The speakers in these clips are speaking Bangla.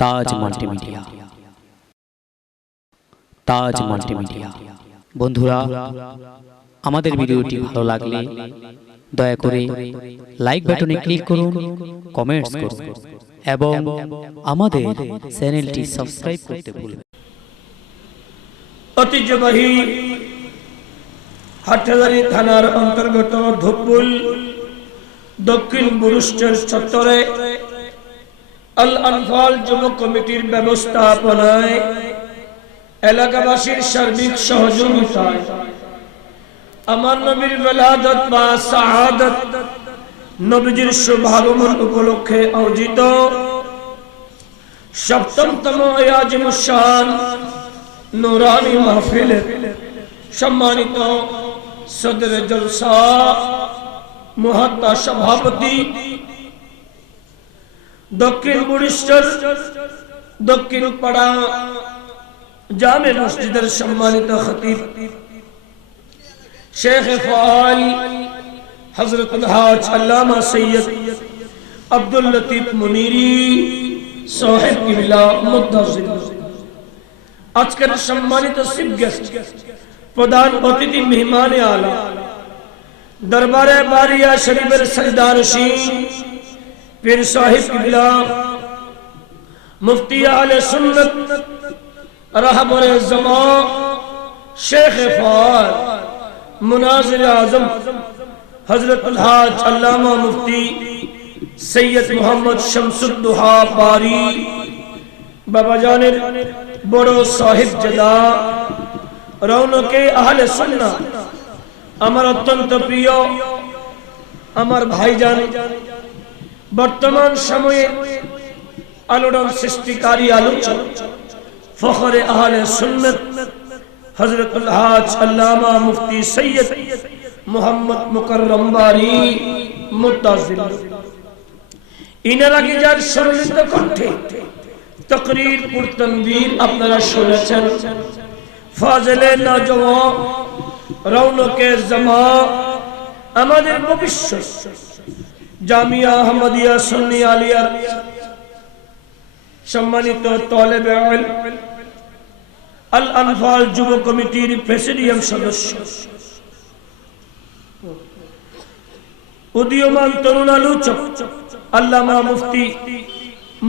তাজ মাল্টিমিডিয়া। তাজ মাল্টিমিডিয়া। বন্ধুরা, আমাদের ভিডিওটি ভালো লাগলে দয়া করে লাইক বাটনে ক্লিক করুন, কমেন্টস করুন এবং আমাদের চ্যানেলটি সাবস্ক্রাইব করতে ভুলবেন না। ঐতিহ্যবাহী হাটহাজারী থানার অন্তর্গত ধুপবুল দক্ষিণ বুরুস্টের চত্বরে আল আনফাল যুব কমিটির ব্যবস্থাপনায় এলাকাবাসীর সার্বিক সহযোগিতায় আমার নবীর বেলাদত বা শাহাদত নবীজির শুভাগমন উপলক্ষে আয়োজিত সপ্তমতম আজিমুশান নুরানি মাহফিলে সম্মানিত সদরে জলসা মুহাত্তা সভাপতি দক্ষিণ বুড়িশ্বর দক্ষিণ পাড়া জামে মসজিদের সম্মানিত খতিব শেখ ফাল হযরতুল হাজ আল্লামা সৈয়দ আব্দুল লতিফ মুনিরি সাহেব কিবলা মুদ্দাসির, আজকের সম্মানিত চিফ গেস্ট প্রধান অতিথি মেহমানে আলা দরবারে বারিয়া শরীফের সরদারশীন পীর সাহেব কিবলা মুফতি আহলে সুন্নাত রাহবরে জামান শেখ ফাল মুনাজির আজম হযরতুল হাজ আল্লামা মুফতি সৈয়দ মোহাম্মদ শামসুদ্দোহা বারি বাবা জানের বড় সাহিবজাদা রৌনকে আহলে সুন্নাহ আমার অত্যন্ত প্রিয় আমার ভাইজান, বর্তমান সময়ে আলোড়ন সৃষ্টিকারী আলোচক ফখরে আহলে সুন্নাত হযরতুল হাজ আল্লামা মুফতি সৈয়দ মোহাম্মদ মুকাররম বারি মুত্তাজিল, ইনারা কি যার সরলিত কণ্ঠে তকরীর পুর তানবীর আপনারা শুনেছেন। ফাজলে নওজওয়ান রৌনকে জামা আমাদের ভবিষ্যৎ জামিয়া আহমদিয়া সুন্নি আলিয়ার সম্মানিত তালেবে ইলম আল আনফাল যুব কমিটির প্রেসিডিয়াম সদস্য, উদীয়মান তরুণ আলোচক আল্লামা মুফতি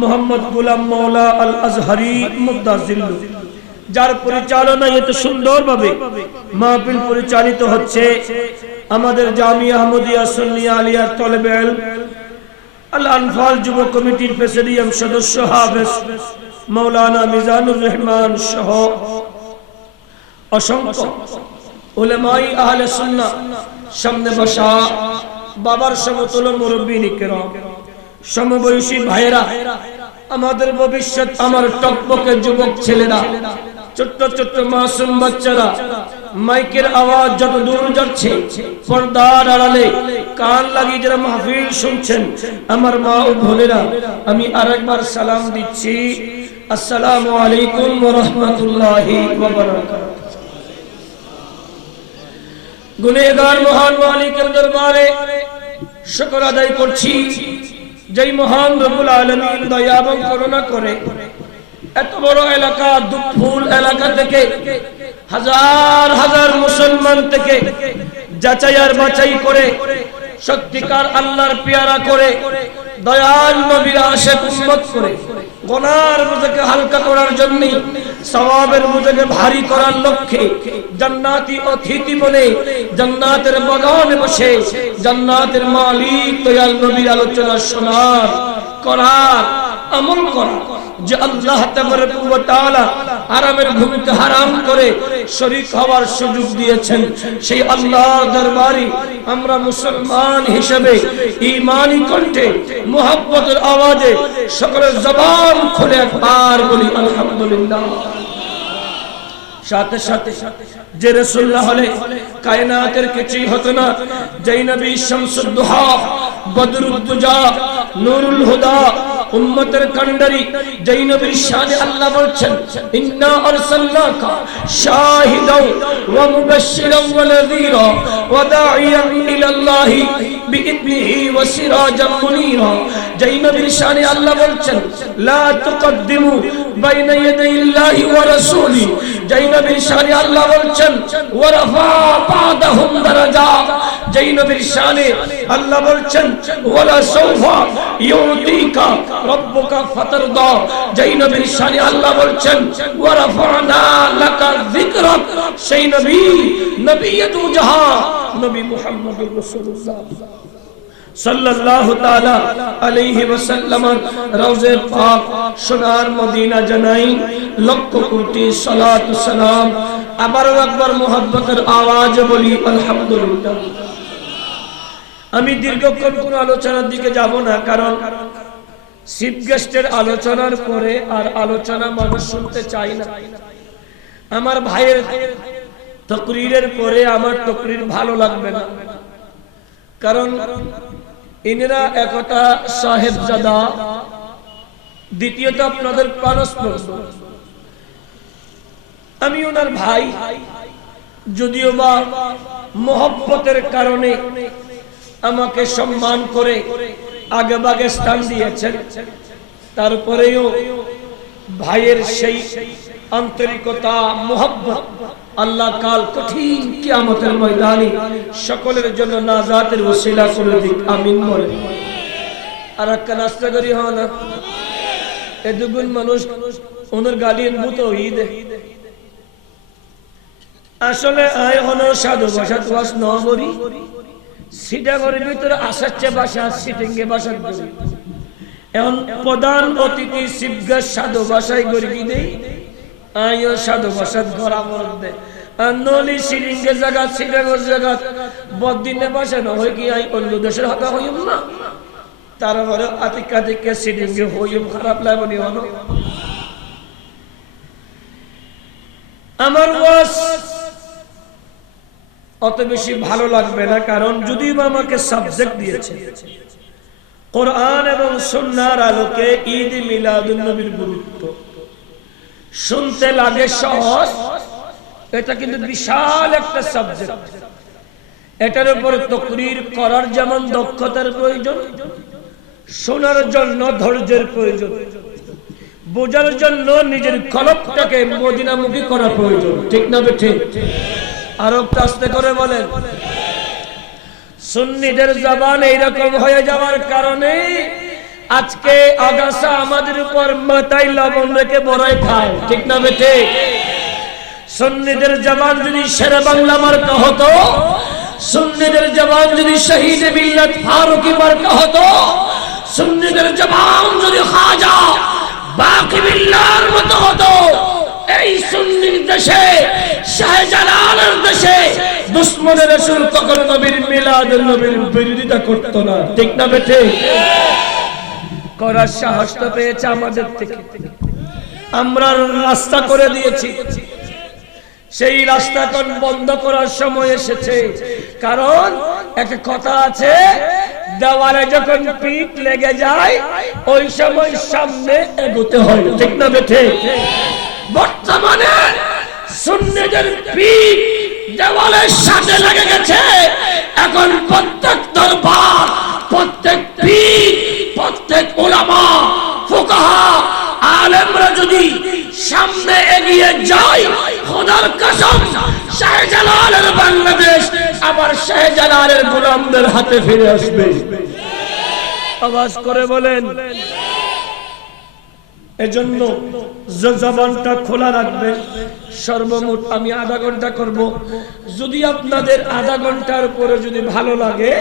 মোহাম্মদ গোলাম মওলা আল আজহারি মুদ্দাজিল, যার পরিচালনায় এত সুন্দরভাবে মাহফিল পরিচালিত হচ্ছে আমাদের জামিয়া আহমদিয়া সুন্নি আলিয়া তালেবে ইলম আল আনফাল যুব কমিটির প্রেসিডিয়াম সদস্য হাফেজ মাওলানা মিজানুর রহমান সহ অসংখ্য উলামায়ে আহলে সুন্নাহ সামনে বসা বাবার সমতুল্য মুরব্বিন কিরাম সমবয়সী ভাইরা, আমাদের ভবিষ্যৎ আমার টকবকে যুবক ছেলেরা, ছোট্ট ছোট্ট মাসুম বাচ্চারা, মাইকের আওয়াজ যত দূর যাচ্ছে পর্দার আড়ালে কান লাগিয়ে যারা মাহফিল শুনছেন আমার মা ও বোনেরা, আমি আরেকবার সালাম দিচ্ছি, আসসালামু আলাইকুম ওয়া রাহমাতুল্লাহি ওয়া বারাকাতুহু। গুনেহগার মহান মালিকের দরবারে শুকর আদায় করছি, যেই মহান রব্বুল আলামিন দয়া এবং করুণা করে এত বড় এলাকা দুধফুল এলাকা থেকে হাজার হাজার মুসলমান থেকে যাচাই আর বাছাই করে সত্যিকার আল্লাহর পেয়ারা করে দয়াল নবীর আশিক উম্মত করে গুনার বোঝাকে হালকা করার জন্য সওয়াবের বোঝাকে ভারী করার লক্ষ্যে জান্নাতি অতিথি বলে জান্নাতের বাগানে বসে জান্নাতের মালিক দয়াল নবীর আলোচনা শোনার করার আমল করা, যে আল্লাহ তাবারক ওয়া তাআলা হারামের ভূমিতে হারাম করে শরীক হওয়ার সুযোগ দিয়েছেন, সেই আল্লাহর দরবারে আমরা মুসলমান হিসেবে ঈমানি কণ্ঠে মুহাব্বতের আওয়াজে সকলের জবান খুলে একবার বলি আলহামদুলিল্লাহ। সাথে সাথে যে রাসূলুল্লাহ হলে কায়নাতের কিছুই হতো না, যেই নবী শামসুদ্দোহা বদরুদ্দুজা নূরুল হুদা উম্মতের কান্ডারি, যেই নবীর শানে আল্লাহ বলছেন ইন্না আরসালনাকা শাহিদাও ওয়া মুবাশশিরাও ওয়া নাযীরা ওয়া দাঈয়ান ইলাল্লাহি বিইذনিহি ওয়া সিরাজাম মুনীরা। যেই নবীর শানে আল্লাহ বলছেন লা তুকদ্দিমু বাইনা ইয়াদাইল্লাহি ওয়া রাসূলি। যেই নবীর শানে আল্লাহ বলছেন ওয়া রাফা বা'দাহুম দারাজাত। যেই নবীর শানে আল্লাহ বলছেন ওয়ালা সাওফা ইউতিকা রাব্বুকা ফাতারদা। যেই নবীর শানে আল্লাহ বলছেন ওয়া রাফা'না লাকা যিকরাক। সেই নবী নবিয়্যতু জাহান নবী মুহাম্মদুর রাসূলুল্লাহ সাল্লাল্লাহু তাআলা আলাইহি ওয়াসাল্লামের রওজে পাক সোনার মদিনা জানাই লক্ষ কোটি সালাত সালাম। আবার একবার মুহাব্বতের আওয়াজে বলি আলহামদুলিল্লাহ। আমি দীর্ঘক্ষণ কোন আলোচনার দিকে যাব না, কারণ চিফ গেস্টের আলোচনার পরে আর আলোচনা মানুষ শুনতে চায় না। আমার ভাইয়ের তাকরীরের পরে আমার তাকরীর ভালো লাগবে না, কারণ ইনারা একটা সাহেবজাদা, দ্বিতীয়ত আপনাদের পারস্পর আমি ওনার ভাই, যদিও বা মহব্বতের কারণে আমাকে সম্মান করে আগে ভাগে স্থান দিয়েছেন, তারপরেও ভাইয়ের সেই আন্তরিকতা মহব্বত আল্লাহ কাল কঠিন কিয়ামতের ময়দানে সকলের জন্য নাজাতের ওসিলা করে দিক, আমিন বলেন। আর একটা নাস্তা করি হয় না, এ দুগুণ মানুষ ওনার গালির মতো ঈদ আসলে আয় হলো সাধু ভাষা তোয়াস নগরী সিটাগরের ভিতরে আসাচ্ছে বাসা সিটিংয়ে বাসা করি। এখন প্রধান অতিথি শিবগা সাধু ভাষায় গড়ি দেই, আয়ও সাধু ভাষাত ঘোরা মরদ দে আর নলি সিরিঙ্গে জায়গা সিটাগর জায়গা বদিনে বাসা না হয় কি আই অন্য দেশের হাতা হইম না, তারপরে আতিকা দিকে সিটিংয়ে হইম খারাপ লাগনি হলো। আমার ওয়াজ অত বেশি ভালো লাগবে না, কারণ যদি আমাকে সাবজেক্ট দিয়েছে কোরআন এবং সুন্নাহর আলোকে ঈদ মিলাদুন নবীর গুরুত্ব, শুনতে লাগে সহজ, এটা কিন্তু বিশাল একটা সাবজেক্ট। এটার উপর তাকরীর করার যেমন দক্ষতার প্রয়োজন, শোনার জন্য ধৈর্যের প্রয়োজন, বোঝার জন্য নিজের কলবটাকে মদিনামুখী করা প্রয়োজন, ঠিক না ঠিক? আরো আস্তে করে বলেন। সুন্নিদের জবান এইরকম হয়ে যাওয়ার কারণে আজকে আগাছা আমাদের উপর মাথায় লবণ রেখে বড়াই খায়, ঠিক না ঠিক? সুন্নিদের জবান যদি শেরে বাংলা মার্কা হতো, সুন্নিদের জবান যদি শহীদে মিল্লাত ফারুকি মার্কা হতো, সুন্নিদের জবান যদি খাজা বাকি বিল্লাহর মতো হতো, এই সুন্নির দেশে শাহজালালের দেশে দুশমনের রাসূল কখনো নবীর মিলাদুন নবীর বিরোধিতা করত না, ঠিক না ঠিক? করার সাহস তো পেয়েছে আমাদের থেকে, আমরা রাস্তা করে দিয়েছি, সেই রাস্তা কোন বন্ধ করার সময় এসেছে। কারণ একটা কথা আছে, দেওয়ালে যখন পিঠ লেগে যায় ওই সময় সামনে এগোতে হয়, ঠিক না ঠিক? বর্তমানে সুন্নিদের পিঠ দেওয়ালের সাথে লেগে গেছে। এখন প্রত্যেক দরবার, প্রত্যেক পীর, প্রত্যেক উলামা, ফুকাহা, আলেমরা যদি সামনে এগিয়ে যায়, খোদার কসম শাহজালালের বাংলাদেশ আবার শাহজালালের গোলামদের হাতে ফিরে আসবে। আওয়াজ করে বলেন। এজন্য জবানটা খোলা রাখবেন। সর্বমোট আমি আধা ঘন্টা করব। যদি আপনাদের আধা ঘন্টার পরে যদি ভালো লাগে,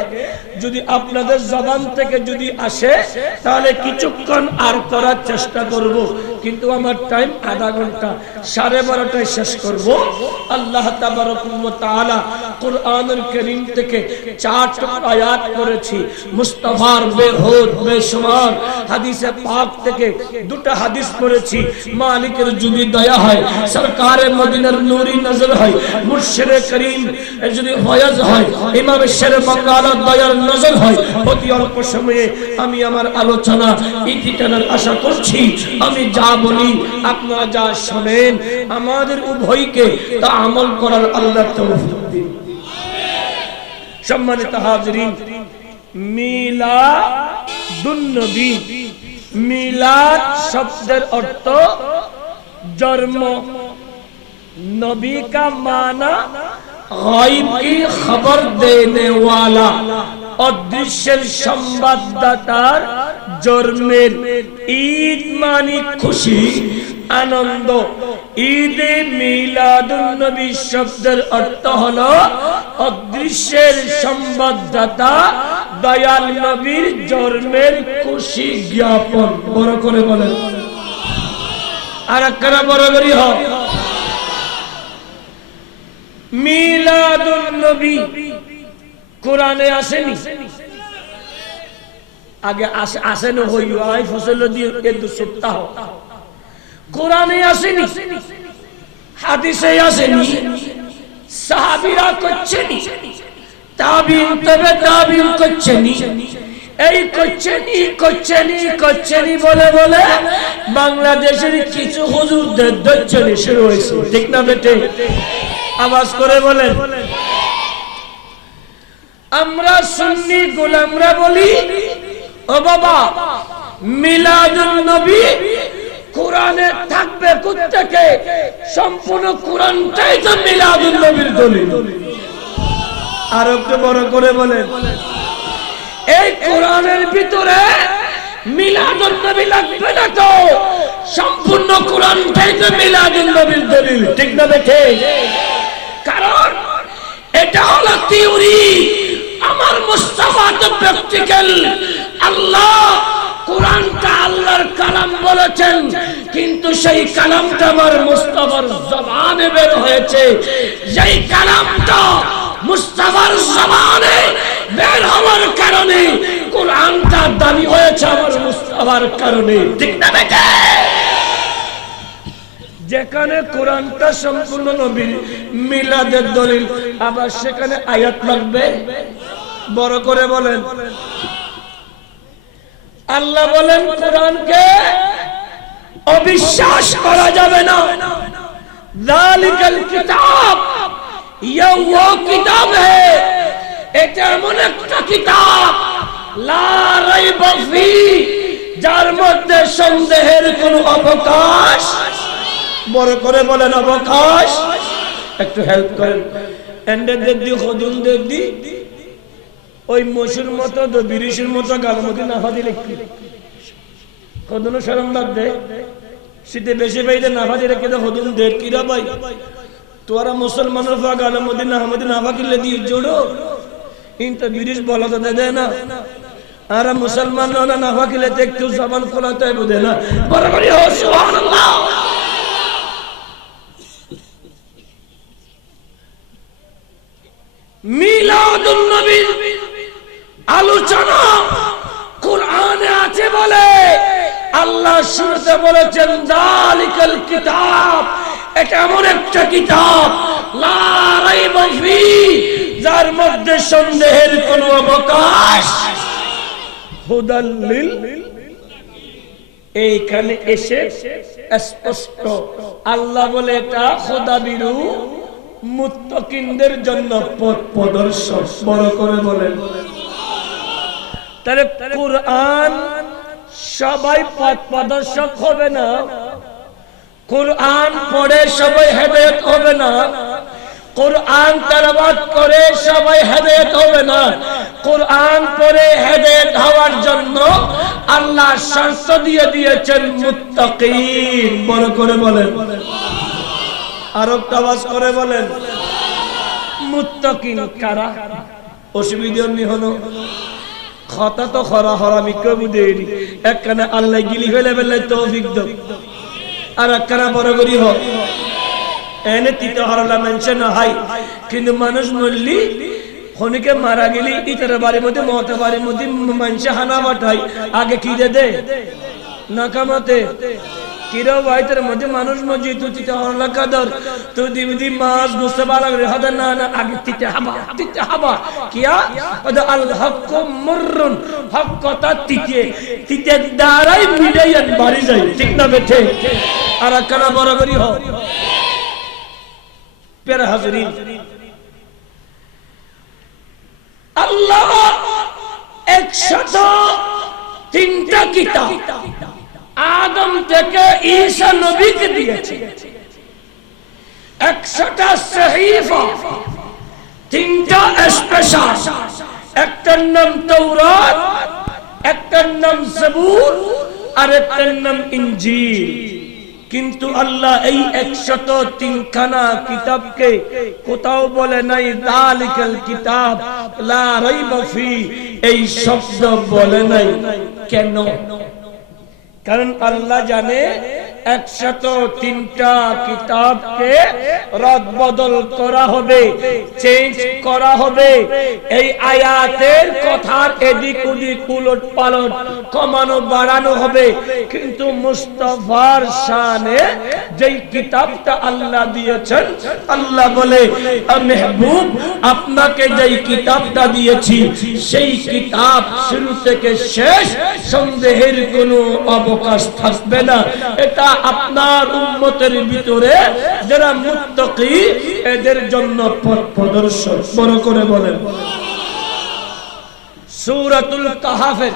যদি আপনাদের জবান থেকে যদি আসে, তাহলে কিছুক্ষণ আর করার চেষ্টা করব, কিন্তু আমার টাইম আধা ঘন্টা, 12:30টায় শেষ করব। আল্লাহ তাবারক ওয়া তাআলা কুরআনুল কারীম থেকে 4টা আয়াত পড়েছি, মুস্তাফার বেহুদ বেশুমার হাদিসে পাক থেকে 2টা হাদিস পড়েছি। মালিকের যদি দয়া হয়, সরকারে মদিনার নূরি নজর হয়, মুর্শিদে করিম এর যদি ফয়জ হয়, ইমাম শেরে বাংলার দয়ার নজর হয়, অতি অল্প সময়ে আমি আমার আলোচনা ইতি টানার আশা করছি। আমি যা বলি আপনারা যা শুনেন, আমাদের উভয়কে তা আমল করার আল্লাহ তৌফিক দিন। সম্মানিত হাজিরিন, মিলাদুন নবী। মিলাদ শব্দের অর্থ জন্ম, নবী का माना गायब की खबर देने वाला, অদৃশ্যের সংবাদদাতার জন্মের। ঈদ মানে খুশি, আনন্দ। ঈদে মিলাদুন নবী শব্দের অর্থ হলো অদৃশ্যের সংবাদদাতা দয়াল নবীর জন্মের খুশি জ্ঞাপন। বড় করে বলেন, আর একখানা বড় করি হোক। মিলাদুন নবী কোরআনে আসেনি, আগে আসেন হইও আই ফসল দিয়ে এর সপ্তাহ। কোরআনে আসেনি, হাদিসে আসেনি, সাহাবীরা করছেনি, তাবিঈন তবে তাবিঈন করছেনি। এই করছেনি বলে বলে বাংলাদেশের কিছু হুজুরদের দচ্চনি শুরু হয়েছে। ঠিক না বেটে? আওয়াজ করে বলেন। আমরা সুন্নি গোলামরা বলি, ও বাবা মিলাদুন নবী কোরআনে থাকবে কোত্থেকে? সম্পূর্ণ কোরআনটাই তো মিলাদুন নবীর দলিল। আর একটু বড় করে বলেন, এই কোরআনের ভিতরে মিলাদুন নবী লাগবে না তো? সম্পূর্ণ কোরআনটাই তো মিলাদুন নবীর দলিল। ঠিক না বেঠে? কারণ এটা হলো থিওরি, আমার মুস্তাফা তো প্র্যাকটিক্যাল। আল্লাহ কোরআনটা আল্লাহর কালাম বলেছেন, কিন্তু সেই কালামটা আমার মুস্তাফার জবানে বের হয়েছে। যেই কালামটা মুস্তাফার জবানে বের হওয়ার কারণে কোরআনটা দামি হয়েছে আমার মুস্তাফার কারণে। ঠিক না বেটা? যেখানে কোরআনটা সম্পূর্ণ নবীর মিলাদের দলিল, আবার সেখানে আয়াত লাগবে। বড় করে বলেন। আল্লাহ বলেন কোরআনকে অবিশ্বাস করা যাবে না। যালিকাল কিতাব, ইয়া वो কিতাব है, এটা এমন একটা কিতাব লা রাইবা ফি, যার মধ্যে সন্দেহের কোনো অবকাশ। বড় করে বলেন অবকাশ। একটু হেল্প করেন। এন্ডে দেদি খদুন দেদি ওই মসুর মতো বিরিশের মতো গালের মধ্যে নাফা দিলে খদুনও শরম লাগবে। শীতে বেশি পাইতে নাফা দিলে কেটে খদুন দে কিরা ভাই তোরা মুসলমানের ফা গালের মধ্যে নাফা কিনলে দিয়ে জোড়ো ইনটা বিরিশ বলা তো দেয় না। আর মুসলমান না নাফা কিনলে একটু জবান খোলাতে বোঝে না। বরাবরই হো সুবহানাল্লাহ। মিলাদুন নবীর আলোচনা কোরআনে আছে বলে আল্লাহ শুরুতে বলেছেন যালিকাল কিতাব, এটা এমন একটা কিতাব লা রাইবা ফি, যার মধ্যে সন্দেহের কোনো অবকাশ। হুদাল লিল, এইখানে এসে স্পষ্ট আল্লাহ বলে এটা খোদাবিরু মুত্তাকিনদের জন্য পথ প্রদর্শক। বড় করে বলেন। তাহলে কোরআন সবাই পথ প্রদর্শক হবে না, কোরআন পড়ে সবাই হেদায়েত হবে না, কোরআন তেলাওয়াত করে সবাই হেদায়েত হবে না। কোরআন পড়ে হেদায়েত হওয়ার জন্য আল্লাহ শর্ত দিয়ে দিয়েছেন মুত্তাকিন। বড় করে বলেন। আর একটা আওয়াজ করে বলেন মুত্তাকিন কারা? অসুবিধা নি হলো কথা তো খরা হরামি কবু দেরি একখানে আল্লাহ গিলি ফেলে ফেলে তৌফিক দাও, আর একখানা বড় করি হোক এনে তিতে হরলা মেনশন হাই। কিন্তু মানুষ মরলি খনিকে মারা গেলি ইতার বাড়ির মধ্যে মহতা বাড়ির মধ্যে মানুষে হানা বাটাই আগে কি দে না কামাতে কিরা বাইতের মধ্যে মানুষ মজি তুই তিতে হরলা কাদর তুই দিবদি মাছ গুস্তে বালা রে হাদা না না আগে তিতে হাবা কিয়া ওদ আল হক মুররুন, হক কথা তিতে তিতে দাঁড়াই মিডাইয়ান বাড়ি যায়। ঠিক না বেঠে? আর একখানা বরাবরই হোক। প্যারা হাজরিন, আল্লাহ 103টা কিতাব আদম থেকে ঈসা নবীকে দিয়েছে। 100টা সহিফা, 3টা স্পেশাল, একটার নাম তাওরাত, একটার নাম জবুর, আর একটার নাম ইনজিল। কিন্তু আল্লাহ এই 103 খানা কিতাবকে কোথাও বলে নাই যালিকাল কিতাব লা রাইবা ফি, এই শব্দ বলে নাই। কেন? কারণ আল্লাহ জানে 103টা কিতাবকে রদ বদল করা হবে, চেঞ্জ করা হবে। এই আয়াতের কথার এদিক ওদিক উলট পালট, কমানো বাড়ানো হবে। কিন্তু মুস্তাফার শানে যেই কিতাবটা আল্লাহ দিয়েছেন, আল্লাহ বলে মেহবুব আপনাকে যেই কিতাবটা দিয়েছি সেই কিতাব শুরু থেকে শেষ সন্দেহের কোনো অবকাশ থাকবে না। এটা আপনার উম্মতের ভিতরে যারা মুত্তাকি এদের জন্য পথ প্রদর্শক। বড় করে বলেন। সূরাতুল কাহফের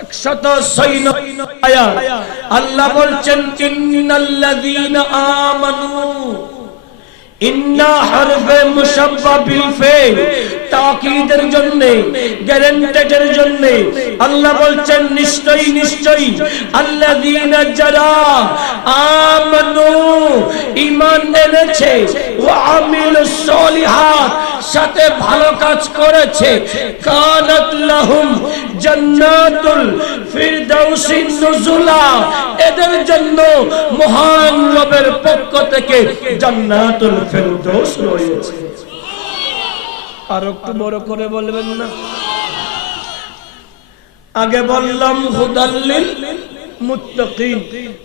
196 আয়াত আল্লাহ বলছেন ইন্নাল্লাযীনা আমানু, ইন্না হরফে মুশাব্বা বিল ফাইল, তাকিদের জন্য, গ্যারান্টেডের জন্য আল্লাহ বলছেন নিশ্চয়ই নিশ্চয়ই আল্লাযীনা যারা আমানু ঈমান এনেছে, ওয়া আমিলুস সলিহাত সাথে ভালো কাজ করেছে, কানাত লাহুম জান্নাতুল ফিরদাউসি নুজুলা, এদের জন্য মহান রবের পক্ষ থেকে জান্নাতুল ফিরদাউস রয়েছে। আর একটু বড় করে বলবেন না? আগে বললাম হুদাল্লিল মুত্তাকিন,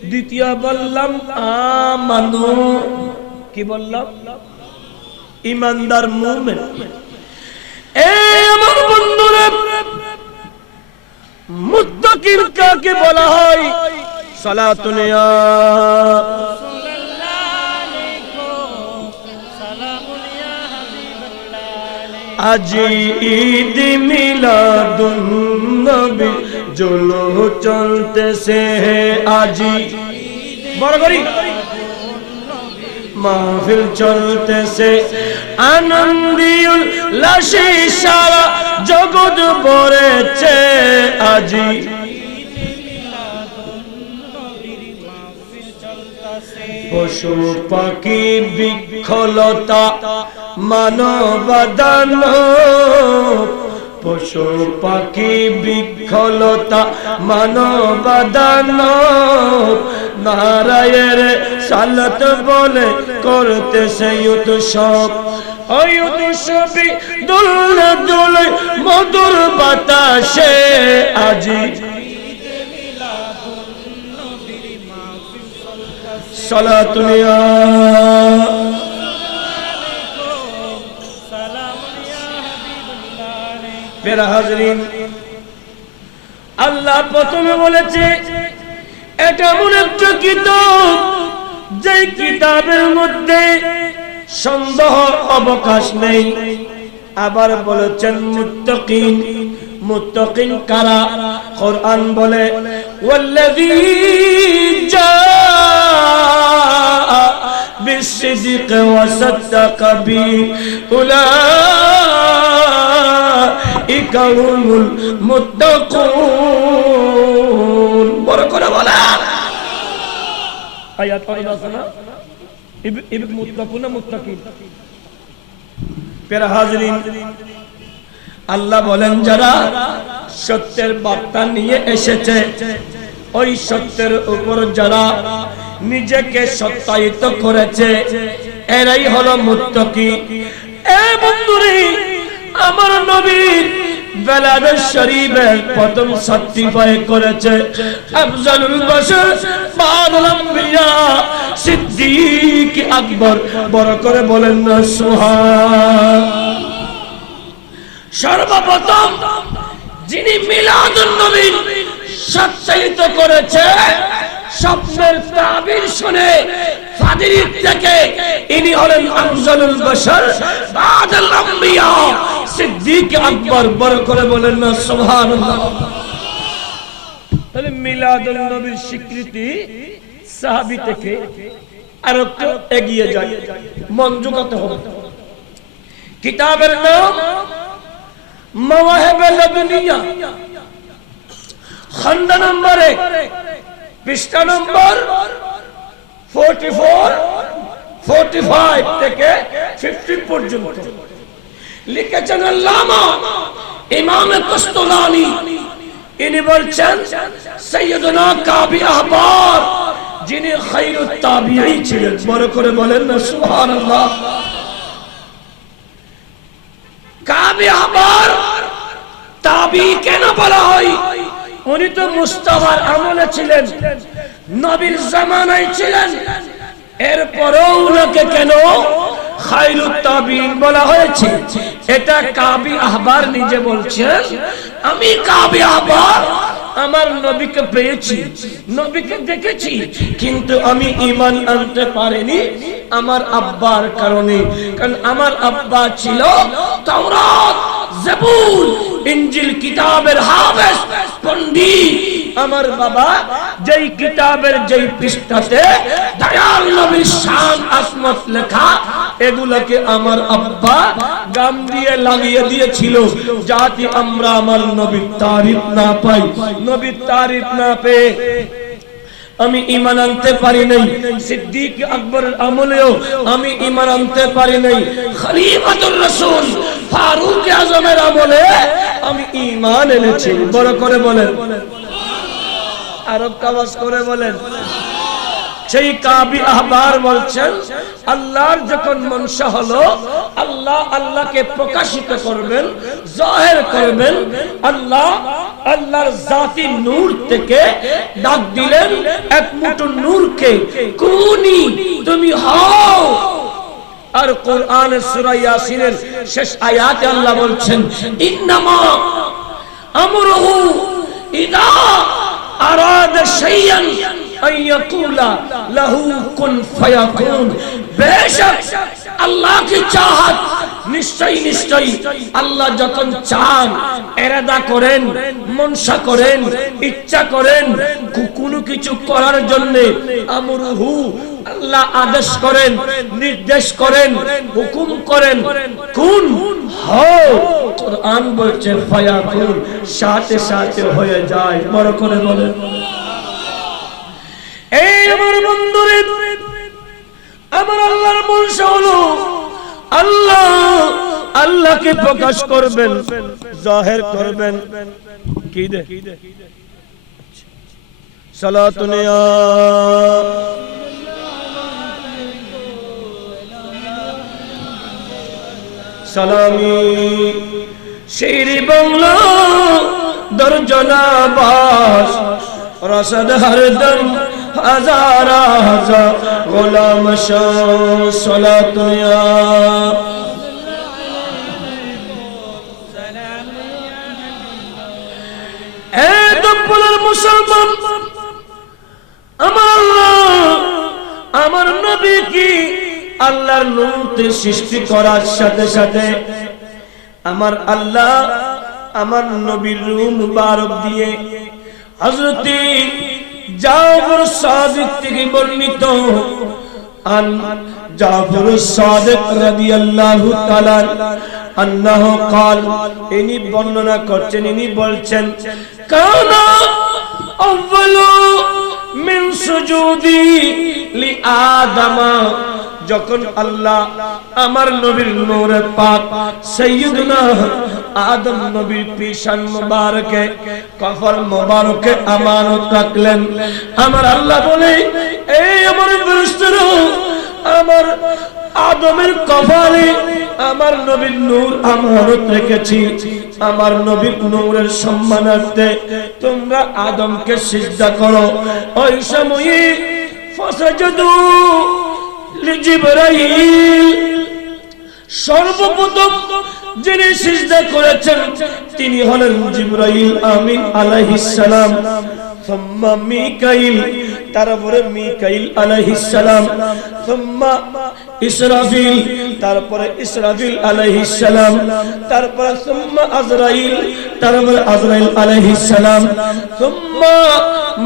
দ্বিতীয় বললাম আমানু, কি বললাম? ঈমানদার মুমিন। এই আমার বন্ধুরা, মুত্তাকিন কাকে বলা হয়? সালাতুন ইয়া আজ ঈদ মিলাদুন নবী জুলু চলতেছে, আজি বড় করি মাহফিল চলতেছে, আনন্দিউল লাশি সারা জগৎ ভরেছে, আজি পশু পাখি বৃক্ষলতা মানবাদান, পশু পাখি বৃক্ষলতা মানবাদান, নারায়ের সালাত বলে করতেছে উৎসব, ওই উৎসবে দুলে দুলে মধুর বাতাসে, আজি সালাতুন ইয়া মেরা হাজরিন, আল্লাহ প্রথমে বলেছে এটা এমন একটা কিতাব যে কিতাবের মধ্যে সন্দেহ অবকাশ নেই। আবার বলেছেন মুত্তাকিন, মুত্তাকিন কারা? কোরআন বলে ওয়াল্লাযী জাআ বিসসিদক ওয়া সাদ্দাকা বি উলাইকা হুমুল মুত্তাকুন। বড় করে বলা আয়াত পড়া আছে না? ইব মুত্তাকুন না মুত্তাকিন? প্যারা হাজরিন, আল্লাহ বলেন যারা সত্যের বার্তা নিয়ে এসেছে, ওই সত্যের উপর যারা নিজেকে সত্যায়িত করেছে, এরাই হলো মুত্তাকি। এ বন্ধুরে, আমার নবীর বেলাদ শরীফের প্রথম সার্টিফাই করেছে আফজালুল বাশার বাদুল আম্বিয়া সিদ্দিক আকবর। বড় করে বলেন না সুবহান। সর্বপ্রথম যিনি মিলাদুন নবী সত্যায়িত করেছে, স্বপ্নের তাবির শুনে ফাদিরিত থেকে, ইনি হলেন আফজালুল বাশার বাদুল আম্বিয়া সিদ্দিক আকবর, বড় করে বলেন না সুবহানাল্লাহ। তাহলে মিলাদুন নবীর স্বীকৃতি সাহাবী থেকে আর একটু এগিয়ে যায়, মনোযোগতে হবে। কিতাবের নাম মাওয়াহিবে লাদুনিয়া, খন্ড নম্বর 1, পৃষ্ঠা নম্বর 44, 45 থেকে 50 পর্যন্ত লিখেছেন আল্লামা ইমাম কুস্তুলানি। ইনি বলছেন সাইয়্যিদুনা কাবি আহবার, যিনি খায়রুত তাবিঈ ছিলেন, বড় করে বলেন না সুবহানাল্লাহ। কাবি আহবার তাবিঈ কেন বলা হয়? উনি তো মুস্তাফার আমলে ছিলেন, নবীর জামানায় ছিলেন, এরপরও উনাকে কেন খায়রুত তাবিঈন বলা হয়েছে? এটা কাবি আহবার নিজে বলছেন, আমি কাবি আহবার আমার নবীকে পেয়েছি, নবীকে দেখেছি, কিন্তু আমি ঈমান আনতে পারিনি আমার আব্বার কারণে। কারণ আমার আব্বা ছিল তাওরাত, জাবুর, ইনজিল কিতাবের হাফেজ, পণ্ডিত। আমার বাবা যেই কিতাবের যেই পৃষ্ঠাতে দয়াল নবীর শান আসমত লেখা, এগুলোকে আমার আব্বা গাম দিয়ে লাগিয়ে দিয়েছিল, যাতে আমরা আমার নবীর তারিফ না পাই। নবীর তারিফ না পেয়ে আমি ঈমান আনতে পারি নাই। সিদ্দিক আকবরের আমলেও আমি ঈমান আনতে পারি নাই। খলিফাতুর রাসূল ফারুক আজমের আমলে আমি ঈমান এনেছি। বড় করে বলেন, আরব আওয়াজ করে বলেন। সেই কাবি আহবার বলছেন, আল্লাহর যখন মনসা হলো, আল্লাহ আল্লাহকে প্রকাশিত করবেন, জাহির করবেন, আল্লাহ আল্লাহর জাতি নূর থেকে ডাক দিলেন এক মুঠো নূরকে, কুনি, তুমি হও। আর কোরআনের সূরা ইয়াসিনের শেষ আয়াতে আল্লাহ বলছেন, ইন্নামা আমরুহু ইদা আরাদা শাইআন আইয়াকুলা লাহু কুন ফায়াকুন। বেশক আল্লাহ কি চাহত, নিশ্চয়ই নিশ্চয়ই আল্লাহ যখন চান, ইরাদা করেন, মনসা করেন, ইচ্ছা করেন কোনো কিছু করার জন্য, আমরুহু আল্লাহ আদেশ করেন, নির্দেশ করেন, হুকুম করেন, কুন হও। কোরআন বলছে ফায়াকুন, সাথে সাথে হয়ে যায়। বড় করে বলেন। এই আমার বন্ধুরে, আমার আল্লাহর মনসা হলো আল্লাহ আল্লাহকে প্রকাশ করবেন, জাহির করবেন। কি দে সালাতুন ইয়া সালামি, শেরি বাংলা দর্জনা বাস, রসদ হরদম হাজারা হাজার গোলাম শাহ। সালাতুন ইয়া মুসলমান, আমার আল্লাহ আমার নবী কি আল্লাহর নূরতে সৃষ্টি করার সাথে সাথে আমার আল্লাহ আমার নবীর রূহ মুবারক দিয়ে হযরত জাফর সাদিক থেকে বর্ণিত, আন জাফর সাদিক রাদিয়াল্লাহু তাআলা আন্নাহু قال, ইনি বর্ণনা করছেন, ইনি বলছেন, কানা আউয়ালু মিন সুজুদি লি আদামা, যখন আল্লাহ আমার নবীর নূরে পাক সাইয়্যিদুনা আদম নবীর পিশান মুবারকে কফর মুবারকে আমানত রাখলেন, আমার আল্লাহ বলে, এই আমার ফেরেশতারা, আমার আদমের কপালে আমার নবীর নূর আমানত রেখেছি, আমার নবীর নূরের সম্মানার্থে তোমরা আদমকে সিজদা করো। ওই সময়ে ফাসাজাদু লিজিবরাইল, সর্বপ্রথম যিনি সিজদা করেছেন তিনি হলেন জিবরাইল আমিন আলাইহিস সালাম। সুম্মা মিকাইল, তারপরে মিকাইল আলাইহিস সালাম, সুম্মা ইসরাফিল, তারপরে ইসরাফিল আলাইহিস সালাম, তারপরে সুম্মা আজরাইল, তারপরে আজরাইল আলাইহিস সালাম, সুম্মা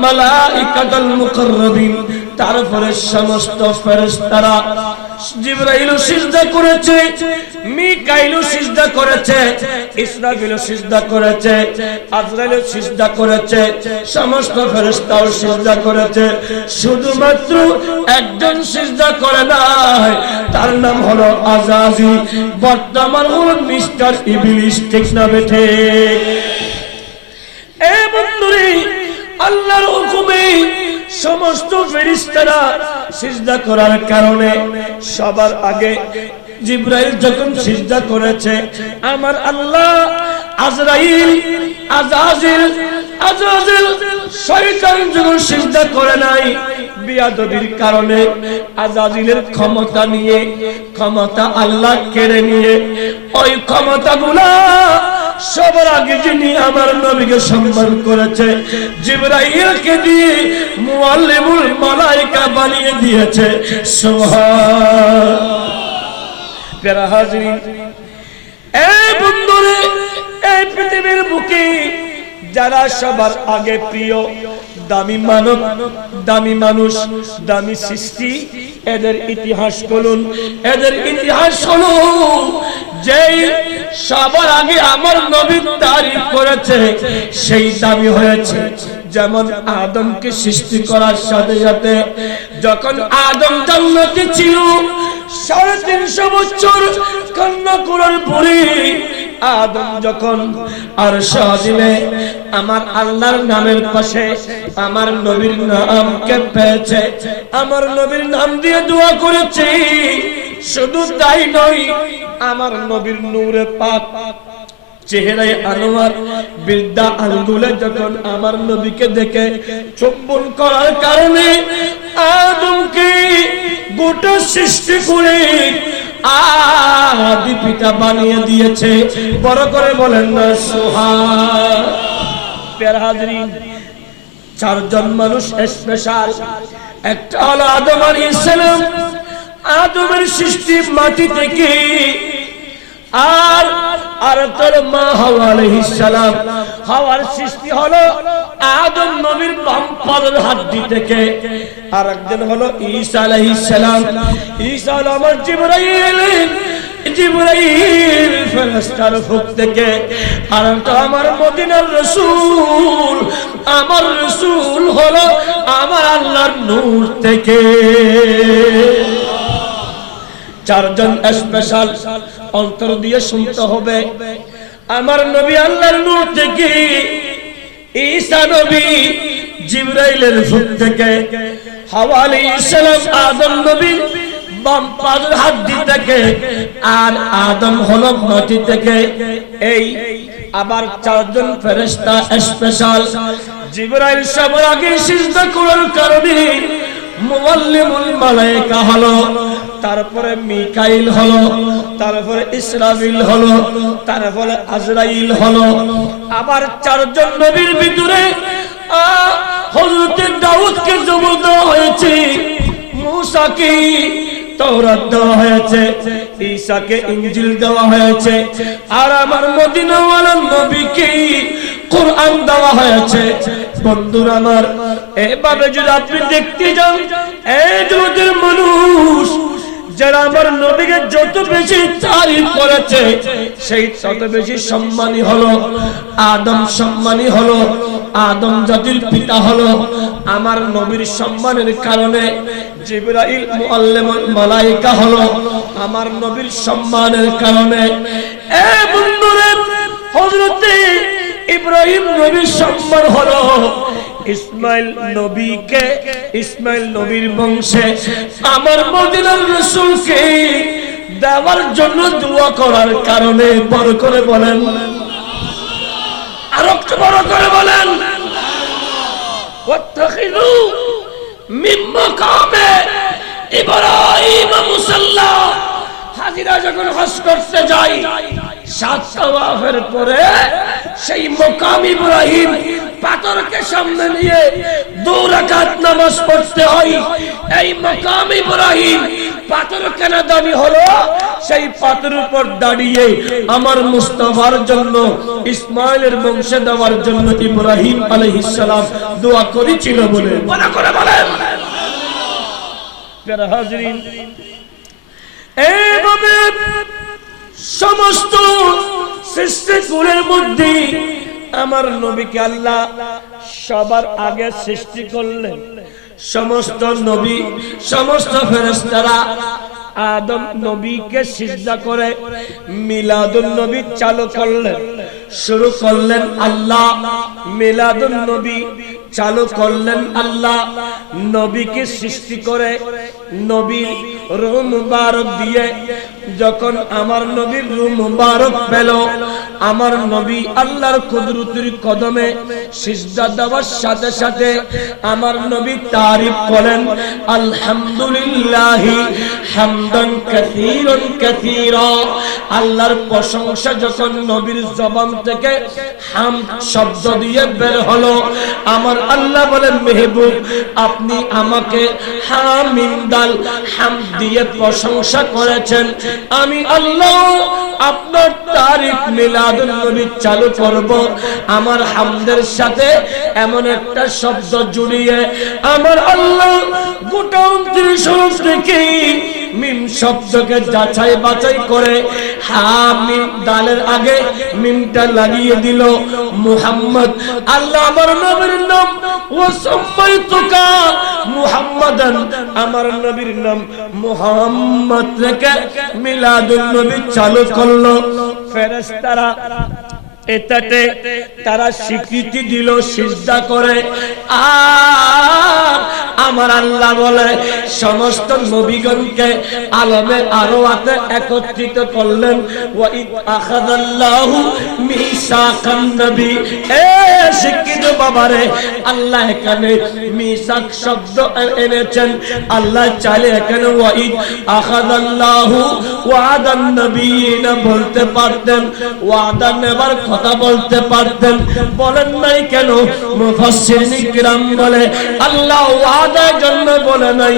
মালাইকাতুল মুকাররাবিন, তারপরে সমস্ত ফেরেশতারা। জিবরাইলও সিজদা করেছে, মিকাইলও সিজদা করেছে, ইসরাফিলও সিজদা করেছে, আজরাইলও সিজদা করেছে, সমস্ত ফেরেশতাও সিজদা করেছে। শুধুমাত্র একজন সিজদা করে নাই, তার নাম হলো আজাজিল, বর্তমান হলো মিস্টার ইবলিস। ঠিক না বেঠে? এ বন্ধুরে, আল্লাহর হুকুমে সমস্ত ফেরেশতারা সিজদা করার কারণে সবার আগে জিবরাইল যখন সিজদা করেছে, আমার আল্লাহ আজরাইল, আজাজিল, শয়তান যখন সিজদা করে নাই, বিয়াদবির কারণে আজাজিলের ক্ষমতা নিয়ে, ক্ষমতা আল্লাহ কেড়ে নিয়ে, ওই ক্ষমতাগুলা সবার আগে যিনি আমার নবীকে সম্মান করেছে, জিবরাইলকে দিয়ে মুআল্লিমুল মালায়েকা বানিয়ে দিয়েছে। সুবহান। প্যারা হাজিরিন, এই বন্ধুরে, এই পৃথিবীর বুকে যারা সবার আগে প্রিয়, দামি মানব, দামি মানুষ, দামি সৃষ্টি, এদের ইতিহাস বলুন, এদের ইতিহাস হলো যেই সবার আগে আমার নবীর তারিফ করেছে সেই দামি হয়েছে। যেমন আদমকে সৃষ্টি করার সাথে সাথে যখন আদম জান্নাতে ছিল, 350 বছর কান্না করার পরে আদম যখন আরশ আজিমে আমার আল্লাহর নামের পাশে আমার নবীর নামকে পেয়েছে, আমার নবীর নাম দিয়ে দোয়া করেছে, শুধু তাই নয়, আমার নবীর নূরে পাক চেহারায় আনোয়ার বৃদ্ধা আঙ্গুলে যখন আমার নবীকে দেখে চুম্বন করার কারণে আদমকে গোটা সৃষ্টি করে আদি পিতা বানিয়ে দিয়েছে। বড় করে বলেন না সুবহান। প্যারা হাজরিন, 4 জন মানুষ স্পেশাল। একটা হলো আদম আলাইহিস সালাম, আদমের সৃষ্টি মাটি থেকে, আর তার মা হাওয়া আলাইহিস সালাম, হাওয়ার সৃষ্টি হলো আদম নবীর বাম পায়ের হাড্ডি থেকে। আর একজন হলো ঈসা আলাইহিস সালাম, ঈসা হলো আমার জিবরাইল, জিবরাইল ফেরেশতার ফুক থেকে। আর একটা আমার মদিনার রাসূল, আমার রাসূল হলো আমার আল্লাহর নূর থেকে। 4 জন স্পেশাল, অন্তর দিয়ে শুনতে হবে। আমার নবী আল্লাহর নূর থেকে, ঈসা নবী জিবরাইলের ফুক থেকে, হাওয়া আলাইহিস সালাম আদম নবী বাম পায়ের হাড্ডি থেকে, আর আদম হলো মাটি থেকে। এই আবার 4 জন ফেরেশতা স্পেশাল। জিবরাইল সবার আগে সিজদা করার কারণে মুআল্লিমুল মালায়েকা হলো, তারপরে মিকাইল হলো, তারপরে ইসরাফিল হলো, তারপরে আজরাইল হলো। আবার 4 জন নবীর ভিতরে হযরত দাউদকে জবর দেওয়া হয়েছে, মূসাকে তাওরাত দেওয়া হয়েছে, ঈসাকে ইনজিল দেওয়া হয়েছে, আর আমার মদিনাওয়ালা নবীকে কোরআন দেওয়া হয়েছে। বন্ধুরা আমার, এভাবে যদি আপনি দেখতে যান, এই জগতের মানুষ যারা আমার নবীকে যত বেশি তারিফ করেছে, সেই তত বেশি সম্মানী হলো আদম, সম্মানী হলো আদম জাতির পিতা হলো। আমার নবীর সম্মানের কারণে জিবরাইল মুআল্লিমুল মালায়েকা হলো আমার নবীর সম্মানের কারণে। এ বন্ধুরা, হযরত ইব্রাহিম নবীর সম্মান হলো ইসমাইল নবীকে, ইসমাইল নবীর বংশে আমার মদিনার রাসূলকে দেওয়ার জন্য দোয়া করার কারণে। বড় করে বলেন, আর একটু বড় করে বলেন, ওয়াত্তাখিযু মিন মাকামে ইব্রাহিম মুসাল্লা। হাজিরা যখন হজ করতে যাই, 7 তাওয়াফের পরে সেই মাকাম ইব্রাহিম পাথরকে সামনে নিয়ে 2 রাকাত নামাজ পড়তে হয়। এই মাকাম ইব্রাহিম পাথর কেন দামি হলো? সেই পাথরের উপর দাঁড়িয়ে আমার মুস্তাফার জন্য, ইসমাইলের বংশে দেওয়ার জন্য ইব্রাহিম আলাইহিস সালাম দোয়া করেছিল বলে। মনে করে বলেন প্যারা হাজরিন, এইভাবে সমস্ত সৃষ্টিকুলের মধ্যে আমার নবীকে আল্লাহ সবার আগে সৃষ্টি করলেন। সমস্ত নবী, সমস্ত ফেরেশতারা আদম নবীকে সিজদা করে মিলাদুন নবী চালু করলেন, শুরু করলেন আল্লাহ। মিলাদুন নবী চালু করলেন আল্লাহ। নবীকে সৃষ্টি করে নবীর রূহ মুবারক দিয়ে যখন আমার নবীর রূহ মুবারক পেল, আমার নবী আল্লাহর কুদরতের কদমে সিজদা দেওয়ার সাথে সাথে আমার নবী তারিফ করেন, আলহামদুলিল্লাহি হামদান কাসীরান কাসীরা। আল্লাহর প্রশংসা যখন নবীর জবান থেকে হামদ শব্দ দিয়ে বের হলো, আমার আল্লাহ বলেন, মেহবুব আপনি আমাকে হামিম দাল হামদ দিয়ে প্রশংসা করেছেন, আমি আল্লাহ আপনার তারিফ মিলাদুন নবী চালু করব। আমার হামদের সাথে এমন একটা শব্দ জুড়িয়ে আমার আল্লাহ গোটা 29 হরফ থেকে মিম শব্দকে যাচাই বাছাই করে হামিম দালের আগে মিমটা লাগিয়ে দিল মুহাম্মদ। আল্লাহ আমার নবীর নাম ওয়াসাম্মাইতুকা মুহাম্মাদান, আমার নবীর নাম মুহাম্মদ রেখে মিলাদুন নবী চালু করলো। ফেরেশতারা এটাতে তারা স্বীকৃতি দিল, সিজদা করে। আর আমার আল্লাহ বলে সমস্ত নবীগণকে আলমে আরওয়াতে একত্রিত করলেন, ওয়া ইদ আখাযাল্লাহু মিসাকান নবী। এ শিক্ষিত বাবারে, আল্লাহ এখানে মিসাক শব্দ এনেছেন। আল্লাহ চাইলে এখানে ওয়া ইদ আখাযাল্লাহু ওয়াদান নবীনা বলতে পারতেন, ওয়াদা নেবার কথা বলতে পারতেন, বলেন নাই কেন? মুফাসসিরিন কিরাম বলে আল্লাহ ওয়াদার জন্য বলে নাই,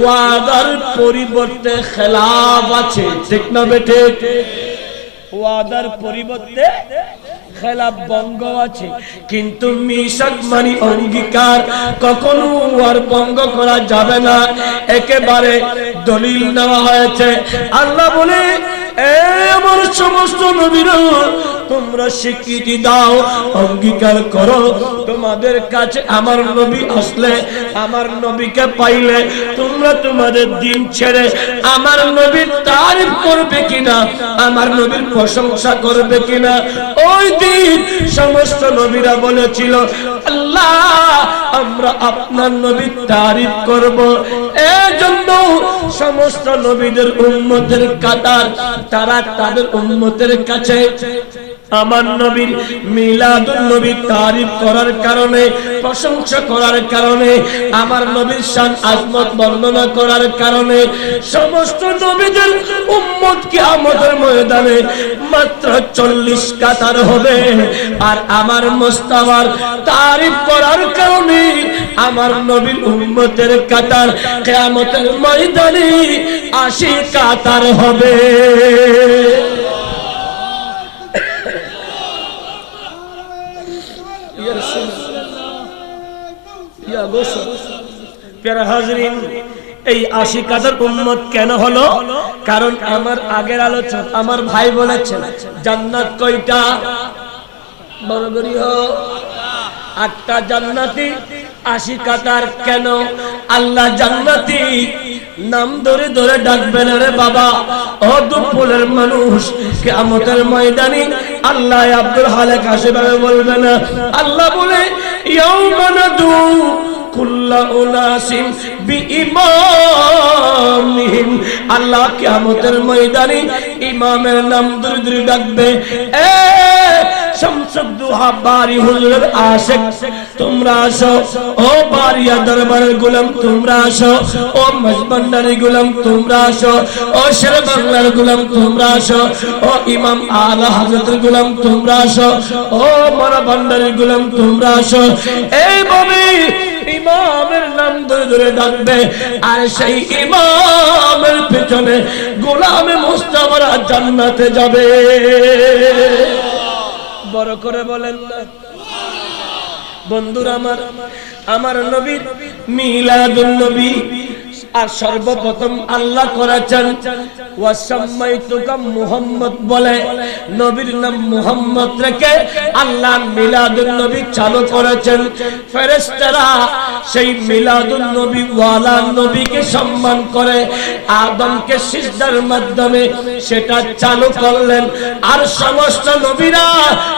ওয়াদার পরিবর্তে খেলাফ আছে। ঠিক না বেটে? ওয়াদার পরিবর্তে খেলাফ ভঙ্গ আছে, কিন্তু মিসাক মানে অঙ্গীকার, কখনো আর ভঙ্গ করা যাবে না। একেবারে দলিল নেওয়া হয়েছে। আল্লাহ বলে, আমার সমস্ত নবীরা তোমরা স্বীকৃতি দাও, অঙ্গীকার করো, তোমাদের কাছে আমার নবী আসলে, আমার নবীকে পাইলে তোমরা তোমাদের দিন ছেড়ে আমার নবীর তারিফ করবে কিনা, আমার নবীর প্রশংসা করবে কিনা। ওই দিন সমস্ত নবীরা বলেছিল, আল্লাহ আমরা আপনার নবীর তারিফ করব। এজন্য সমস্ত নবীদের উম্মতের কাতার, তারা তাদের উম্মতের কাছে আমার নবীর মিলাদুন নবী তারিফ করার কারণে, প্রশংসা করার কারণে, আমার নবীর শান আজমত বর্ণনা করার কারণে সমস্ত নবীদের উম্মত কিয়ামতের ময়দানে মাত্র 40 কাতার হবে। আর আমার মুস্তাফার তারিফ করার কারণে আমার নবীর উম্মতের কাতার কিয়ামতের ময়দানে 80 কাতার হবে। প্যারা হাজরিন, এই 80 কাতার উম্মত কেন হলো? কারণ আমার আগের আলোচনা আমার ভাই বলেছেন জান্নাত কয়টা? বড় করি হোক 8টা জান্নাতি, 80 কাতার কেন? আল্লাহ জান্নাতি নাম ধরে ধরে ডাকবেন, রে বাবা ও দুপুরের মানুষ, কিয়ামতের ময়দানে আল্লাহ আব্দুল হালেক হাসিভাবে বলবেন। আল্লাহ বলে, ইয়াউমা নাদু কুল্লা উনাসিম বিইমামিহিম। আল্লাহ কিয়ামতের ময়দানে ইমামের নাম ধরে ধরে ডাকবে, এ শামসুদ্দোহা বারি হুজুরের আশিক তোমরা আসো, ও বারিয়া দরবারের গোলাম তোমরা আসো, ও মজবন্ডারি গোলাম তোমরা আসো, ও শের বাংলার গোলাম তোমরা আসো, ও ইমাম আলা হযরতের গোলাম তোমরা আসো, ও মারা ভান্ডারের গোলাম তোমরা আসো। এইভাবে ইমামের নাম ধরে ধরে ডাকবে, আর সেই ইমামের পেছনে গোলামে মুস্তাফারা জান্নাতে যাবে। বড় করে বলেন না বন্ধুরা আমার, আমার নবীর মিলাদুন নবী আর সর্বপ্রথম আল্লাহ করেছেন ওয়াসাম্মাইতুকা মুহাম্মদ বলে, নবীর নাম মুহাম্মদ রেখে আল্লাহ মিলাদুন নবী চালু করেছেন। ফেরেশতারা সেই মিলাদুন নবী ওয়ালা নবীকে সম্মান করে আদমকে সিজদার মাধ্যমে সেটা চালু করলেন। আর সমস্ত নবীরা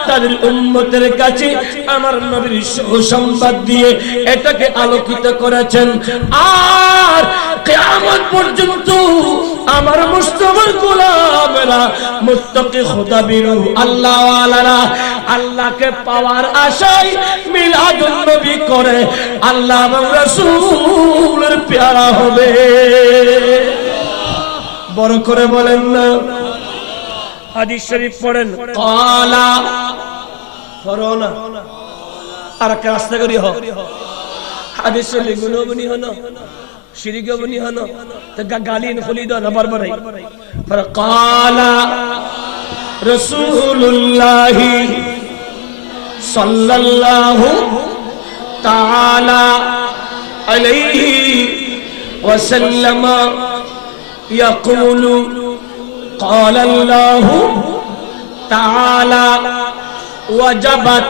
তাদের উম্মতের কাছে আমার নবীর সুসংবাদ দিয়ে এটাকে আলোকিত করেছেন। আর কিয়ামত পর্যন্ত আমার মুস্তাফার গোলামেরা মুত্তাকি খোদা বিরু আল্লাহ ওয়ালারা আল্লাহকে পাওয়ার আশায় মিলাদুন নবী করে আল্লাহ এবং রাসূলের পেয়ারা হবে। বড় করে বলেন না হাদিস শরীফ পড়েন, ক্বালা পড়ো না আর কে রাস্তা করি হ হাদিস শরীফ গুণবনি হনো শিরিকে বনি হনো তো গালিন খুলি দাও না বারবারই। पर قال رسول الله صلى الله تعالى عليه وسلم يقول قال الله تعالى وجبت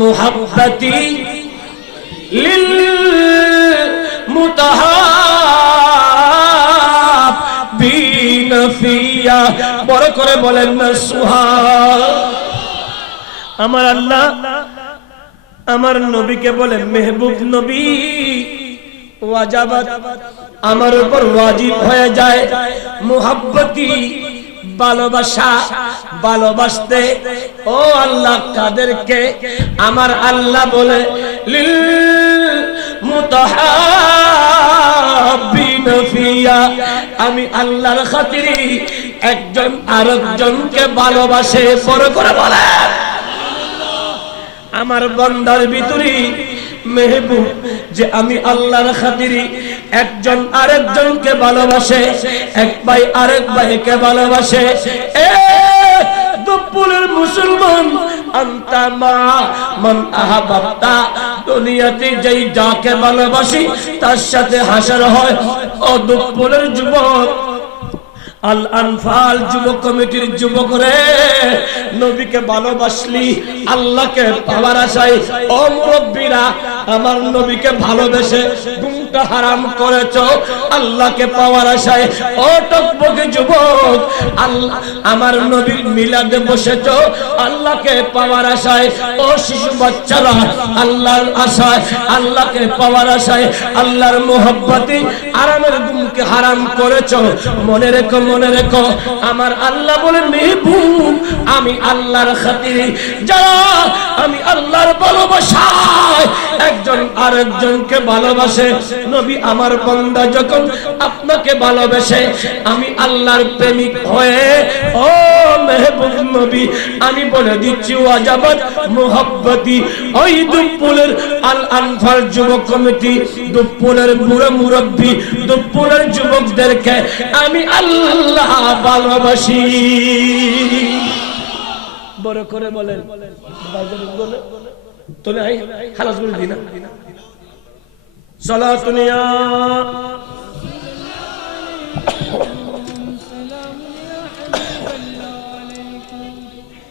محبتي للمتحابين فيا। বড় করে বলেন না সুবহান। আমার আল্লাহ আমার নবীকে বলে মেহবুব নবী ওয়াজাবাত আমার উপর ওয়াজিব হয়ে যায় মুহাব্বতি ভালোবাসা, ভালোবাসতে। ও আল্লাহ কাদেরকে? আমার আল্লাহ বলে লিল মুতাহাব্বিনা ফিয়া, আমি আল্লাহর খাতিরে একজন আরেকজনকে ভালোবাসে। বড় করে বলে আমার বান্দার ভিতরে মেহবুব যে আমি আল্লাহর খাতিরে একজন আরেকজনকে ভালোবাসে, এক ভাই আরেক ভাইকে ভালোবাসে। এ দুপুরের মুসলমান আনতা মা মান আহাবাতা, দুনিয়াতে যেই যাকে ভালোবাসি তার সাথে হাসর হয়। ও দুপুরের যুবক আল আনফাল যুবক কমিটির যুবক রে, নবীকে ভালোবাসলি আল্লাহকে পাওয়ার আশায়। ও মুরব্বীরা আমার নবীকে ভালোবেসে ঘুমটা হারাম করেছো আল্লাহকে পাওয়ার আশায়। ও টকবকে যুবক আল্লাহ আমার নবীর মিলাদে বসেছো আল্লাহকে পাওয়ার আশায়। ও শিশু বাচ্চারা আল্লাহর আশায় আল্লাহকে পাওয়ার আশায় আল্লাহর মোহব্বতে আরামের ঘুমকে হারাম করেছো। মনে রেখো মনে রেখো আমার আল্লাহ বলেন মেহবুব আমি আল্লাহর খাতিরে যারা আমি আল্লাহর ভালোবাসায় একজন আরেকজনকে ভালোবাসে। নবী আমার বান্দা যখন আপনাকে ভালোবাসে আমি আল্লাহর প্রেমিক হয়ে ও মেহবুব নবী আমি বলে দিচ্ছি ওয়াজাবাত মুহাব্বতি। ওই দুপুরের আল আনফাল যুবক কমিটি দুপুরের বুড়ো মুরব্বী দুপুরের যুবকদেরকে আমি আল্লাহ ভালোবাসি। বড় করে বলেন তোলে খালাস বলে দিনা সালাতুনিয়া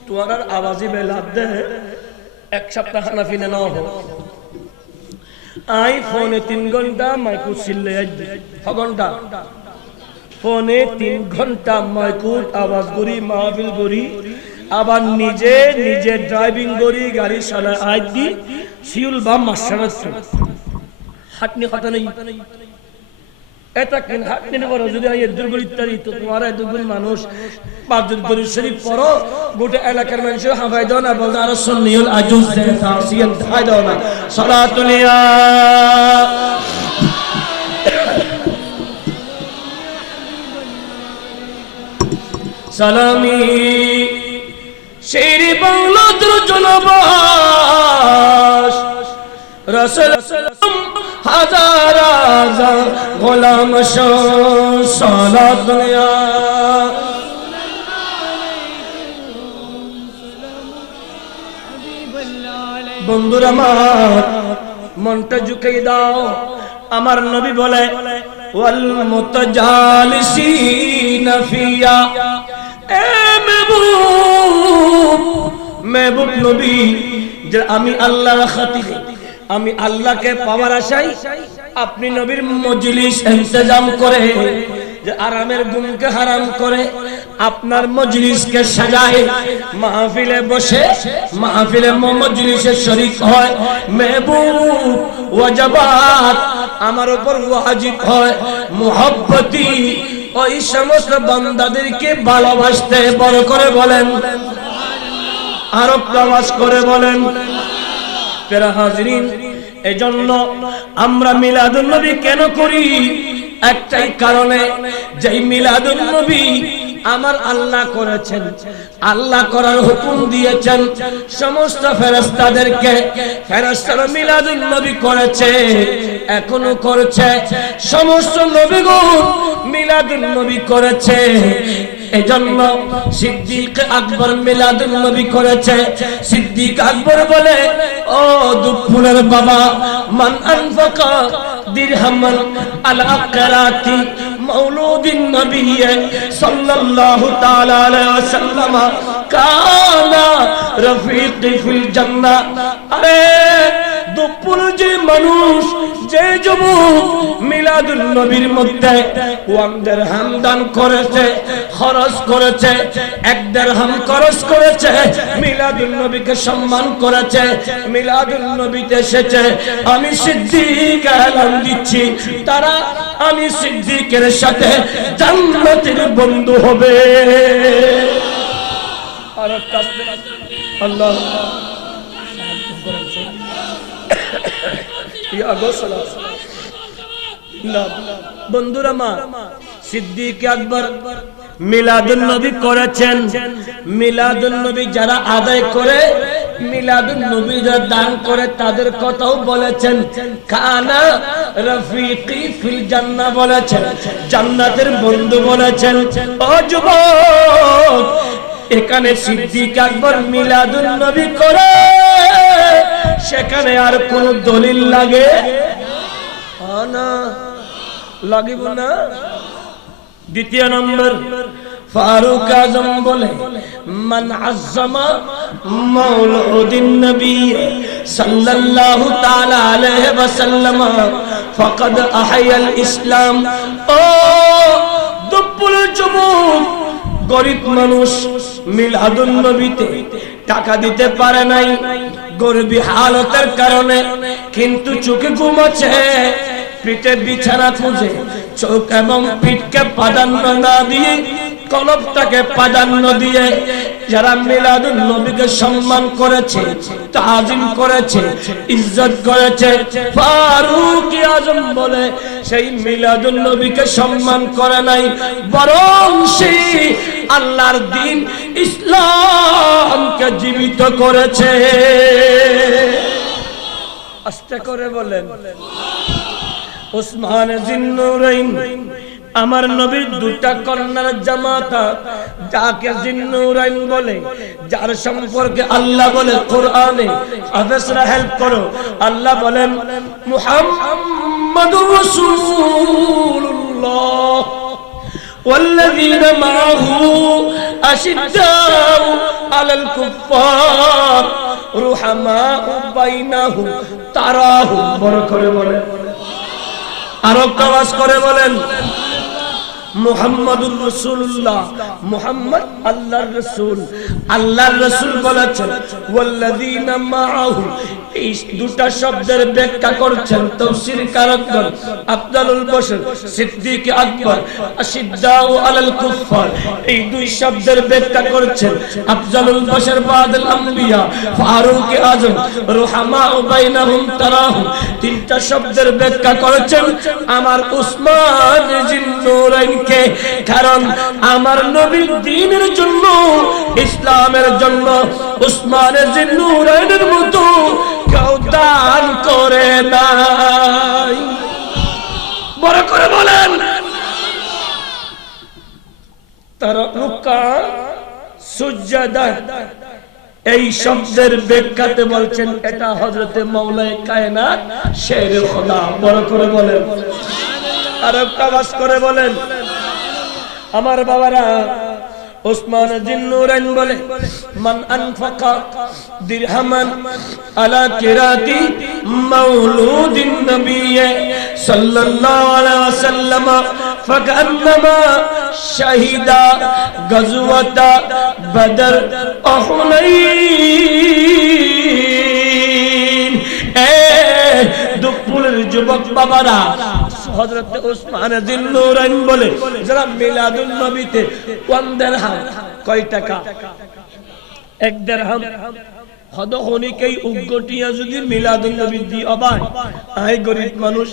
তোমার আওয়াজই বেলাদ দে এক সপ্তাহ হানাফি না হো আই ফোনে 3 ঘন্টা মাইকুট সিল্লে ঘন্টা ফোনে 3 ঘন্টা মাইকুট আওয়াজ করি মাহফিল করি আবার নিজে নিজে ড্রাইভিং করি গাড়ি চালা আজ দি শিউল বা মাসারাত হাটনি কথা নেই এটা কিন হাত নিতে পারো যদি এই দুর্গুণ ইত্যাদি তো তোমার এই দুর্গুণ মানুষ পাঁচজন দরুদ শরীফ পড়ো গোটা এলাকার মানুষ হাবাই দাও না বলতে আরো সুন্নিউল আজুজ যে তাসিয়ান হাই দাও না সালাতুলিয়া সালামি শেরি বাংলা দ্রুজনবাস রাসূল হাজার হাজার গোলাম সালাতুলিয়া বন্ধুরা আমার মনটা ঝুঁকিয়ে দাও আমার নবী বলে ওয়াল মুতাজালিসিনা ফিয়া এ মেহবুব নবী যে আমি আল্লাহর খাতিরে আমি আল্লাহকে পাওয়ার আশায় আপনি নবীর মজলিস ইন্তজাম করে যে আরামের গুমকে হারাম করে আপনার মজলিসকে সাজায় মাহফিলে বসে মাহফিলে মজলিসে শরীক হয় মেহবুব ওয়াজিবাত আমার উপর ওয়াজিব হয় মুহাব্বতি ওই সমস্ত বান্দাদেরকে ভালোবাসতে বড় করে বলেন আরো প্রবাস করে বলেন প্রিয় হাজিরিন এজন্য আমরা মিলাদুন নবী কেন করি একটাই কারণে যে মিলাদুন নবী আমার আল্লাহ করেছেন আল্লাহ করার হুকুম দিয়েছেন সমস্ত ফেরেশতাদেরকে ফেরেশতারা মিলাদুন নবী করেছে এখনো করছে সমস্ত নবীগণ মিলাদুন নবী করেছে এজন্য সিদ্দিক আকবর মিলাদুন নবী করেছে সিদ্দিক আকবর বলে ও দুপুরের বাবা মান আনফাকা দিরহামান আলা কিরাতি মাউলুদিন নবী সাল্লাল্লাহু তাআলা আলাইহি ওয়াসাল্লাম কানা রফিকি ফিল জান্নাহ আরে দুপুর যে মানুষ যে যুবক মিলাদুন নবীর মধ্যে 1 দিরহাম দান করেছে খরচ করেছে 1 দিরহাম খরচ করেছে মিলাদুন নবীকে সম্মান করেছে মিলাদুন নবীতে এসেছে আমি সিদ্দিক এলান দিচ্ছি তারা আমি সিদ্দিকের সাথে জান্নাতের বন্ধু হবে আর আল্লাহ বন্ধুরা মা সিদ্দিক আকবর মিলাদুন নবী করেছেন মিলাদুন নবী যারা আদায় করে মিলাদুন নবী যারা দান করে তাদের কথাও বলেছেন কানা রফিকি ফিল জান্নাহ বলেছেন জান্নাতের বন্ধু বলেছেন ও যুবক এখানে সিদ্দিক আকবর মিলাদুন নবী করে সেখানে আর কোন দলিল লাগে না লাগিব না দ্বিতীয় নম্বর ফারুক আজম বলে মান আযযামা মাউলুদিন নবী সাল্লাল্লাহু তাআলা আলাইহি ওয়াসাল্লাম ফাকাদ আহয়াল ইসলাম ও দুপুর যুবক গরিব মানুষ মিলাদুন নবীতে টাকা দিতে পারে নাই গরিবী হালতের কারণে কিন্তু চোখে ঘুম আছে পিঠে বিছানা খুঁজে চোখ এবং পিঠকে প্রাধান্য না দিয়ে কলবটাকে প্রাধান্য দিয়ে যারা মিলাদুন নবীকে সম্মান করেছে তাজিম করেছে ইজ্জত করেছে ফারুক আজম বলে সেই মিলাদুন নবীকে সম্মান করে নাই বরং সেই আল্লাহর দ্বীন ইসলামকে জীবিত করেছে আস্তে করে বলেন উসমান জিন্নুরাইন আমার নবীর দুটা কন্যার জামাতা যাকে জিন্নুরাইন বলে যার সম্পর্কে আল্লাহ বলে কোরআনে হাফেজরা হেল্প করো আল্লাহ বলেন মুহাম্মাদুর রাসূলুল্লাহ والذين معه أشداء على الكفار رحماء بينهم تراهم বড় করে বলেন আরো আওয়াজ করে বলেন মুহাম্মাদুর রাসূলুল্লাহ, মুহাম্মদ আল্লাহর রাসূল। আল্লাহর রাসূল বলেছেন ওয়াল্লাযীনা মাআহু, এই দুটো শব্দের ব্যাখ্যা করছেন তাফসীরকারগণ। আফদালুল বশর, সিদ্দিক আকবর, আশিদ্দাউ আলাল কুফফার, এই দুই শব্দের ব্যাখ্যা করছেন আফজালুল বশর বাদাল আম্বিয়া, ফারুক আযম, রুহামাউ বাইনাহুম তারাহুম। তিনটা শব্দের ব্যাখ্যা করেছেন আমার উসমান জিন্নুরাইনকে, কারণ আমার নবীর দ্বীনের জন্য, ইসলামের জন্য উসমান জিন্নুরাইনের মতো কেউ দান করে নাই। বড় করে বলেন। তারা রুকা সুজদা, এই শব্দের ব্যাখ্যাতে বলছেন এটা হযরতে মাওলায়ে কায়নাত শের খোদা। বড় করে বলেন, আর একটা আওয়াজ করে বলেন। আমার বাবারা, উসমান জিন্নুরাইন বলে মান আনফাকা দিরহামান আলা কিরাতি মাউলুদিন নবী সাল্লাল্লাহু আলাইহি ওয়াসাল্লাম ফাকান্নামা শাহিদা গাজওয়াতা বদর ও হুনাইন। দুপুরের যুবক বাবারা, হযরত উসমান জিন্নুরাইন বলে যারা মিলাদুন নবীতে 1 দিরহাম, কয় টাকা? 1 দিরহাম। হদ হনিকেই উগ্গটিয়া যদি মিলাদুন নবী দি অবাই, আই গরিব মানুষ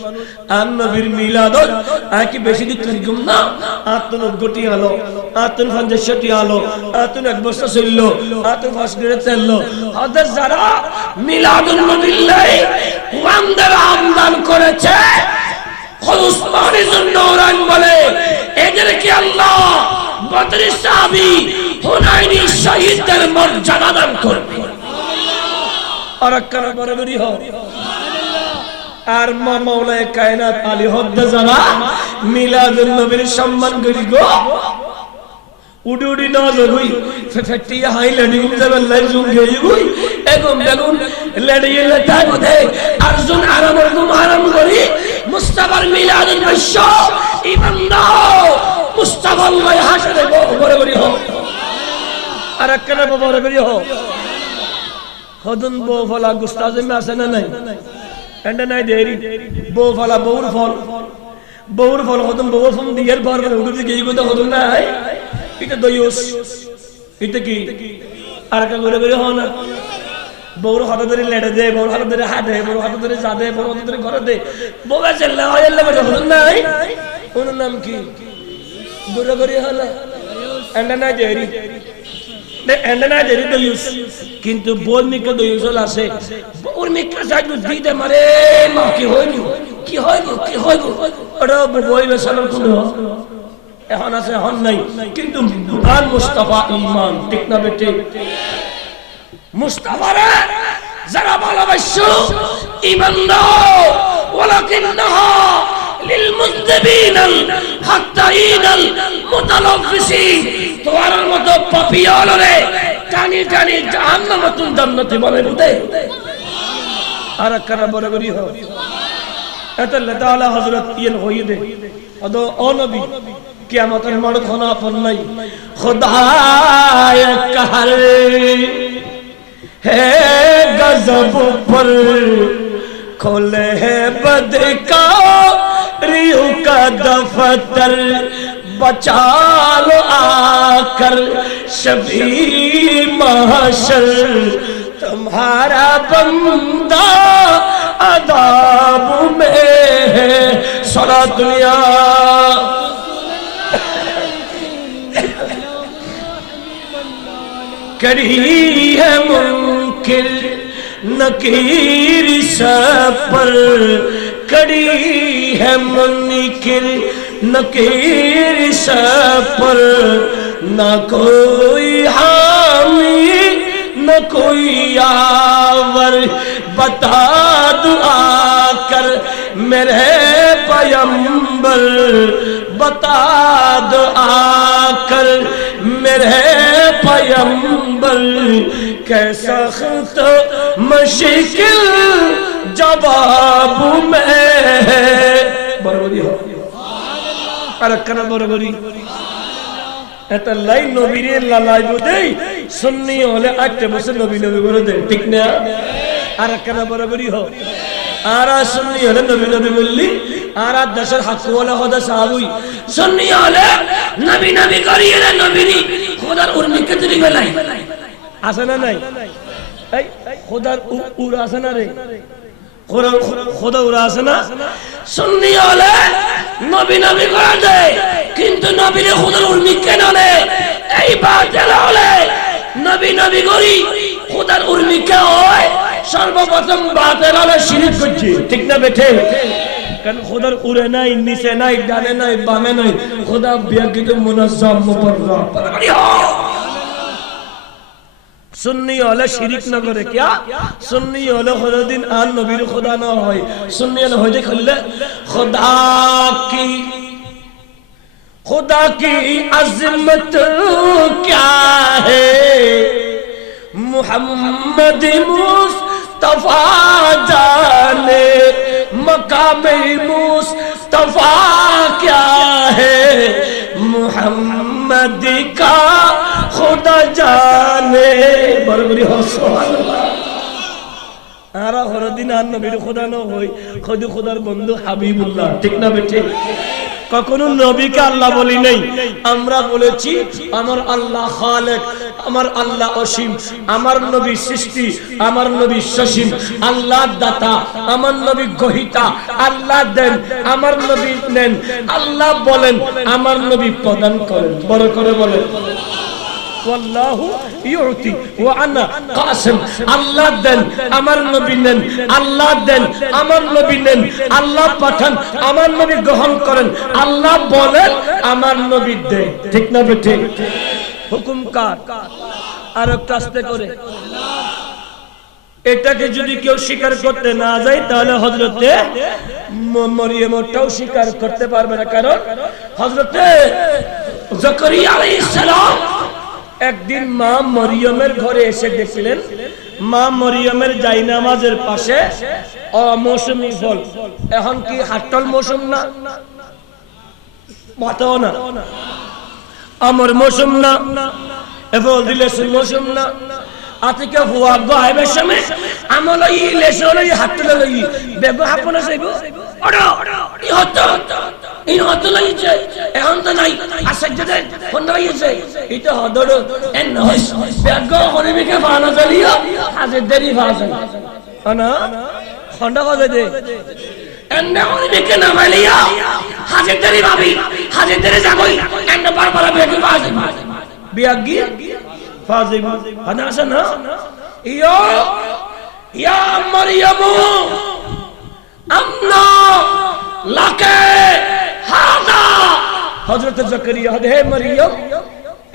আর নবীর মিলাদত আই কি বেশি দিত কম না। আতুন উগ্গটি আলো, আতুন 50টি আলো, আতুন 1 বছর চললো, আতুন 5 গড়ে চললো। হদ যারা মিলাদুন নবীর লাই 1 দিরহাম দান করেছে, উসমান জিন্নুরাইন বলে এদেরকে আল্লাহ বদরের সাহাবী, হুনাইনি শহীদদের মর্যাদা দান করবে। আর কারা বরাবরই হয়। আর মাওলায়ে কায়নাত আলী হদ্দা যারা মিলাদুন নবীর সম্মান করি গো, উডি উডি না জগুই ফেফেটি হাই লেডি গুম যাবে লাই জুম গেই গুই এগম বেগুন লেডি লেটা গদে আরজুন আরামর গুম আরাম করি মুস্তাফার মিলাদুন বিশ্ব ইমানদা মুস্তাফার লাই হাসরে বরাবরই হয়। আর কারা বরাবরই হয়। হদন বো ফলা গুস্তাজে মে আছে না নাই? এন্ড নাই দেরি বো ফলা বউর ফল, বউর ফল হদন বউ ফম দিয়ের পর উড়ে গিয়ে গো হদন নাই। এটা দয়ুস, এটা কি আর কা করে করে হয় না। বউর হাতে ধরে লেড়ে দে, বউর হাতে ধরে হাতে, বউর হাতে ধরে যা দে, বউর হাতে ধরে ঘরে দে, বউ আছে না হয় আল্লাহ বলে হদন নাই। ওর নাম কি? গুড়া করে হলো এন্ড নাই দেরি, এন্ড নাই দেরি দয়ুস। কিন্তু বউর মিকে দয়ুস আছে, বউর মিকে যাইবো দিতে মারে মা কি হইনি, কি হইব, কি হইব, ওটা বই বেসানোর কোন এখন আছে এখন নাই। কিন্তু মুহান মুস্তাফা ঈমান, ঠিক না বেটে? মুস্তাফারে যারা ভালোবাসো ঈমান দাও, ওয়ালাকিন্নাহা লিল মুযনিবিনাল হাত্তাইনাল মুতালাফফিসিন। তোমার মতো পাপিয়ালরে টানি টানি জাহান্নামে তুই জান্নাতে বলে দে। আর কারা বরাবরই হয়। এটা আল্লাহ তাআলা হযরত ইয়েল হইদে আদো ও নবী কিয়ামতের মাঠে খানা পন নাই খুদায়ে কাহর হে গজব पर खोले है बदकारियों का दफ्तर बचा लो आकर शफी महशर तुम्हारा बंदा अदाब में है सारा दुनिया करी है मुनकिर नकीर सब पर कड़ी है मुनकिर नकीर सब पर न कोई हामी न कोई यावर बता दो आकर मेरे पैगंबर बता दो आकर मेरे पैगंबर कैसा खत मुश्किल जवाब में बराबरी हो আর একখানা বরাবরই এটা লাই নবীরে লালাইব দেই সুন্নি হলে 8 বছর নবী নবী করে দেয় ঠিক না আর একখানা বরাবরই হোক আর সুন্নি হলে নবী নবী বললি আর দেশের হাকুওয়ালা খোদা সাহাবী সুন্নি হলে নবী নবী করিয়ে না নবীনি খোদার উর্মিকে তুলি বেলাই আছে না নাই এই খোদার উর আছে না রে খোদা উর আছে না সুন্নি হলে নবী নবী করে দেয় কিন্তু নবীরে খোদার উর্মি কেন নে এই বাতিল হলে নবী নবী করি খোদার উর্মি কে হয় সর্বপ্রথম বাতিল হলে শিরক করছে ঠিক না বেঠে কারণ খোদার উড়ে নাই নিচে নাই ডানে নাই বামে নাই খোদা বিয়াকিত মুনাজ্জাম মুবাররা সুন্নি হলে শিরিক না করে क्या সুন্নি হলে কোনদিন আর নবীর খোদা না হয় সুন্নি হলে হয়ে খুললে खुदा की अज़मत क्या है मोहम्मद मुस्तफा जाने मकाम मुस्तफा क्या है मोहम्मद का खुदा जाने बरबरी हो सुभान अल्लाह आरा हरदिन আর নবীর খোদা না হয় খুদ খোদার বন্ধু হাবিবুল্লাহ ঠিক না বেঠে কখনো নবীকে আল্লাহ বলি নাই আমরা বলেছি আমার আল্লাহ খালেক আমার আল্লাহ অসীম আমার নবী সৃষ্টি আমার নবী সসীম আল্লাহ দাতা আমার নবী গ্রহীতা আল্লাহ দেন আমার নবী নেন আল্লাহ বলেন আমার নবী প্রদান করেন বড় করে বলেন والله يعطي وانا قاسم আল্লাহ দেন আমার নবী নেন আল্লাহ দেন আমার নবী নেন আল্লাহ পাঠান আমার নবী গ্রহণ করেন আল্লাহ বলেন আমার নবী দেন ঠিক না বেঠে হুকুম কার আর একটা আস্তে করে এটাকে যদি কেউ স্বীকার করতে না যায় তাহলে হযরতে মরিয়মটাও স্বীকার করতে পারবে না কারণ হযরতে জাকারিয়া আলাইহিস সালাম একদিন মা মরিয়মের ঘরে এসে দেখলেন মা মরিয়মের জায়নামাজের পাশে অমৌসুমী ফল এখন কি হাটল মৌসুম না বাতাও না আমার মৌসুম না এফল দিলে মৌসুম না আতিকে হুয়া গায়বে সময় আমল ই লেসল ই হাটল ই বেব হাপনা যাইব ওড়ো ই হতো এই হতো লাগিছে এখন তো নাই আসজদে কোন হইছে এটা হদড় এন হইস বেগ হরিবিকে বানা চলিয়া হাজে দেরি ভাষা আনা খন্ডা বাজে দে এন হরিবিকে নামালিয়া হাজে দেরি ভাবি হাজে দেরি যাগই এন বারবার বেগ ভাষা বিয়াগি ফাজিব আনা আসনা ইয়া মারইয়াম আমনা লাকে হাদা হযরত জাকারিয়া হে মারইয়াম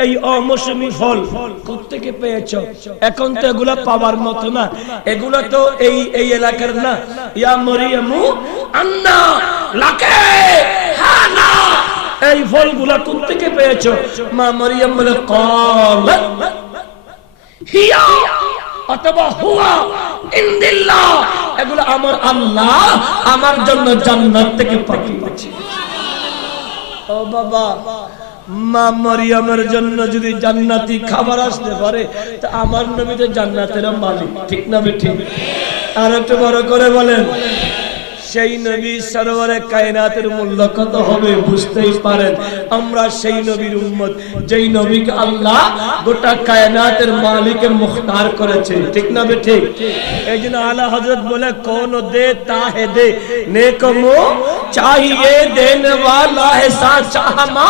এই অমৌসুমী ফল কোত্থেকে পেয়েছো এখন তো এগুলা পাওয়ার মতো না এগুলা তো এই এলাকার না ইয়া মারইয়াম আন্না লাকে হাদা এই ফলগুলা কোত্থেকে পেয়েছো মা মারইয়াম বলে ক্বালাত হিয়া অথবা হুয়া ইনদিল্লাহ এগুলো আমার আল্লাহ আমার জন্য জান্নাত থেকে পাঠিয়েছে ও বাবা মা মরিয়মের জন্য যদি জান্নাতি খাবার আসতে পারে তা আমার নবী তো জান্নাতের মালিক ঠিক না ঠিক আর একটু বড় করে বলেন সেই নবী সরওয়ারে কায়নাতের মূল্য কত হবে বুঝতেই পারেন আমরা সেই নবীর উম্মত যেই নবীকে আল্লাহ গোটা কায়নাতের মালিকে মুখতার করেছে ঠিক না ঠিক এইজন্য আলা হযরত বলে কোন দেতা হে দে নেক মো চাহিয়ে দেনে वाला है সাচা হামা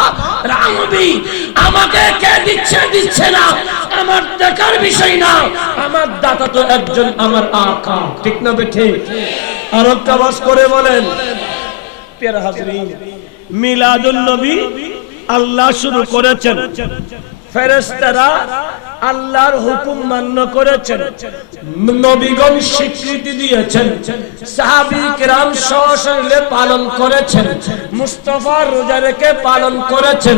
রামবি আমাকে কে দিচ্ছে না আমার দেখার বিষয় না আমার দাতা তো একজন আমার আকা ঠিক না ঠিক আর একটা বাস করে বলেন প্রিয় হাজরিন মিলাদুন নবী আল্লাহ শুরু করেছেন ফেরেশতারা আল্লাহর হুকুম মান্য করেছেন নবীগণ স্বীকৃতি দিয়েছেন সাহাবী কিরাম সশরীরে পালন করেছেন মুস্তাফা রোজা রেখে পালন করেছেন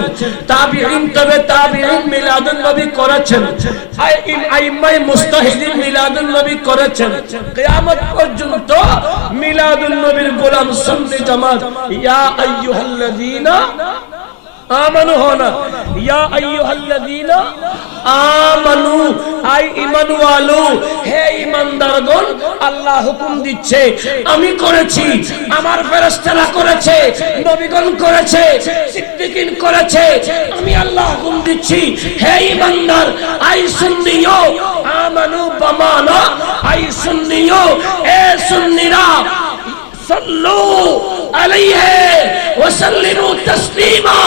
তাবিঈন তবে তাবিঈন মিলাদুন নবী করেছেন আইম্মায়ে মুস্তাহিদিন মিলাদুন নবী করেছেন কিয়ামত পর্যন্ত মিলাদুন নবীর গোলাম সুন্নি জামাত ইয়া আইয়ুহাল্লাযীনা আমানু হনা ইয়া আইয়ুহাল্লাযীনা আমানু আই ঈমানওয়ালু, হে ঈমানদারগণ, আল্লাহ হুকুম দিচ্ছে, আমি করেছি, আমার ফেরেশতারা করেছে, নবীগণ করেছে, সিদ্দিকিন করেছে, আমি আল্লাহ হুকুম দিচ্ছি, হে ঈমানদার আই সুন্নিয়ো আমানু বামানা, আই সুন্নিয়ো, এ সুন্নিরা সাল্লু আলাইহি ওয়া সাল্লিমু তাসলিমা,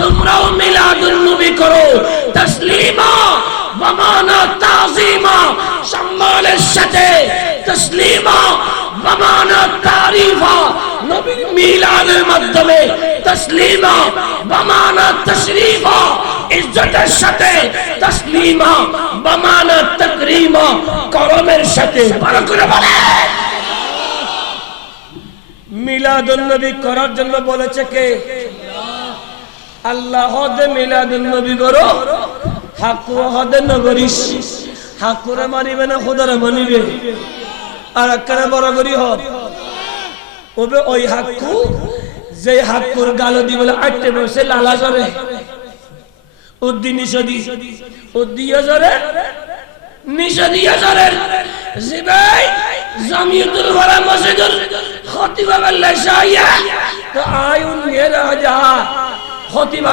তোমরাও মিলাদুন নবী করো, তাসলিমা বামানা তাযীমা, সম্মানের সাথে, তাসলিমা বামানা তারিফা, নবীর মিলাদের মাধ্যমে, তাসলিমা বামানা তাশরীফা, ইজ্জতের সাথে, তাসলিমা বামানা তাকরীমা, করমের সাথে। বড় করে বলে মিলাদুন নবী করার জন্য বলেছে কে? আল্লাহ হদে মিলাদুন নবী করো, হাকু হদে নগরিস, হাকুরে মানিবে না খোদারে মানিবে? আর একখানে বড় করি হদ ওবে ওই হাকু, যে হাকুর গালো দি বলে আটতে বসে লালা জরে উদ্দি নিষদি, উদ্দিয়া জরে নিষদিয়া জরে, জিবাই জামিয়াতুল ওয়ালা মসজিদুল খতিবা বাল্লাশাইয়া তো আয়ুন গেরা যা খতিবা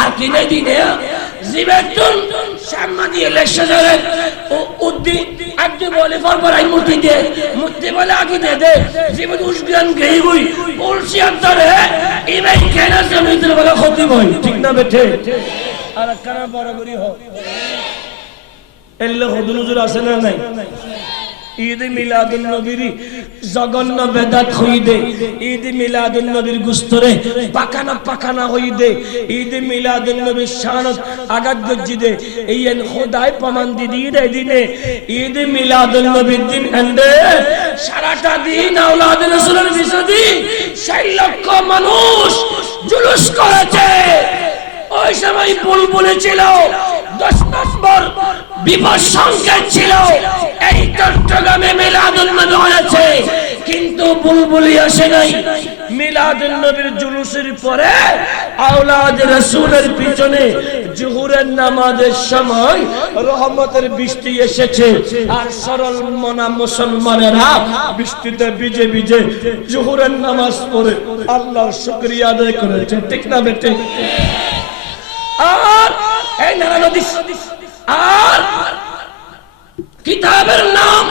আর কি নাই দিনে জিবাতুন সামনে লেশা জরে উদ্দি আব্দু বলে পরপর আই মুতি দে, মুতি বলে আগে দে দে, জিবাত উসগান গই গই বলছি আন্তরে ইবাই কেন জামিয়াতুল ওয়ালা খতিবা, ঠিক না বেঠে? আর কানা বড় করি হ এল্লে হুজুর হুজুর আছে না নাই? ঈদ মিলাদুন নবীর জঘন্য বেদাত হই দে, ঈদ মিলাদুন নবীর গুস্তরে পাকানা পাকানা হই দে, ঈদ মিলাদুন নবীর শানত আগাত গজ্জি দে, এইন খোদাই প্রমাণ দি দে দিনে ঈদ মিলাদুন নবীর দিন এন্ডে সারাটা দিন আওলাদ রাসূলের বিরোধী ৬০ লক্ষ মানুষ জুলুস করেছে। ওই সময় বুলবুলি ছিল, 10 নম্বর বিপদ সংকেত ছিল, এই চট্টগ্রামে মিলাদুন নবী হয়েছে, কিন্তু বুলবুলি আসে নাই। মিলাদুন নবীর জুলুসের পরে আওলাদ রাসূলের পিছনে জোহরের নামাজের সময় রহমতের বৃষ্টি এসেছে, আর সরল মনা মুসলমানেরা বৃষ্টিতে ভিজে ভিজে জোহরের নামাজ পড়ে আল্লাহর শুকরিয়া আদায় করেছে, ঠিক না বেটে? আর এই নারা নদী, আর কিতাবের নাম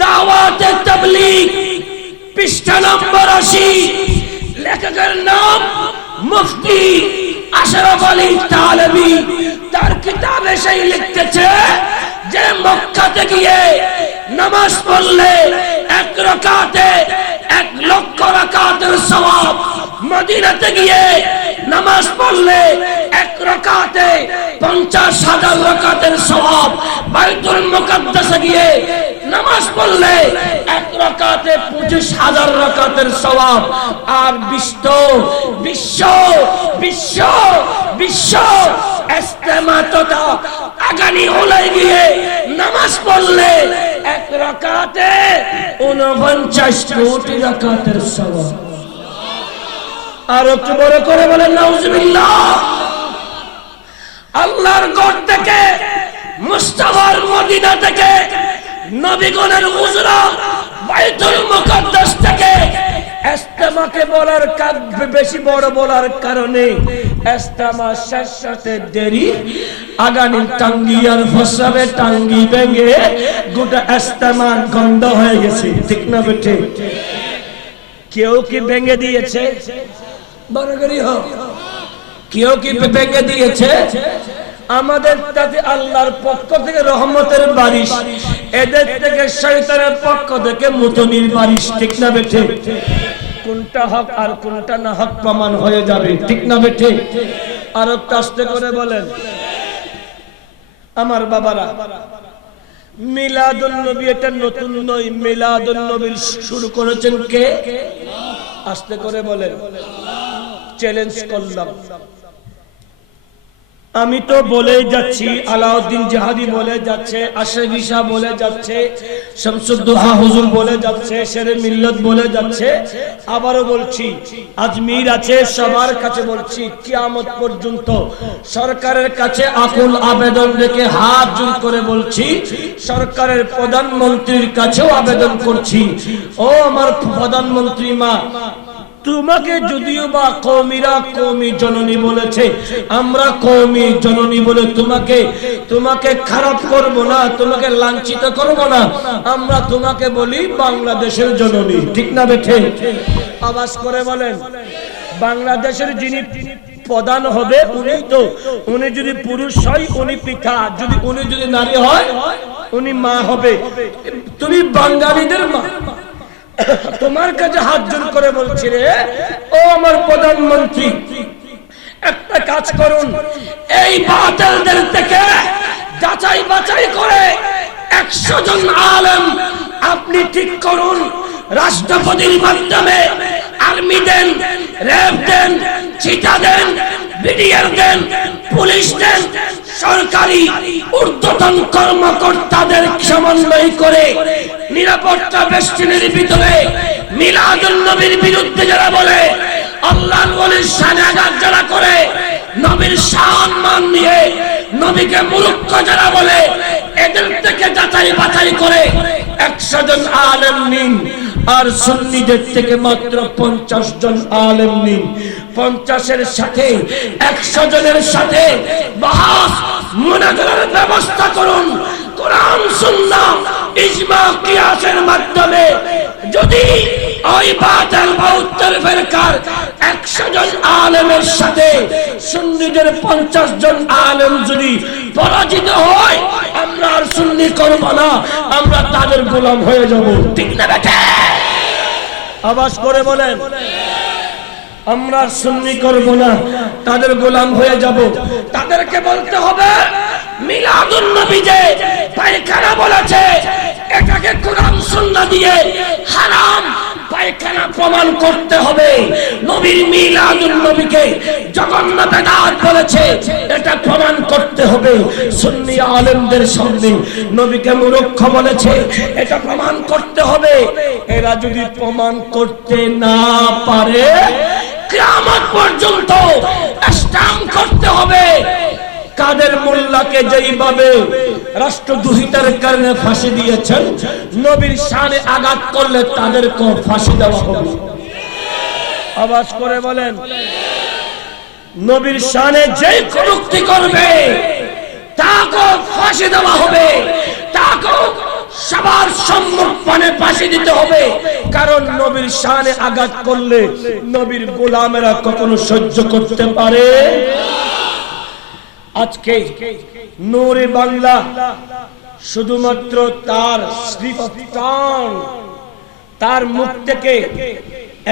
দাওয়াতে তাবলীগ, পৃষ্ঠা নম্বর ৮০, লেখকের নাম মুফতি আশরাফ আলী থানভী। তার কিতাবে সেই লিখতেছে যে মক্কাতে গিয়ে নামাজ পড়লে ১ রাকাতে ১ লক্ষ রাকাতের সওয়াব, মদিনাতে গিয়ে নামাজ পড়লে ১ রাকাতে ৫০,০০০ রাকাতের সওয়াব, বাইতুল মুকাদ্দাসে গিয়ে নামাজ পড়লে ১ রাকাতে ২৫,০০০ রাকাতের সওয়াব। আর বিশ্ব ইস্তেমা তথা আগামী হলে গিয়ে নামাজ পড়লে ১ রাকাতে ৪৯ কোটি রাকাতের সওয়াব। আর একটু বড় করে বলেন নাউজুবিল্লাহ। আল্লাহর ঘর থেকে, মুস্তাফার মদিনা থেকে, নবীগণের হুজরা বাইতুল মুকাদ্দাস থেকে ইস্তেমাকে বলার বেশি বড় বলার কারণে ইস্তেমা শেষে দেরি, আগামী টাঙ্গিয়ার ফসাবে টাঙ্গি ভেঙে গোটা ইস্তেমা গন্ধ হয়ে গেছে, ঠিক না বেটে? কেউ কি ভেঙে দিয়েছে? বড়গরি হোক, কেউ কি ভেঙে দিয়েছে? আমাদের তাতে আল্লাহর পক্ষ থেকে রহমতের বারিশ, এদের থেকে শয়তানের পক্ষ থেকে মুতনির বারিশ, ঠিক না বেঠে? কোনটা হক আর কোনটা না হক প্রমাণ হয়ে যাবে, ঠিক না বেঠে? আর আস্তে করে বলেন আমার বাবারা, মিলাদুন নবী এটা নতুন নয়, মিলাদুন নবী শুরু করেছেন কে? আস্তে করে বলেন, চ্যালেঞ্জ করলাম। আমি তো বলে যাচ্ছি, আলাউদ্দিন জাহাদি বলে যাচ্ছে, আশরাফ ঈসা বলে যাচ্ছে, শামসুদ্দোহা হুজুর বলে যাচ্ছে, শেরে মিল্লাত বলে যাচ্ছে। আবারও বলছি, আজমির আছে, সবার কাছে বলছি, কিয়ামত পর্যন্ত সরকারের কাছে আকুল আবেদন রেখে হাত জোর করে বলছি, সরকারের প্রধানমন্ত্রীর কাছেও আবেদন করছি, ও আমার প্রধানমন্ত্রী মা, তোমাকে যদিও বা কওমিরা কওমি জননী বলেছে, আমরা কওমি জননী বলে তোমাকে খারাপ করব না, তোমাকে লাঞ্ছিত করব না, আমরা তোমাকে বলি বাংলাদেশের জননী। ঠিক না বেঠে? আওয়াজ করে বলেন। বাংলাদেশের যিনি প্রধান হবে উনি যদি পুরুষ হয় উনি পিতা, উনি যদি নারী হয় উনি মা হবে। তুমি বাঙালিদের মা। তোমার কাছে হাত জোর করে বলছি রে, ও আমার প্রধানমন্ত্রী, একটা কাজ করুন, এই বাতিলদের থেকে যাচাই বাছাই করে 100 জন আলেম আপনি ঠিক করুন, রাষ্ট্রপতির মাধ্যমে আর্মি দেন, র্যাব দেন, চিটা দেন, বিডিআর দেন, পুলিশ দেন, সরকারি ঊর্ধ্বতন কর্মকর্তাদের সমন্বয় করে নিরাপত্তা বেষ্টনীর ভিতরে মিলাদুন নবীর বিরুদ্ধে যারা বলে, আল্লাহর ওলির শানে আঘাত যারা করে, নবীর সম্মান নিয়ে নবীকে মূর্খ যারা বলে, এদের থেকে যাচাই বাছাই করে 100 জন আলেম নিন, আর সুন্নিদের থেকে মাত্র 50 জন আলেম নিন। 50-এর সাথে 100 জনের সাথে বাহাস মুনাজারার ব্যবস্থা করুন। কোরআন সুন্নাহ ইজমা কিয়াসের মাধ্যমে যদি ওই বাতিল বা উত্তর ফেরকার 100 জন আলেমের সাথে সুন্নিদের 50 জন আলেম যদি পরাজিত হয়, আমরা আর সুন্নি করব না, আমরা তাদের গোলাম হয়ে যাব। ঠিক না বেটা? আওয়াজ করে বলেন। আমরা সুন্নি করব না, তাদের গোলাম হয়ে যাব। তাদেরকে বলতে হবে মিলাদুন নবী যে পায়খানা বলেছে, এটাকে কোরআন সুন্নাহ দিয়ে হারাম পায়খানা প্রমাণ করতে হবে। নবীর মিলাদুন নবীকে জঘন্য বেদাত বলেছে, এটা প্রমাণ করতে হবে। সুন্নি আলেমদের সামনে নবীকে মূর্খ বলেছে, এটা প্রমাণ করতে হবে। এরা যদি প্রমাণ করতে না পারে, কিয়ামত পর্যন্ত স্ট্যাম্প করতে হবে। কাদের মোল্লাকে যেইভাবে রাষ্ট্রদ্রোহিতার কারণে ফাঁসি দিয়েছেন, নবীর শানে আঘাত করলে তাদেরকেও ফাঁসি দেওয়া হবে। আওয়াজ করে বলেন। নবীর শানে যেই কটূক্তি করবে তাকেও ফাঁসি দেওয়া হবে, তাকেও সবার সম্মুখে ফাঁসি দিতে হবে। কারণ নবীর শানে আঘাত করলে নবীর গোলামেরা কখনো সহ্য করতে পারে। আজকে নূরে বাংলা শুধুমাত্র তার স্লিপ অফ টাং, তার মুখ থেকে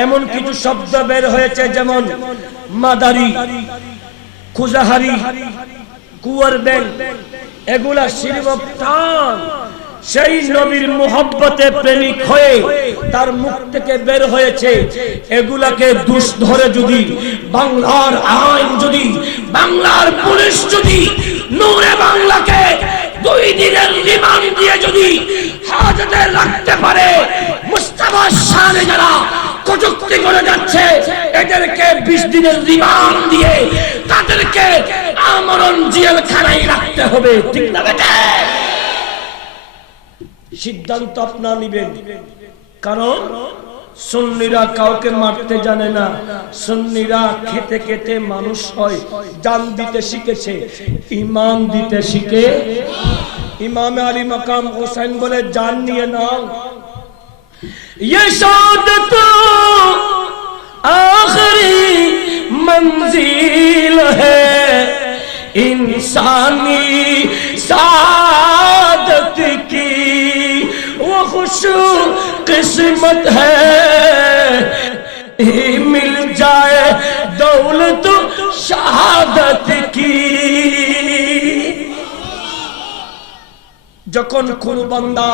এমন কিছু শব্দ বের হয়েছে, যেমন মাদারি, খুজাহারি, কুয়ার ব্যাং, এগুলা স্লিপ অফ টাং। সেই নবীর মুহাব্বতে প্রেমিক হয়ে তার মুখ থেকে বের হয়েছে। এগুলাকে দোষ ধরে যদি বাংলার আইন, যদি বাংলার পুলিশ যদি নূরে বাংলাকে 2 দিনের রিমান্ড দিয়ে যদি হাজতে রাখতে পারে, মুস্তাফার শানে যারা কটূক্তি করে যাচ্ছে এদেরকে 20 দিনের রিমান্ড দিয়ে তাদেরকে আমরণ জেলখানায় রাখতে হবে। ঠিক না বেটা? সিদ্ধান্ত আপনারা নেবেন। কারণ সুন্নিরা কাউকে মারতে জানে না, সুন্নিরা খেতে খেতে মানুষ হয়, জান দিতে শিখেছে, ঈমান দিতে শিখে। ইমাম আলী মাকাম হোসেন বলে, জান নিয়ে নাও, ये शादत आखिरी मंजिल है, इंसानी सादत की वो खुश किस्मत है, मिल जाए दौलत शहादत की। যখন কোন বান্দা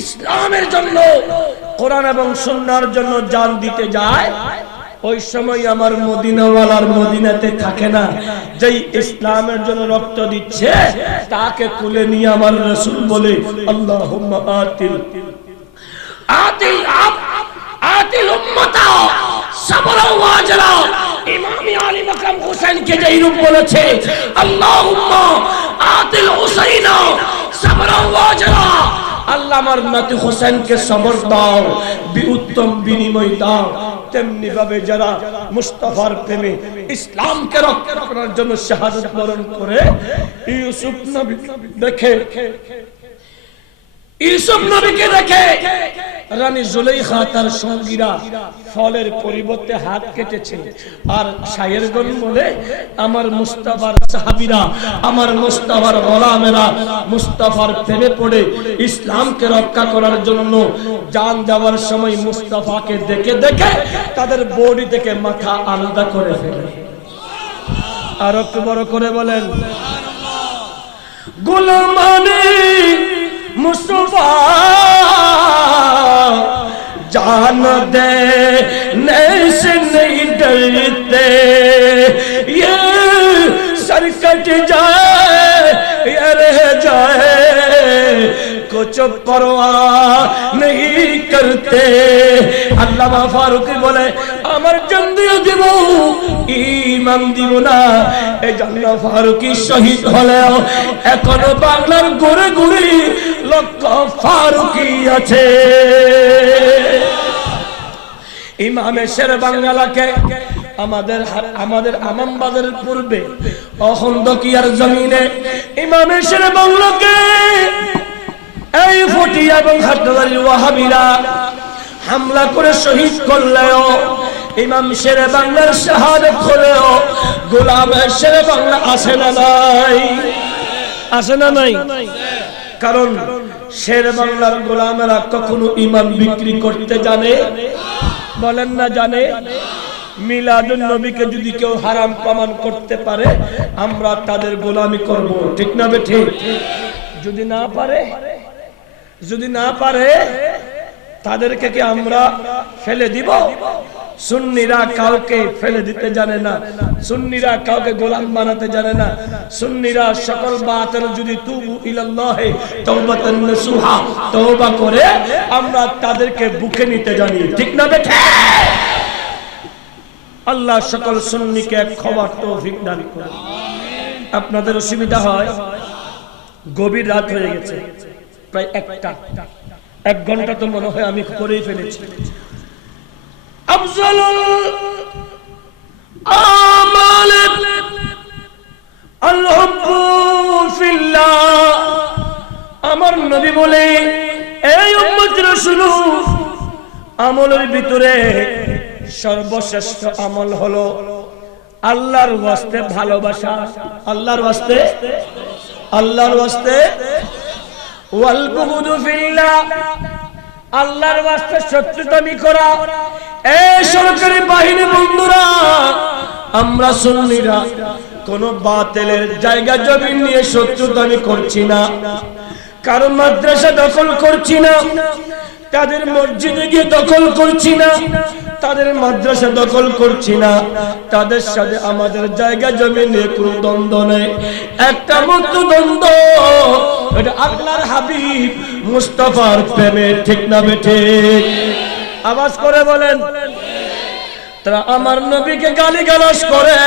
ইসলামের জন্য, কোরআন এবং সুন্নাহর জন্য জান দিতে যায়, ওই সময় আমার মদিনাওয়ালার মদিনাতে থাকে না, যেই ইসলামের জন্য রক্ত দিচ্ছে তাকে কুলে নিয়ে আমার রাসূল বলে আল্লাহুম্মা আতিল উম্মাতা সাবরা ওয়া আজরা। ইমাম আলী মাকাম হোসেনকে যেই রূপ বলেছে আল্লাহুম্মা আতিল হুসাইনা সাবরা ওয়া আজরা, আল্লাহ আমার নাতি হোসেনকে সবর দাও, উত্তম বিনিময় দাও। তেমনি ভাবে যারা মুস্তাফার প্রেমে ইসলামকে রক্ষা করার জন্য শাহাদাত বরণ করে, ইউসুফ নবী দেখে, ইউসুফ নবীকে দেখে রানী জুলাইখা তার সঙ্গীরা ফলের পরিবর্তে হাত কেটেছে। আর শায়েরগণ বলে আমার মুস্তাফার সাহাবীরা, আমার মুস্তাফার গোলামেরা মুস্তাফার প্রেমে পড়ে ইসলামকে রক্ষা করার জন্য জান দেওয়ার সময় মুস্তাফাকে দেখে দেখে তাদের বডি থেকে মাথা আলাদা করে ফেলে। আর একটু বড় করে বলেন গোলামানে मुस्तफा जान देने से नहीं डरते, ये सर कट जाए ये रह जाए कुछ परवाह नहीं करते। আল্লামা ফারুকী বলে আমার জান দিয়ে দিব ঈমান দিব না। এই জন্য ফারুকী শহীদ হলেও এখনো বাংলার ঘুরে ঘুরে লক্ষ ফারুকী আছে। ইমামে শের বাংলাকে আমাদের আমামবাজারের পূর্বে অখন্দকিয়ার জমিনে ইমামে শের বাংলাকে এই ফটিয়া এবং হাটহাজারীর ওয়াহাবিরা হামলা করে শহীদ করলেও ইমাম শেরে বাংলার শাহাদাত হলেও গোলাম শেরে বাংলা আসে না নাই, আসে না নাই। কারণ শেরে বাংলার গোলামেরা কখনো ইমাম বিক্রি করতে জানে, বলেন না জানে। মিলাদুন নবীকে যদি কেউ হারাম প্রমাণ করতে পারে আমরা তাদের গোলামি করব, ঠিক না বেঠিক? যদি না পারে তাদেরকে কি আমরা ফেলে দিব? সুন্নিরা কাউকে ফেলে দিতে জানে না, সুন্নিরা কাউকে গোলাম বানাতে জানে না। সুন্নিরা সকল বাতিল যদি তুবু ইলাল্লাহি তাওবাতান নাসুহা তওবা করে আমরা তাদেরকে বুকে নিতে জানি, ঠিক না বেঠে? আল্লাহ সকল সুন্নিকে ক্ষমার তৌফিক দান করুন। আপনাদের অসুবিধা হয়, গভীর রাত হয়ে গেছে, প্রায় 1 ঘন্টা তো মনে হয় আমি করেই ফেলেছি। আফজালুল আমাল আল হুব্বু ফিল্লাহ। আমার নবী বলে এই উম্মত রাসূল আমলের ভিতরে সর্বশ্রেষ্ঠ আমল হলো আল্লাহর ওয়াস্তে ভালোবাসা। আল্লাহর ওয়াস্তে, আল্লাহর ওয়াস্তে ওয়াল বুগুদু ফিল্লাহ, আল্লাহর ওয়াস্তে শত্রুতামি করা। এই সরকারি বাহিনী বন্ধুরা, আমরা সুন্নিরা কোন বাতিলের জায়গা জমি নিয়ে শত্রুতামি করছি না, কারো মাদ্রাসা দখল করছি না, তাদের মসজিদে গিয়ে দখল করছি না, তাদের মাদ্রাসা দখল করছি না, তাদের সাথে আমাদের জায়গা জমি নিয়ে কোনো দ্বন্দ্ব নেই। একটা মাত্র দ্বন্দ্ব, এটা আল্লাহর হাবিব মুস্তাফার প্রেমে, ঠিক না বেঠিক? আওয়াজ করে বলেন। তারা আমার নবীকে গালিগালাজ করে,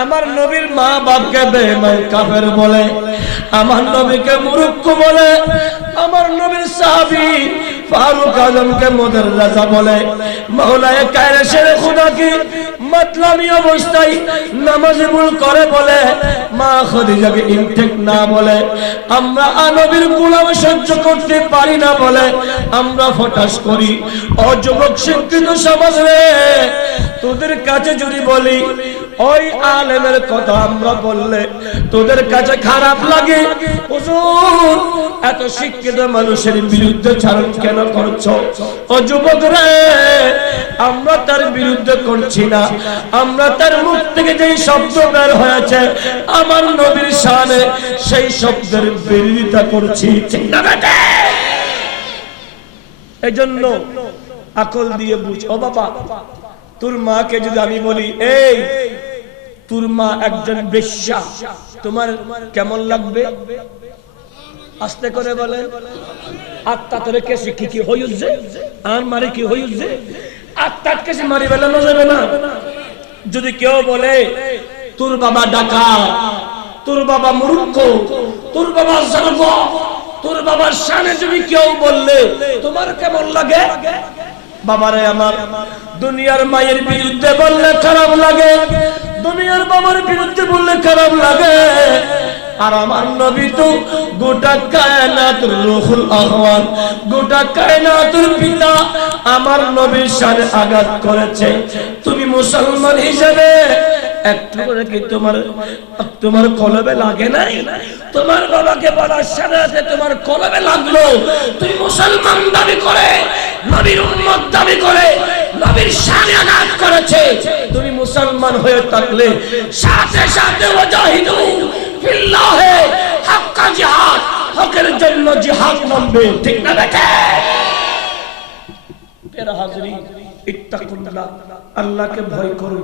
আমার নবীর মা বাপকে বেঈমান কাফের বলে, আমার নবীকে মূর্খ বলে, আমার নবীর সাহাবী ফারুক আজমকে মোদের রাজা বলে, মাওলায়ে কায়সার খুদাকে মাতলামি অবস্থায় নামাজে ভুল করে বলে, মা খাদিজাকে ইনটেক না বলে, আমরা নবীর গোলাম সহ্য করতে পারি না বলে আমরা ফটাস করি। ও যুবক শিক্ষিত সমাজ রে, তোদের কাছে যদি বলি ওই আলেমের কথা আমরা বললে তোদের কাছে খারাপ লাগে, হুজুর এত শিক্ষিত মানুষের বিরুদ্ধে চারণ কেন করছো? ও যুবক রে, আমরা তার বিরুদ্ধে করছি না, আমরা তার মুখ থেকে যেই শব্দ বের হয়েছে আমার নবীর শানে সেই শব্দের বিরোধিতা করছি, ঠিক না বেটা? এই জন্য আকল দিয়ে বুঝ। ও বাবা, তোর মাকে যদি আমি বলি এই তোর মা একজন বেশ্যা, তোমার কেমন লাগবে? আস্তে করে বলে আত্মা তোরে কেসি কি হইছে আর মারে কি হইছে, আত্মার কেসি মারি বেলানো যাবে না। যদি কেউ বলে তোর বাবা ডাকাত, তোর বাবা মূর্খ, তোর বাবা সর্ব, তোর বাবার সামনে যদি কেউ বললে তোমার কেমন লাগে? বাবারে আমার, দুনিয়ার মায়ের বিরুদ্ধে বললে খারাপ লাগে, দুনিয়ার বাবার বিরুদ্ধে বললে খারাপ লাগে, আর আমার নবী তো গোটা কায়নাতুর রুহুল আহওয়াল, গোটা কায়নাতুর পিতা আমার নবীর সাথে আঘাত করেছে। তুমি মুসলমান হিসেবে একটু করে কি তোমার কলবে লাগে নাই? তোমার বাবাকে বলার সাথে তোমার কলবে লাগলো, তুমি মুসলমান দাবি করে, নবীর উম্মত দাবি করে নবীর শানে আঘাত করেছে। তুমি মুসলমান হয়ে থাকলে সাথে সাথে ওয়াজাহিদু ফিল্লাহি হাক্কা জিহাদ, হকের জন্য জিহাদ নামবে, ঠিক না বেটা? প্রিয় হাজরিন, ইত্তাকুল্লাহ, আল্লাহকে ভয় করুন।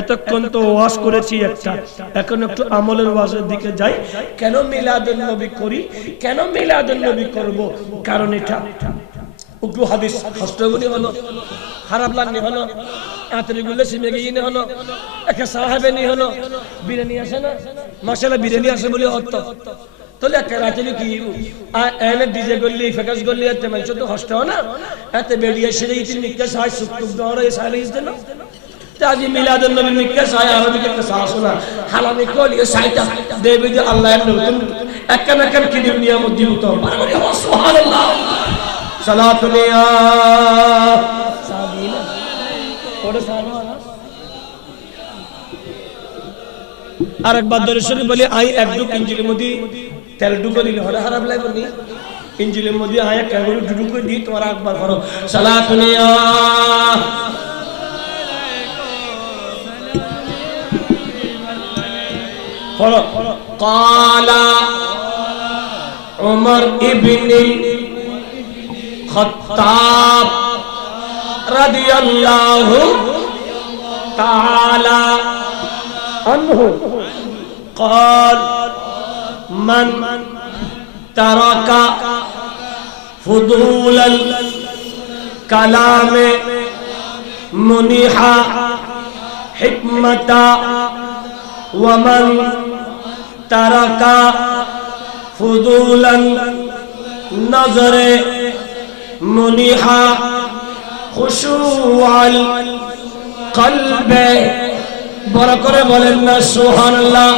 এতক্ষণ তো ওয়াজ করেছি একটা, এখন একটু আমলের ওয়াজের দিকে যাই। কেন মিলাদুন নবী করি, কেন মিলাদুন নবী করব? কারণ এটা উগ্র হাদিস হস্তগুলি হলো, খারাপ লাগনি হলো, আতরিগুলো সিমে গিয়ে হলো, একটা সাহাবে নি হলো, বিরিয়ানি আসে না, মাশাআল্লাহ বিরিয়ানি আসে বলে অর্থ তাহলে একটা রাতে কি এনে ডিজে গল্লি ফেকাস গল্লি এতে মানুষ তো কষ্ট হয় না, এতে বেরিয়ে সেরে ইতিন নিকে সাই সুকুব দরে সাইলে ইসদেন তাজি মিলাদুন নবী নিকে সাই আরবিকে একটা সাহসনা হালামি কলি সাইটা দেবে যে আল্লাহ এর নতুন একখান একখান কি দিব নিয়ামত দিব তো সুবহানাল্লাহ। সালাতুলিয়া সাবিনা ওরে সালাম আরেকবার দরুদ শরীফ বলি আই একদু ইঞ্জিলের মধ্যে তেল ঢুকে দিলে হরে খারাপ লাগবে নি? ইঞ্জিলের মধ্যে আয়া কেবল ঢুকে দি তোমার একবার করো সালাতুলিয়া পড়ো। ক্বালা উমর ইবনে খাত্তাব রাদিয়াল্লাহু তাআলা আনহু قال من ترك فضول الكلام منح حكمة ومن ترك فضول النظر منح خشوع القلب। বড় করে বলেন না সুবহানাল্লাহ।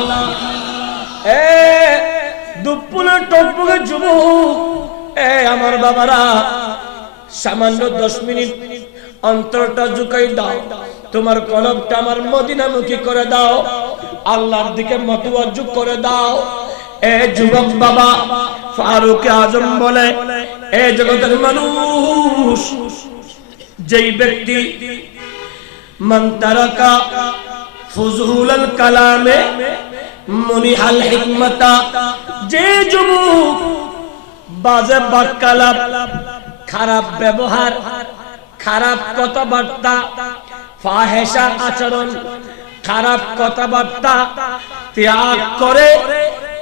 দুপুরে টপকে যুবক, আমার বাবারা, সামান্য 10 মিনিট অন্তরটা ঝুঁকাই দাও, তোমার কলবটা আমার মদিনামুখী করে দাও, আল্লাহর দিকে মতওয়াজ্জু করে দাও। যুবক বাবা ফারুক আজম বলে, জগতের মানুষ, যেই ব্যক্তি মান তারাকা ফুজুলাল কালামে মুনিহাল হিকমাতা, যে যুবক বাজে বাক্যালাপ, খারাপ ব্যবহার, খারাপ কথাবার্তা, ফাহেশা আচরণ, খারাপ কথাবার্তা ত্যাগ করে,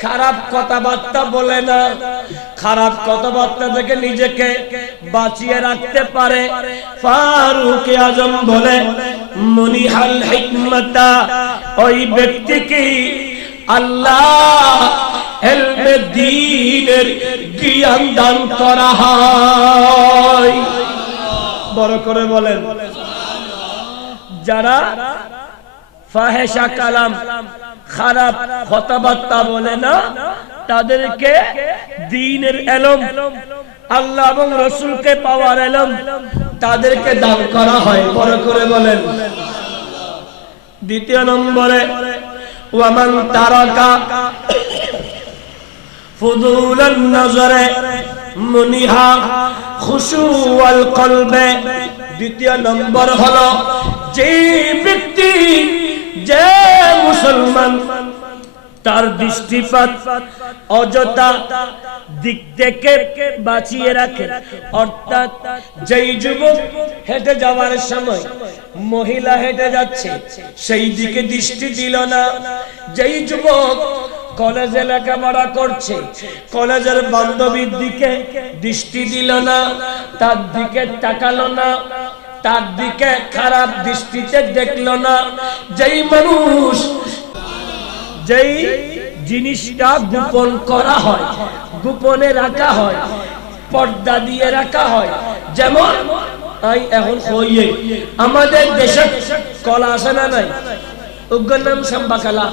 খারাপ কথাবার্তা বলে না, খারাপ কথাবার্তা থেকে নিজেকে বাঁচিয়ে রাখতে পারে, ফারুক আজম বলে মুনিহাল হিকমাতা, ওই ব্যক্তিকে আল্লাহ ইলমে দ্বীনের জ্ঞান দান করা হয়। বড় করে বলেন। যারা ফাহেশা কালাম, খারাপ কথাবার্তা বলে না, তাদেরকে দ্বীনের ইলম, আল্লাহ এবং রাসূলকে পাওয়ার ইলম তাদেরকে দান করা হয়। বড় করে বলেন। দ্বিতীয় নম্বরে ওয়ামান তারাকা ফুদুলান নজরে মুনিহা খুশুওয়াল কলবে। দ্বিতীয় নম্বর হলো যে ব্যক্তি, যে মুসলমান তার দৃষ্টিপাত অযথা দিক থেকে বাঁচিয়ে রাখে। অর্থাৎ যেই যুবক হেঁটে যাওয়ার সময় মহিলা হেঁটে যাচ্ছে সেই দিকে দৃষ্টি দিল না, যেই যুবক কলেজে লেখাপড়া করছে কলেজের বান্ধবীর দিকে দৃষ্টি দিল না, তার দিকে তাকালো না, তার দিকে খারাপ দৃষ্টিতে দেখলো না, যেই মানুষ যেই জিনিসটা গোপন করা হয়, গোপনে রাখা হয়, পর্দা দিয়ে রাখা হয়, যেমন এখন হইয়ে আমাদের দেশে কলা আছে না নাই, ওর নাম সাম্বা কলা,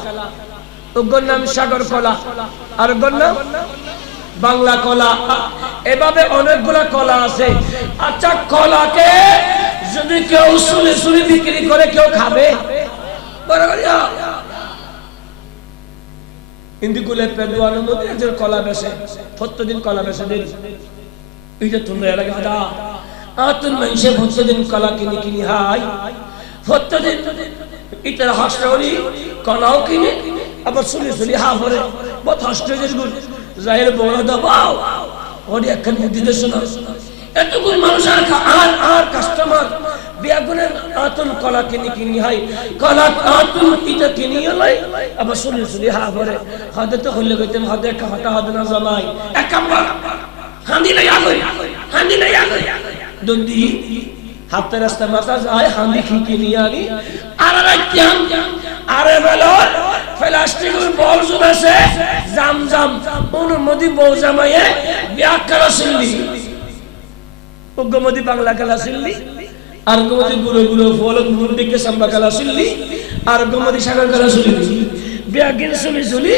ওর নাম সাগর কলা, আর ওর নাম বাংলা কলা, এভাবে অনেকগুলা কলা আছে। আচ্ছা, কলাকে যদি কেউ সুলে সুলে বিক্রি করে কেউ খাবে? ইন্দিকুলে পেদুয়ানোর মধ্যে একজন কলা বেচে, প্রত্যেকদিন কলা বেচে দেন, এইটা তোমরা এলাকা হাদা আতুন মানুষে প্রত্যেকদিন কলা কিনে কিনি হাই, প্রত্যেকদিন ইটার হাসটাওরি কলাও কিনে আবার সুলি সুলি হা ভরে বহুত হাসটাওরির গুণ জাহের বড় দাবাও ওরে একখান বুদ্ধি দেশ না, এতগুণ মানুষ আর কাস্টমার বিয়াগুনের আতুন কলা কিনে কিনি হাই, কলা আতুন ইটা কিনি লাই আবার সুলি সুলি হা ভরে হাতে তো হইলে কইতেন হাতে কাটা হাতে না জামাই এক কামড় হান্দি নাই আগই, হান্দি নাই আগই দন্দি হাতে রাস্তা মাথা যায় হান্দি খিকি নিয়ে আনি আর রাখতাম, আরে বেলো প্লাস্টিকের বল জুড়েছে জাম জাম অনুমতি বউ জামাইয়ে বিয়া করা শুনলি, উগ্রমতি বাংলা খেলা শুনলি, আর গোমতি গুলো গুলো ফল গুলো দিকে সাম্বা খেলা শুনলি, আর গোমতি সাগর খেলা শুনলি, বিয়াগিন শুনি শুনি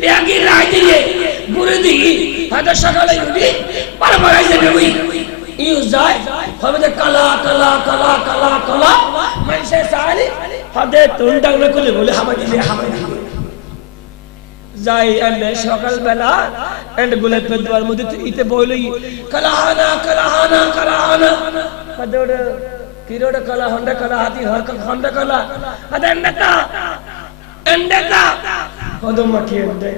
বিয়াগিন রায় দিয়ে গুড়ে দিই হাতে সকালে উঠি বারবার যাবে ওই ইউজ যায় হবে কালা কালা কালা কালা কালা মানুষে সারি হাতে তুনটাং না করে বলে হামা দিলে হামা দিলে যাই এন্ড সকাল বেলা এন্ড গোলাপ পেদওয়ার মধ্যে ইতে বইলই কালাহানা কালাহানা কালাহানা কদড় কিরোড কালা হন্ডা কালা হাতি হর হন্ডা কালা আদে এন্ডেকা কদম মাটি এন্ডে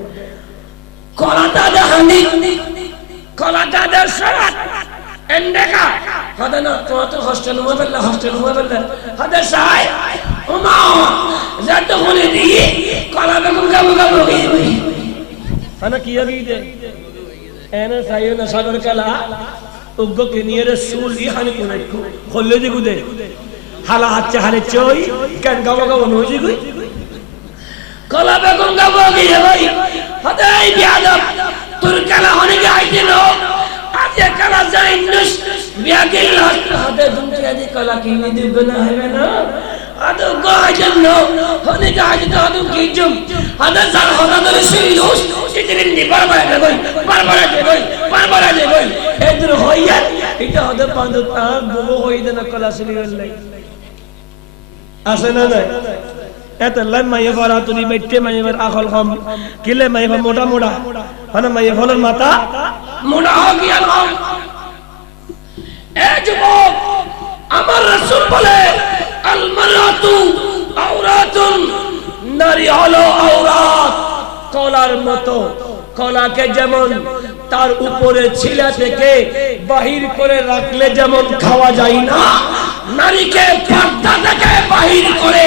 কলাটা দে হান্দি কলাটা দে সারাত এন্ডেকা হদনা তো হোস্টেল মোবাইল হদে সাই ওমা যত বলে দি কলা বেগম গাবো গাবো আনা কি আগি দে এনে সাইও না সাগর কালা উগ্গ কে নিয়ে রে সুলি হানি কোন খোলে দি গুদে হালা হাতে হালে চই কেন গাবো গাবো নই দি কই কলা বেগম গাবো গিয়ে ভাই হদাই বিয়াদব তোর কালা হনে গে আইতে নো আজে কালা যাই নস বিয়া গেল হদে দুমটি আদি কলা কিনে দিব না হবে না আদো গাজন নো হনে গে আইতে তো আদো কিজম হদে জাল হদা ধরে সিলুস ইতিন নি বারবার দে কই এদর হইয়া এটা হদে পাঁচ তার বউ হইদে না কলা সিলি হলাই আছে না নাই এত লাই মাইয়া ফারা তুই বেটে মাইয়া আখল খাম কিলে মাইয়া মোটা মোটা মানে মাইয়া ফলের মাথা মোটা হো গিয়া খাম এ যুবক আমার রাসূল বলে আল মারাতু আওরাতুন, নারী হলো আওরাত কলার মতো, কলাকে যেমন তার উপরে ছিলা থেকে বাহির করে রাখলে যেমন খাওয়া যায় না, নারীকে পর্দা থেকে বাহির করে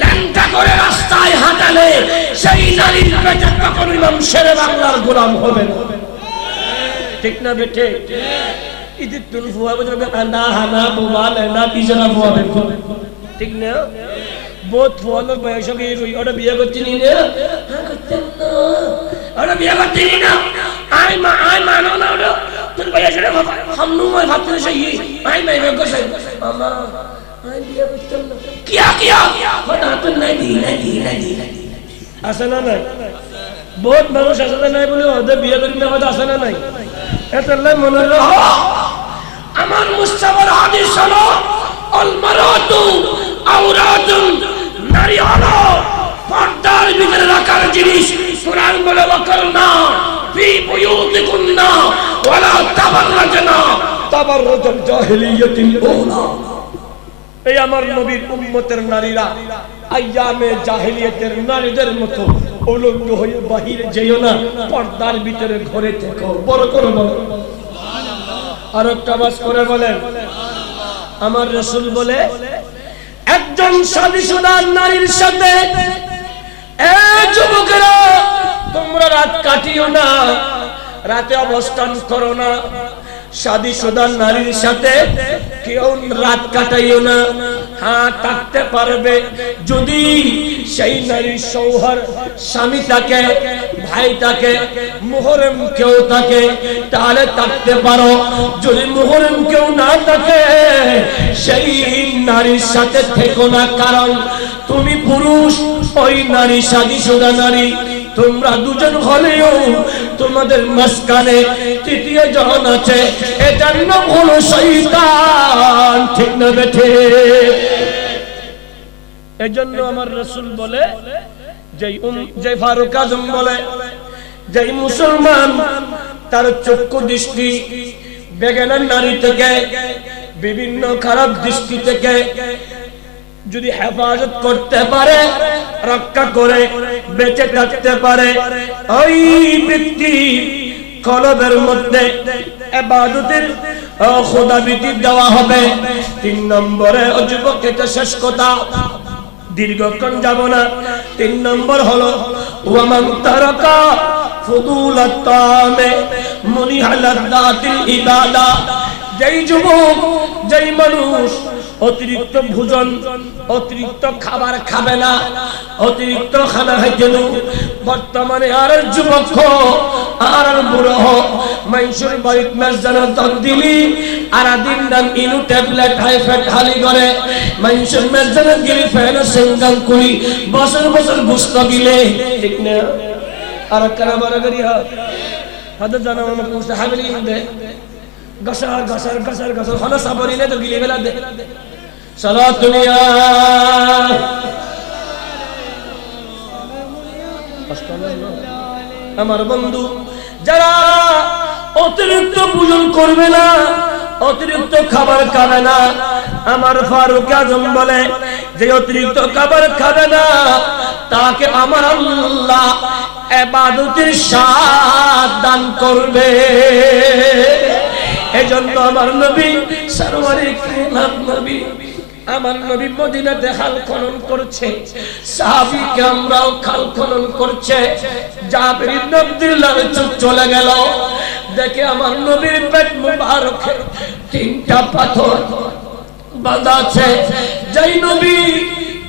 ল্যাংটা করে রাস্তায় হাঁটালে সেই নারীর পেটে কখনো ইমাম শেরে বাংলার গোলাম হবে না, ঠিক না বেটে? ইদি তুল ফুয়া বলে আনা হানা বোমা লেনা বিজনা ফুয়া বে, ঠিক না? বহুত ফুয়ালোর বয়স হয়ে গই ওটা বিয়ে করছিস নি না? হ্যাঁ করতেন না, ওটা বিয়ে করছিস না, আই মানো না ওটা তুই বয়স রে হামনু মই ভাবতে সেই আই মাই গো সেই আমা আই বিয়ে করতেন না কিয়া ওটা তো নাই দি আসে না নাই বহুত মানুষ আসে না নাই বলে ওদের বিয়ে করি না কথা আসে না নাই এতলাই মনে রহ আমার মুস্তাফার হাদিস হলো আল মারাতু আওরাতুন, নারী হলো পর্দার ভিতরে রাখার জিনিস। কুরআন বলে ওয়াকারনা ফি বুয়ুতিকুন্না ওয়ালা তাবাররাজনা তাবাররুজাল জাহিলিয়াতিল উলা। এই আমার নবীর উম্মতের নারীরা আইয়ামে জাহেলিয়াতের নারীদের মতো উলঙ্গ হয়ে বাহিরে যেও না, পর্দার ভিতরে ঘরে থেকো। বড় করে বলো আর একটা আওয়াজ করে বলেন। আমার রাসূল বলে, একজন শাদীশুদা নারীর সাথে এ যুবকেরা তোমরা রাত কাটিও না, রাতে অবস্থান করো না। শাদীশুদা নারীর সাথে কেউ রাত কাটাইও না। হ্যাঁ, থাকতে পারবে যদি সেই নারীর সৌহার স্বামী থাকে, ভাই থাকে, মুহররম কেউ থাকে, তাহলে থাকতে পারো। যদি মুহররম কেউ না থাকে সেই নারীর সাথে থেকো না, কারণ তুমি পুরুষ, ওই নারী শাদীশুদা নারী। তোমরা দুজন হলেও তোমাদের মাঝখানে তৃতীয় জন আছে, এটার নাম হলো শয়তান। ঠিক না বেঠে? এজন্য আমার রাসূল বলে, যে ফারুক আজম বলে, যে মুসলমান তার চক্ষু দৃষ্টি বেগানা নারী থেকে, বিভিন্ন খারাপ দৃষ্টি থেকে যদি হেফাজত করতে পারে, রক্ষা করে বেঁচে থাকতে পারে, ওই ব্যক্তি কলবের মধ্যে ইবাদতের খোদাভীতি দেওয়া হবে। 3 নম্বরে যুবক, এটা শেষ কথা, দীর্ঘক্ষণ যাব না। 3 নম্বর হলো ওয়ামান তারাকা ফুদুলাত তামে মুনিহালাদাতিল ইবাদা। যেই যুবক, যেই মানুষ অতিরিক্ত ভোজন, অতিরিক্ত খাবার খাবে না, অতিরিক্ত খানা খাইতে না। বর্তমানে আর যুবক আর বুড়ো মানুষের বাড়িতে মেজানো দন দিলি আর দিন দাম ইনু ট্যাবলেট হাইফেট খালি করে মানুষের মেজানো গিলি ফেলো সিঙ্গাম কুলি বছর বছর গুস্ত গিলে। ঠিক না? আর কারা বারাগারি হাতে জানা আমার গুস্ত হাবিলি দে গসার গসার গসার গসার খানা সাবরি নে তো গিলে বেলা দে। সালাত দুনিয়া আমার বন্ধু, যারা অতিরিক্ত ভোজন করবে না, অতিরিক্ত খাবার খাবে না, আমার ফারুক আজম বলে, যে অতিরিক্ত খাবার খাবে না তাকে আমার আল্লাহ ইবাদতের স্বাদ দান করবে। এজন্য আমার নবী সরওয়ারে কায়নাত নবী, আমার নবী মদিনাতে খাল খনন করছে, সাহাবী কেরামরাও খাল খনন করছে। জাবির ইবনে আব্দুল্লাহ চলে গেল, দেখে আমার নবীর পেট মুবারকে 3টা পাথর বাঁধা আছে। যেই নবী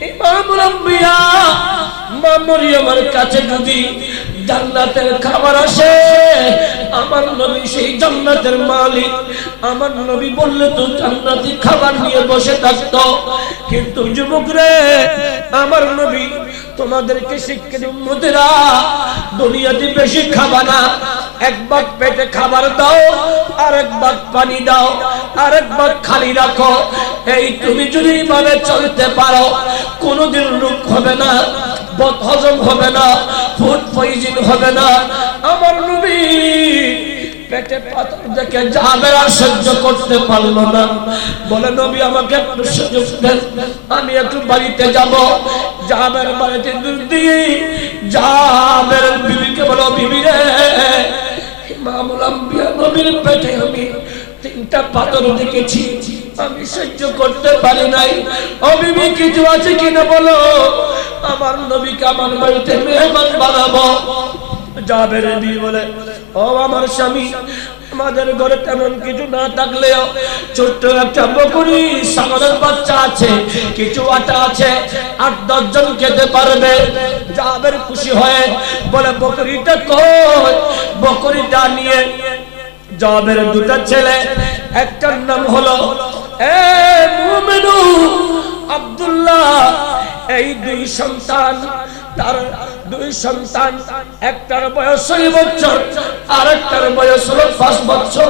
ইমামুল আম্বিয়া মা মরিয়মের কাছে যদি জান্নাতের খাবার আসে, আমার নবী সেই জান্নাতের মালিক। আমার নবী বললে তো জান্নাতি খাবার নিয়ে বসে থাকতো। কিন্তু যুবকরে, আমার নবী তোমাদেরকে শিক্ষা দিন, উম্মতেরা দুনিয়াতে বেশি খাবা না, 1 ভাগ পেটে খাবার দাও, আর 1 ভাগ পানি দাও, আর 1 ভাগ খালি রাখো। এই তুমি যদি এইভাবে চলতে পারো, কোনোদিন রোগ হবে না, বদহজম হবে না, ফুড পয়জন হবে না। আমার নবী পেটে পাথর দেখে জাবের আর সহ্য করতে পারলো না, বলে নবী আমাকে একটু সুযোগ দেন, আমি একটু বাড়িতে যাব। জাবের বাড়িতে দূর দিয়ে জাবের বিবিকে বলো, বিবি রে, ইমামুল আম্বিয়া নবীর পেটে আমি 3টা পাথর দেখেছি, আমি সহ্য করতে পারি নাই। ও বিবি, কিছু আছে কিনা বলো, আমার নবীকে আমার বাড়িতে মেহমান বানাবো। জাবের বিবি বলে, ও আমার স্বামী, আমাদের ঘরে তেমন কিছু না থাকলেও ছোট্ট একটা বকরি ছাগলের বাচ্চা আছে, কিছু আটা আছে, 8-10 জন খেতে পারবে। জাবের খুশি হয়ে বলে, বকরিটা কই? বকরিটা নিয়ে জাবের 2টা ছেলে, একটার নাম হলো মুমিনু আব্দুল্লাহ। এই 2 সন্তান, তার 2 সন্তান, একটার বয়স 6 বছর, আরেকটার বয়স হলো 5 বছর।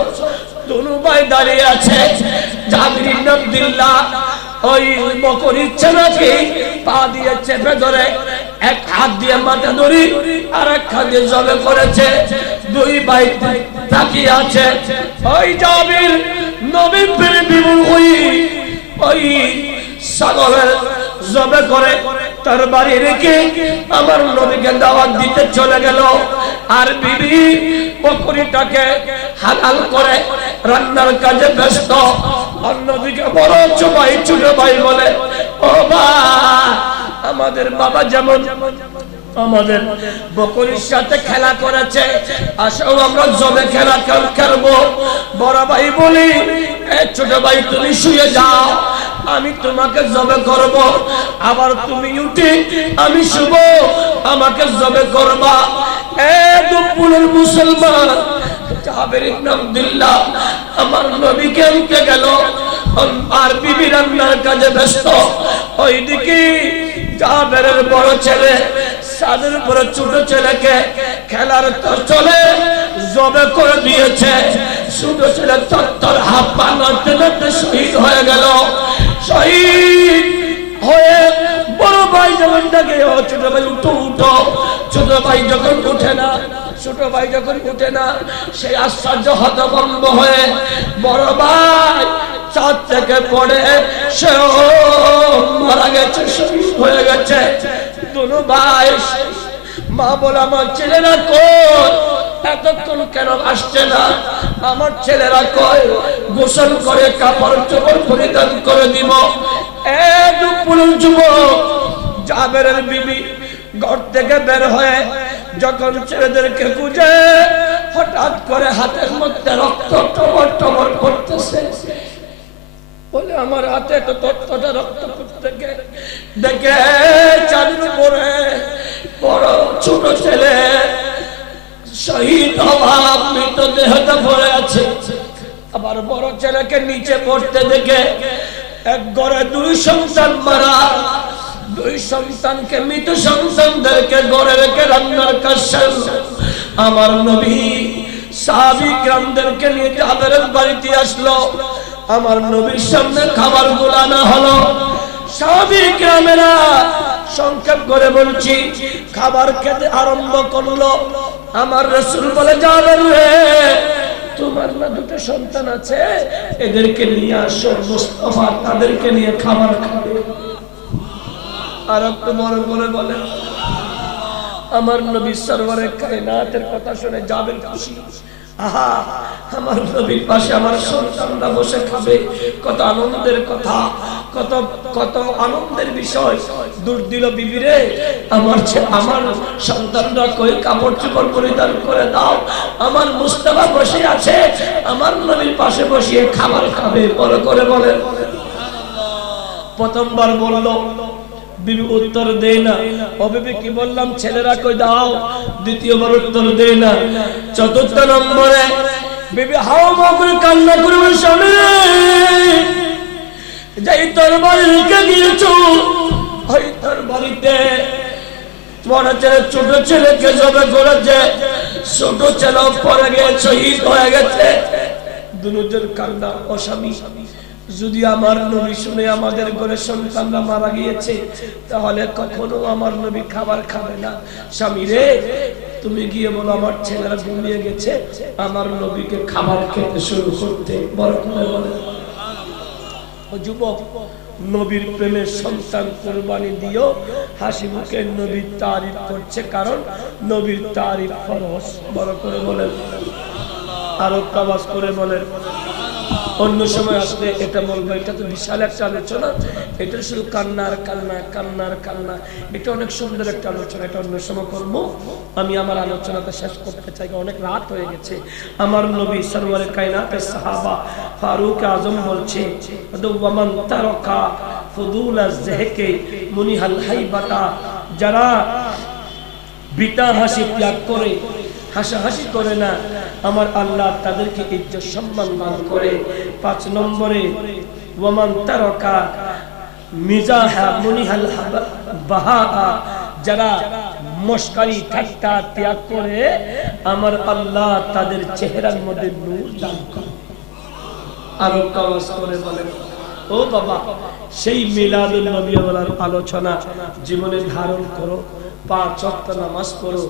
দুনো ভাই দাঁড়িয়ে আছে। জাবির ইবনে আব্দুল্লাহ ওই বকরির ছেলেকে পা দিয়ে চেপে ধরে, 1 হাত দিয়ে মাথা ধরি, আর 1 হাত দিয়ে জবে করেছে। 2 ভাই তাকিয়ে আছে। ওই জাবির নবীর প্রেমে বিমূঢ় হই ওই ছাগলের জবে করে তার বাড়ি রেখে আমার নবীকে দাওয়াত দিতে চলে গেল। আর বিবি বকরিটাকে হালাল করে রান্নার কাজে ব্যস্ত। অন্যদিকে বড় ভাই ছোট ভাই বলে, ও বা আমাদের বাবা যেমন আমাদের বকরির সাথে খেলা করেছে, আসো আমরা জমে খেলবো। বড় ভাই বলি, ছোট ভাই তুমি শুয়ে যাও, আমি তোমাকে জবে করব। আবার তুমি উঠে আমি শুভ, আমাকে জবে করবা। দুপুরের মুসলমান জাবের ইবনে আব্দুল্লাহ আমার নবীকে আনতে গেল। আর বিবি রান্নার কাজে ব্যস্ত। ওইদিকে জাবেরের বড় ছেলে সাদের উপরে ছোট ছেলেকে খেলার চলে জবে করে দিয়েছে। ছোট ছেলে তত্তর হাত পা নাড়তে নাড়তে শহীদ হয়ে গেল। শহীদ হয়ে বড় ভাই যখন ডাকে, ও ছোট ভাই উঠো উঠো। ছোট ভাই যখন উঠে না, সেই আশ্চর্য হতভম্ব হয়ে বড় ভাই চাঁদ থেকে পড়ে সেও মারা গেছে, শহীদ হয়ে গেছে। দুনো ভাই মা বলে, আমার ছেলেরা কই, এতক্ষণ কেন আসছে না? আমার ছেলেরা কয়, গোসল করে কাপড় চোপড় পরিধান করে দিব। দুপুরের যুবক জাবেরের বিবি ঘর থেকে বের হয়ে যখন ছেলেদেরকে খুঁজে, হঠাৎ করে হাতের মধ্যে রক্ত টমর টমর করতেছে। বলে, আমার হাতে তো তত্ত্বটা রক্ত থেকে দেখে চাঁদের উপরে বড় ছোট ছেলে শহীদ হওয়া মৃতদেহটা পড়ে আছে। আবার বড় ছেলেকে নিচে পড়তে দেখে এক ঘরে দুই সন্তান মারা। দুই সন্তানকে, মৃত সন্তানদেরকে ঘরে রেখে রান্নার কাজ শেষ। আমার নবী সাহাবী কিরামদেরকে নিয়ে জাবেরের বাড়িতে আসলো। আমার নবীর সামনে খাবার গুলানো হলো। সাহাবী কিরামেরা সংক্ষেপ করে বলছি, খাবার খেতে আরম্ভ করলো। আমার রাসূল বলে, জাবের রে, তোমার না দুটো সন্তান আছে, এদেরকে নিয়ে আসো, মুস্তাফা তাদেরকে নিয়ে খাবার খাবে। আর একটু বড় করে বলে, আমার নবী সরওয়ারে কায়নাতের কথা শুনে যাবেন খুশি। আহা, আমার নবীর পাশে আমার সন্তানরা বসে খাবে, কত আনন্দের কথা, কত কত আনন্দের বিষয়। দূর দিল বিবি রে, আমার সন্তানরা কই, কাপড় চোপড় পরিধান করে দাও, আমার মুস্তাফা বসে আছে, আমার নবীর পাশে বসিয়ে খাবার খাবে। বড় করে বলেন। প্রথমবার বললো, বিবি উত্তর দেয় না। ও বিবি কি বললাম, ছেলেরা কই দাও। দ্বিতীয়বার উত্তর দেয় না। চতুর্থ নম্বরে বিবি হাওয়া করে কান্না করবে, স্বামী যাই তোর বাড়ি রেখে গিয়েছো, ওই তোর বাড়িতে বড় ছেলে ছোট ছেলেকে জবে করেছে, ছোট ছেলে পরে গিয়ে শহীদ হয়ে গেছে। দুজনের কান্না। ও স্বামী, যদি আমার নবী শুনে আমাদের ঘরে সন্তানরা মারা গিয়েছে, তাহলে কখনো আমার নবী খাবার খাবে না। স্বামী রে, তুমি গিয়ে বলো আমার ছেলেরা ঘুমিয়ে গেছে, আমার নবীকে খাবার খেতে শুরু করতে। বড় করে বলে, ও যুবক, নবীর প্রেমের সন্তান কুরবানি দিও। হাসি মুখে নবীর তারিফ করছে, কারণ নবীর তারিফ ফরজ। বড় করে বলেন, আরো আওয়াজ করে বলেন। অন্য সময় আসলে এটা বলবো, এটা তো বিশাল একটা আলোচনা, এটা শুধু কান্নার কান্না কান্নার কান্না, এটা অনেক সুন্দর একটা আলোচনা, এটা অন্য সময় করবো। আমি আমার আলোচনাটা শেষ করতে চাই, অনেক রাত হয়ে গেছে। আমার নবী সরওয়ারে কায়নাতের সাহাবা ফারুক আজম বলছে, ওয়ামান তারাকা ফুদুলা যিহকে মুনিহাল হাইবাতা, যারা বিটা হাসি ত্যাগ করে, হাসাহাসি করে না, আমার আল্লাহ তাদেরকে ইজ্জত সম্মান দান করে। 5 নম্বরে ওয়ামান তারাকা মিজাহা মুনিহাল বাহা, যারা মস্কারি ঠাট্টা ত্যাগ করে, আমার আল্লাহ তাদের চেহারার মধ্যে নূর দান করে। আরো কাওয়াজ করে বলেন, ও বাবা, সেই মিলাদুন নবী ওয়ালার আলোচনা জীবনে ধারণ করো। 5 ওয়াক্ত নামাজ পড়ো।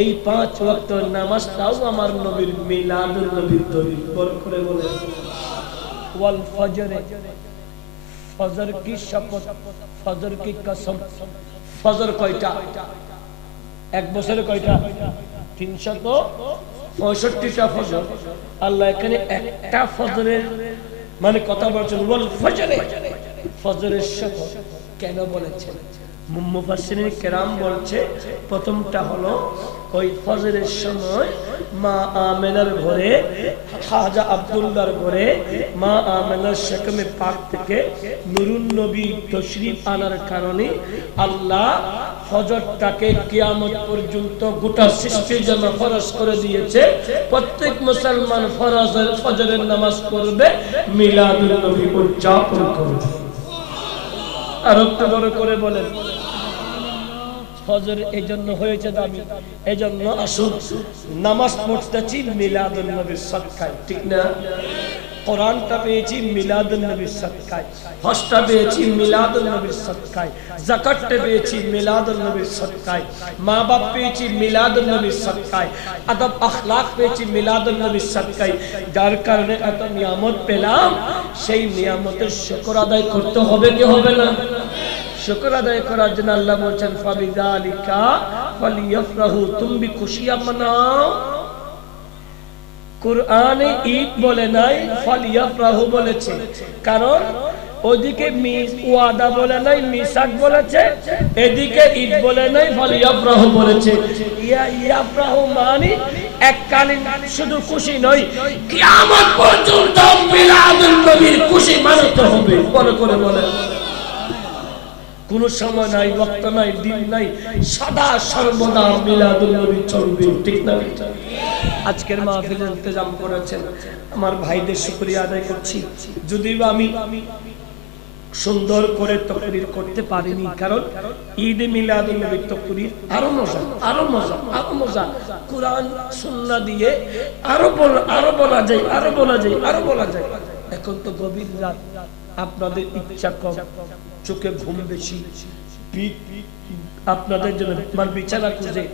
এই 5 ওয়াক্ত নামাজটাও আমার নবীর মিলাদুন নবীর দলিল। বড় করে বলে, ওয়াল ফজরে, ফজর কি শপথ, ফজর কি কসম, ফজর কয়টা? এক বছরে কয়টা? 365টা ফজর। আল্লাহ এখানে একটা ফজরের মানে কথা বলছেন, ওয়াল ফজরে, ফজরের শপথ কেন বলেছেন? মুফাসসিরিন কেরাম বলছে প্রথমটা হলো ওই ফজরের সময় মা আমেনার ঘরে, খাজা আব্দুল্লাহর ঘরে মা আমেনার শাকমে পাক থেকে নূরুন নবী তশরিফ আনার কারণে আল্লাহ ফজরটাকে কিয়ামত পর্যন্ত গোটা সৃষ্টির জন্য ফরজ করে দিয়েছে। প্রত্যেক মুসলমান ফজরের নামাজ পড়বে, মিলাদুন নবী উদযাপন করবে। আর একটু বড় করে বলেন, ফজর এই জন্য হয়েছে দামি, এই জন্য আসুন নামাজ পড়তেছি মিলাদুন নবীর সদকায়, ঠিক না? কোরআনটা পেয়েছি মিলাদুন নবীর সদকায়, হজটা পেয়েছি মিলাদুন নবীর সদকায়, যাকাতটা পেয়েছি মিলাদুন নবীর সদকায়, মা বাপ পেয়েছি মিলাদুন নবীর সদকায়, আদব আখলাক পেয়েছি মিলাদুন নবীর সদকায়। যার কারণে এত নিয়ামত পেলাম, সেই নিয়ামতের শুকর আদায় করতে হবে কি হবে না? শুকর আদায় করার জন্য আল্লাহ বলছেন ফাবিযালিকা ফালিয়াফরাহু, তুমি খুশি মানাও। কুরআনে ঈদ বলে নাই, ফালিয়াফরাহু বলেছে, কারণ ওদিকে ওয়াদা বলে নাই, মিসাক বলেছে, এদিকে ঈদ বলে নাই, ফালিয়াফরাহু বলেছে। ইয়াফরাহু মানে এককালীন শুধু খুশি নয়, কিয়ামত পর্যন্ত মিলাদুন নবীর খুশি মানাতে হবে। বড় করে বলে, কোন সময় নাই, ওয়াক্ত নাই, দিন নাই, সদা সর্বদা মিলাদুন নবী চলবে, ঠিক না? আজকের মাহফিলের ইন্তজাম করেছেন আমার ভাইদের শুকরিয়া আদায় করছি। যদিও আমি সুন্দর করে তাকরীর করতে পারিনি, কারণ ঈদে মিলাদুন নবীর তাকরীর আরো মজা, আরো মজা, আরো মজা। কোরআন সুন্নাহ দিয়ে আরো বলা যায়, আরো বলা যায়, আরো বলা যায়। এখন তো গভীর রাত, আপনাদের ইচ্ছা কম, চোখে ঘুম বেশি, আপনাদের জন্য আমার বিছানা খুঁজে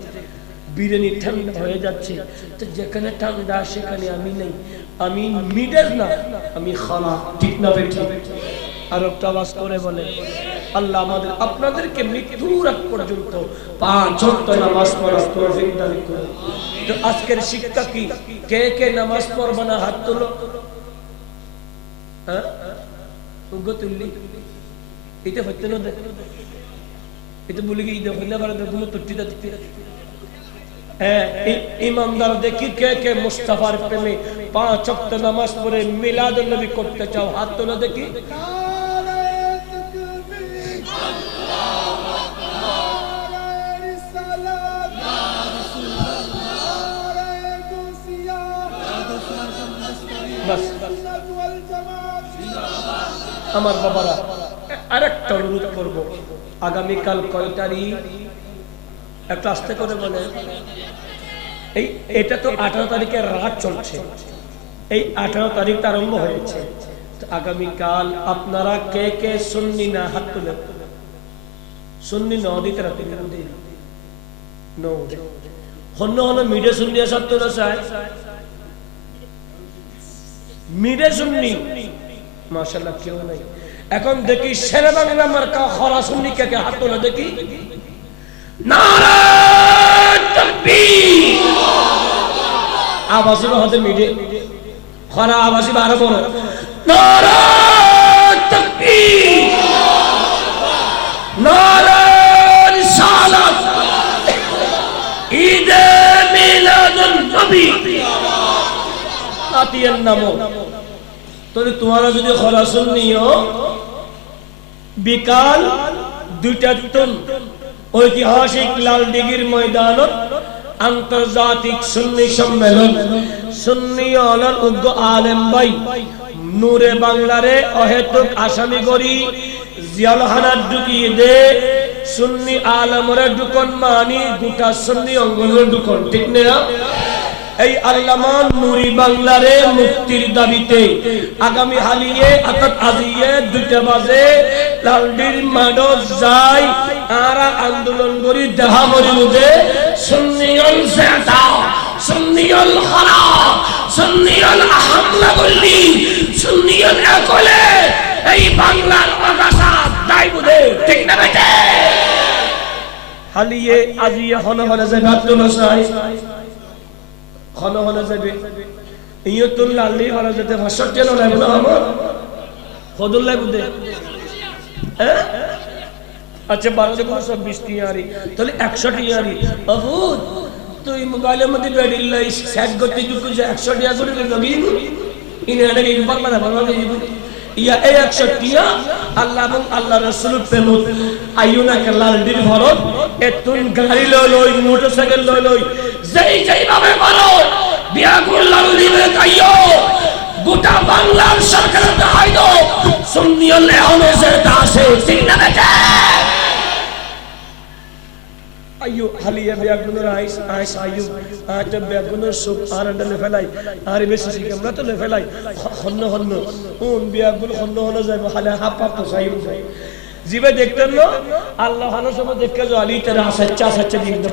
বিরিয়ানি ঠান্ডা হয়ে যাচ্ছে। তো যেখানে ঠান্ডা সেখানে আমি নেই, আমি মিডল না, আমি খারাপ, ঠিক না বেঠিক? আর একটা আওয়াজ করে বলে, আল্লাহ আমাদের আপনাদেরকে মৃত্যুর আগ পর্যন্ত 5 ওয়াক্ত নামাজ পড়ার তৌফিক দান করুন। তো আজকের শিক্ষা কি? কে কে নামাজ পড়বে না হাত তোলো। হ্যাঁ, উগতুল্লি এটা হইতে না, এটা বলি কি ঈদে হইলে পারে ঘুমো তট্টিটা দিতে। হ্যাঁ, ইমানদার দেখি কে কে মুস্তাফার প্রেমে 5 ওয়াক্ত নামাজ পড়ে মিলাদুন নবী করতে চাও, হাত তোলো দেখি। আমার বাবারা, আরেকটা অনুরোধ করব, আগামীকাল কয় তারিখ একটা আস্তে করে বলে। এটা তো 18 তারিখের রাত চলছে, এই 18 তারিখ আরম্ভ হয়েছে। আগামীকাল আপনারা কে কে সুন্নি না হাত তুলে। সুন্নি নদীতে রাতে হন্য হলো মিডে সুন্নি সব তোলা চায়, মিডে সুন্নি মাশাআল্লাহ কেউ নাই। এখন দেখি শেরে বাংলা মার্কা খরা সুন্নি কে কে হাত তোলা দেখি। নারা তাকবীর, আওয়াজ হতে মিডে খরা আওয়াজই বারো বড়। নারা তাকবীর, নারা রিসালাত, ঈদে মিলাদুন নবী, আতিয়ার নাম। তবে তোমারা যদি খরা সুন্নিও বিকাল 2টার ঐতিহাসিক লালদিঘির ময়দানত আন্তর্জাতিক সুন্নি সম্মেলন, সুন্নি অলর উগ্র আলেম ভাই নূরে বাংলারে অহেতুক আসামি করি জিয়ালহানার ঢুকিয়ে দে, সুন্নি আলমরে ঢুকন মানি গোটা সুন্নি অঙ্গনের ঢুকন, ঠিক না? এই আল্লামা নুরি বাংলারে মুক্তির দাবিতে আগামী হালিয়ে অর্থাৎ আজিয়ে 2টা বাজে লালডির মাঠে যাই আর আন্দোলন করি দেখা করি বুঝে সুন্নিয়ল সেটা সুন্নিয়ল খরা সুন্নিয়ল হামলা করলি সুন্নিয়ল একলে এই বাংলার আকাশা দাই বুঝে, ঠিক না বেটে? হালিয়ে আজিয়ে হন হন যাবে আব্দুল সাই হন হন যাবে ইয়তুল লালি হন যেতে 65 জন লাগবে না আমার কদুল লাগবে হ্যাঁ আচ্ছা 12 কোন সব 20 টিয়ারি তাহলে 100 টিয়ারি আবুদ তুই মোবাইলের মধ্যে বেডিল্লাই সেট করতে যুকু যে 100 টিয়া করে লগিন ইনে আগে বাংলা না বাংলা ইয়া 100 টিয়া আল্লাহ এবং আল্লাহ রাসূলের প্রেম আইউনা কাল্লাল দিল ভরত এতুন গাড়ি লই মোটরসাইকেল লই যেই ভাবে বলো বিয়াগুল লাল দিবে কাইয়ো গোটা বাংলার সরকারের দেখাই দাও সুন্নিয়ল লেহনের দাসে সিংনা বেটা আইয়ো হালিয়া বিয়াগুনের আইস আইয়ো আজ বিয়াগুনের সুপ আরডলে ফেলাই আর বেশি আমরা তো ফেলাই হন্ন কোন বিয়াগুল হন্ন যায় হালে হাপ তো সাইব জিবে দেখতেন না আল্লাহ হানো সময় দেখে যে আলী তেরা সচ্চা দিন দে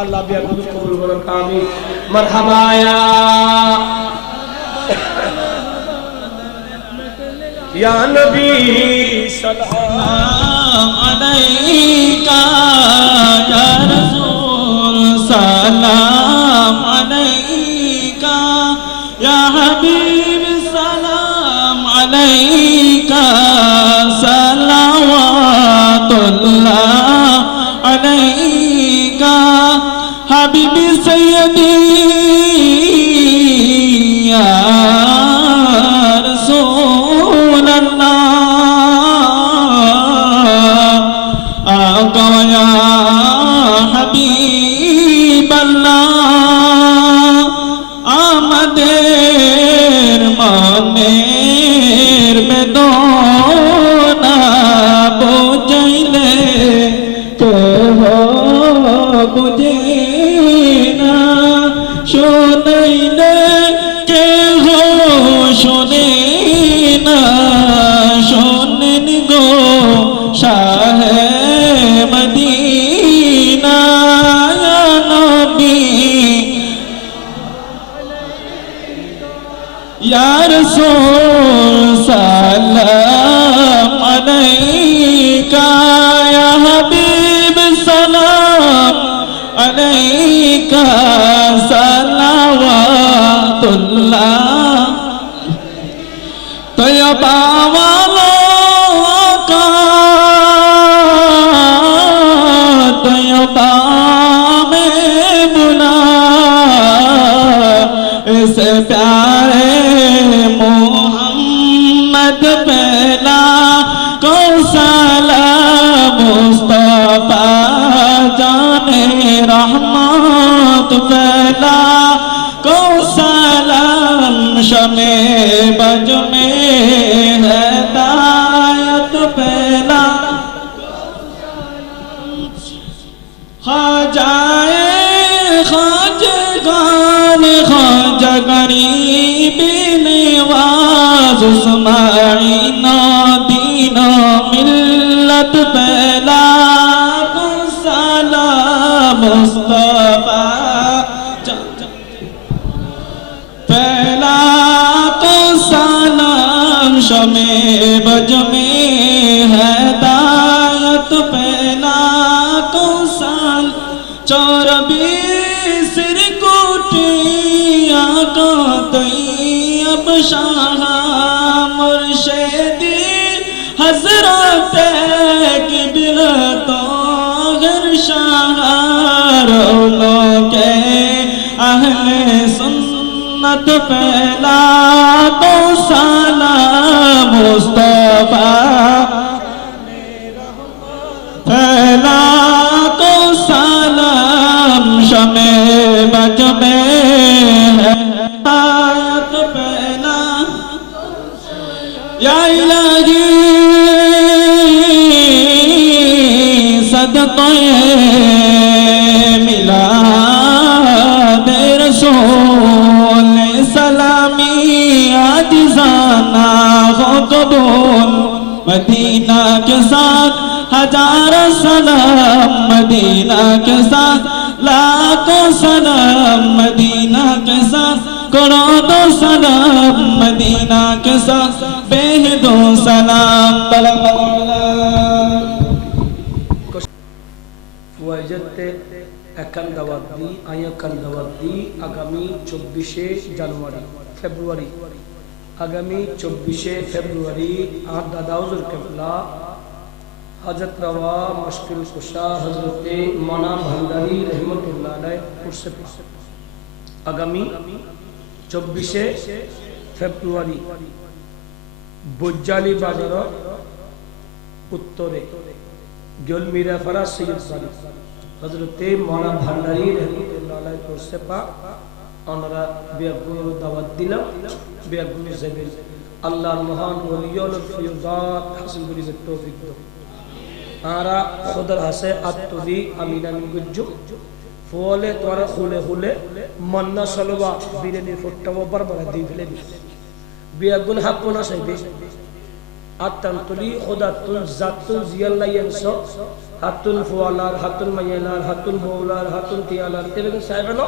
আল্লাহ বিয়াগুল কবুল করুন আমিন মারহাবা या नबी सलाम अलैका या रसूल सलाम अलैका या हबीब सलाम अलैका सलावतुल्लाह अलैका हबीबी सैयदी या या रसूल सलाम अलैका या हबीब सलाम अलैका सलावतुल्लाह तैयबा वालों का तैयबा में बुला इसे प्यारे पहला को सलाम मुस्तफा जाने रहमत पहला को सलाम शमे बज में हिदायत पहला खाजाए खाजगान खाजा गरीबी नवाज समाईना दीना मिल्लत पहला को सलाम मुस्तफा पहला तो सलाम शमे बज में हिदायत पहला को साल चौरबी सिर कोटिया का तैयब शाह मुर्शिदी हजरत की बिलतो गर शाह रोलो के अहले सुन्नत पहला तो सलाम मुस्तफा पहला तो सलाम शमे बज में हिदायत पहला या इलाही सदक़े मिला दे रसूल सलामी आजिज़ाना हो कबूल मदीना के साथ हजारों सलाम मदीना के साथ लाखों सलाम मदीना के साथ करोड़ों सलाम मदीना के साथ बेहदों सलाम ওয়াইজতে একান দাওয়াত দি আয়াকান দাওয়াত দি আগামী 24শে জানুয়ারি ফেব্রুয়ারি আগামী 24শে ফেব্রুয়ারি আর দাদা হুজুর কেবলা হযরত রওয়া মুশকিল কুশা হযরতে মানা ভান্ডারী রহমাতুল্লাহ আলাইহি উরসে আগামী 24শে ফেব্রুয়ারি বজ্জালি বাজার উত্তরে গলমিরা ফারা সৈয়দ সালি হযরতে মানা ভান্ডারী রহমাতুল্লাহ আলাইহি উরসে পা আমরা বেগুন দাওয়াত দিলাম বেগুন জবিল আল্লাহর মহান ওলিয়ুল ফিয়জাত হাসিল করিতে তৌফিক দাও আরা খোদার হাসে আত্তদি আমিন আমিন গুজ্জু ফলে তোরা খুলে খুলে মান্না সলবা বিরেনি ফুটটাও বরবরা দি ফেলে বেগুন হাকুনা সাইবে আত্তানতুলি খোদাতুল জাতুল জিয়াল্লাহ ইয়ানসো হাতুল ফুয়ালার হাতুল মায়ালার হাতুল মৌলার হাতুল তিয়ালার এরকম সাইবেনো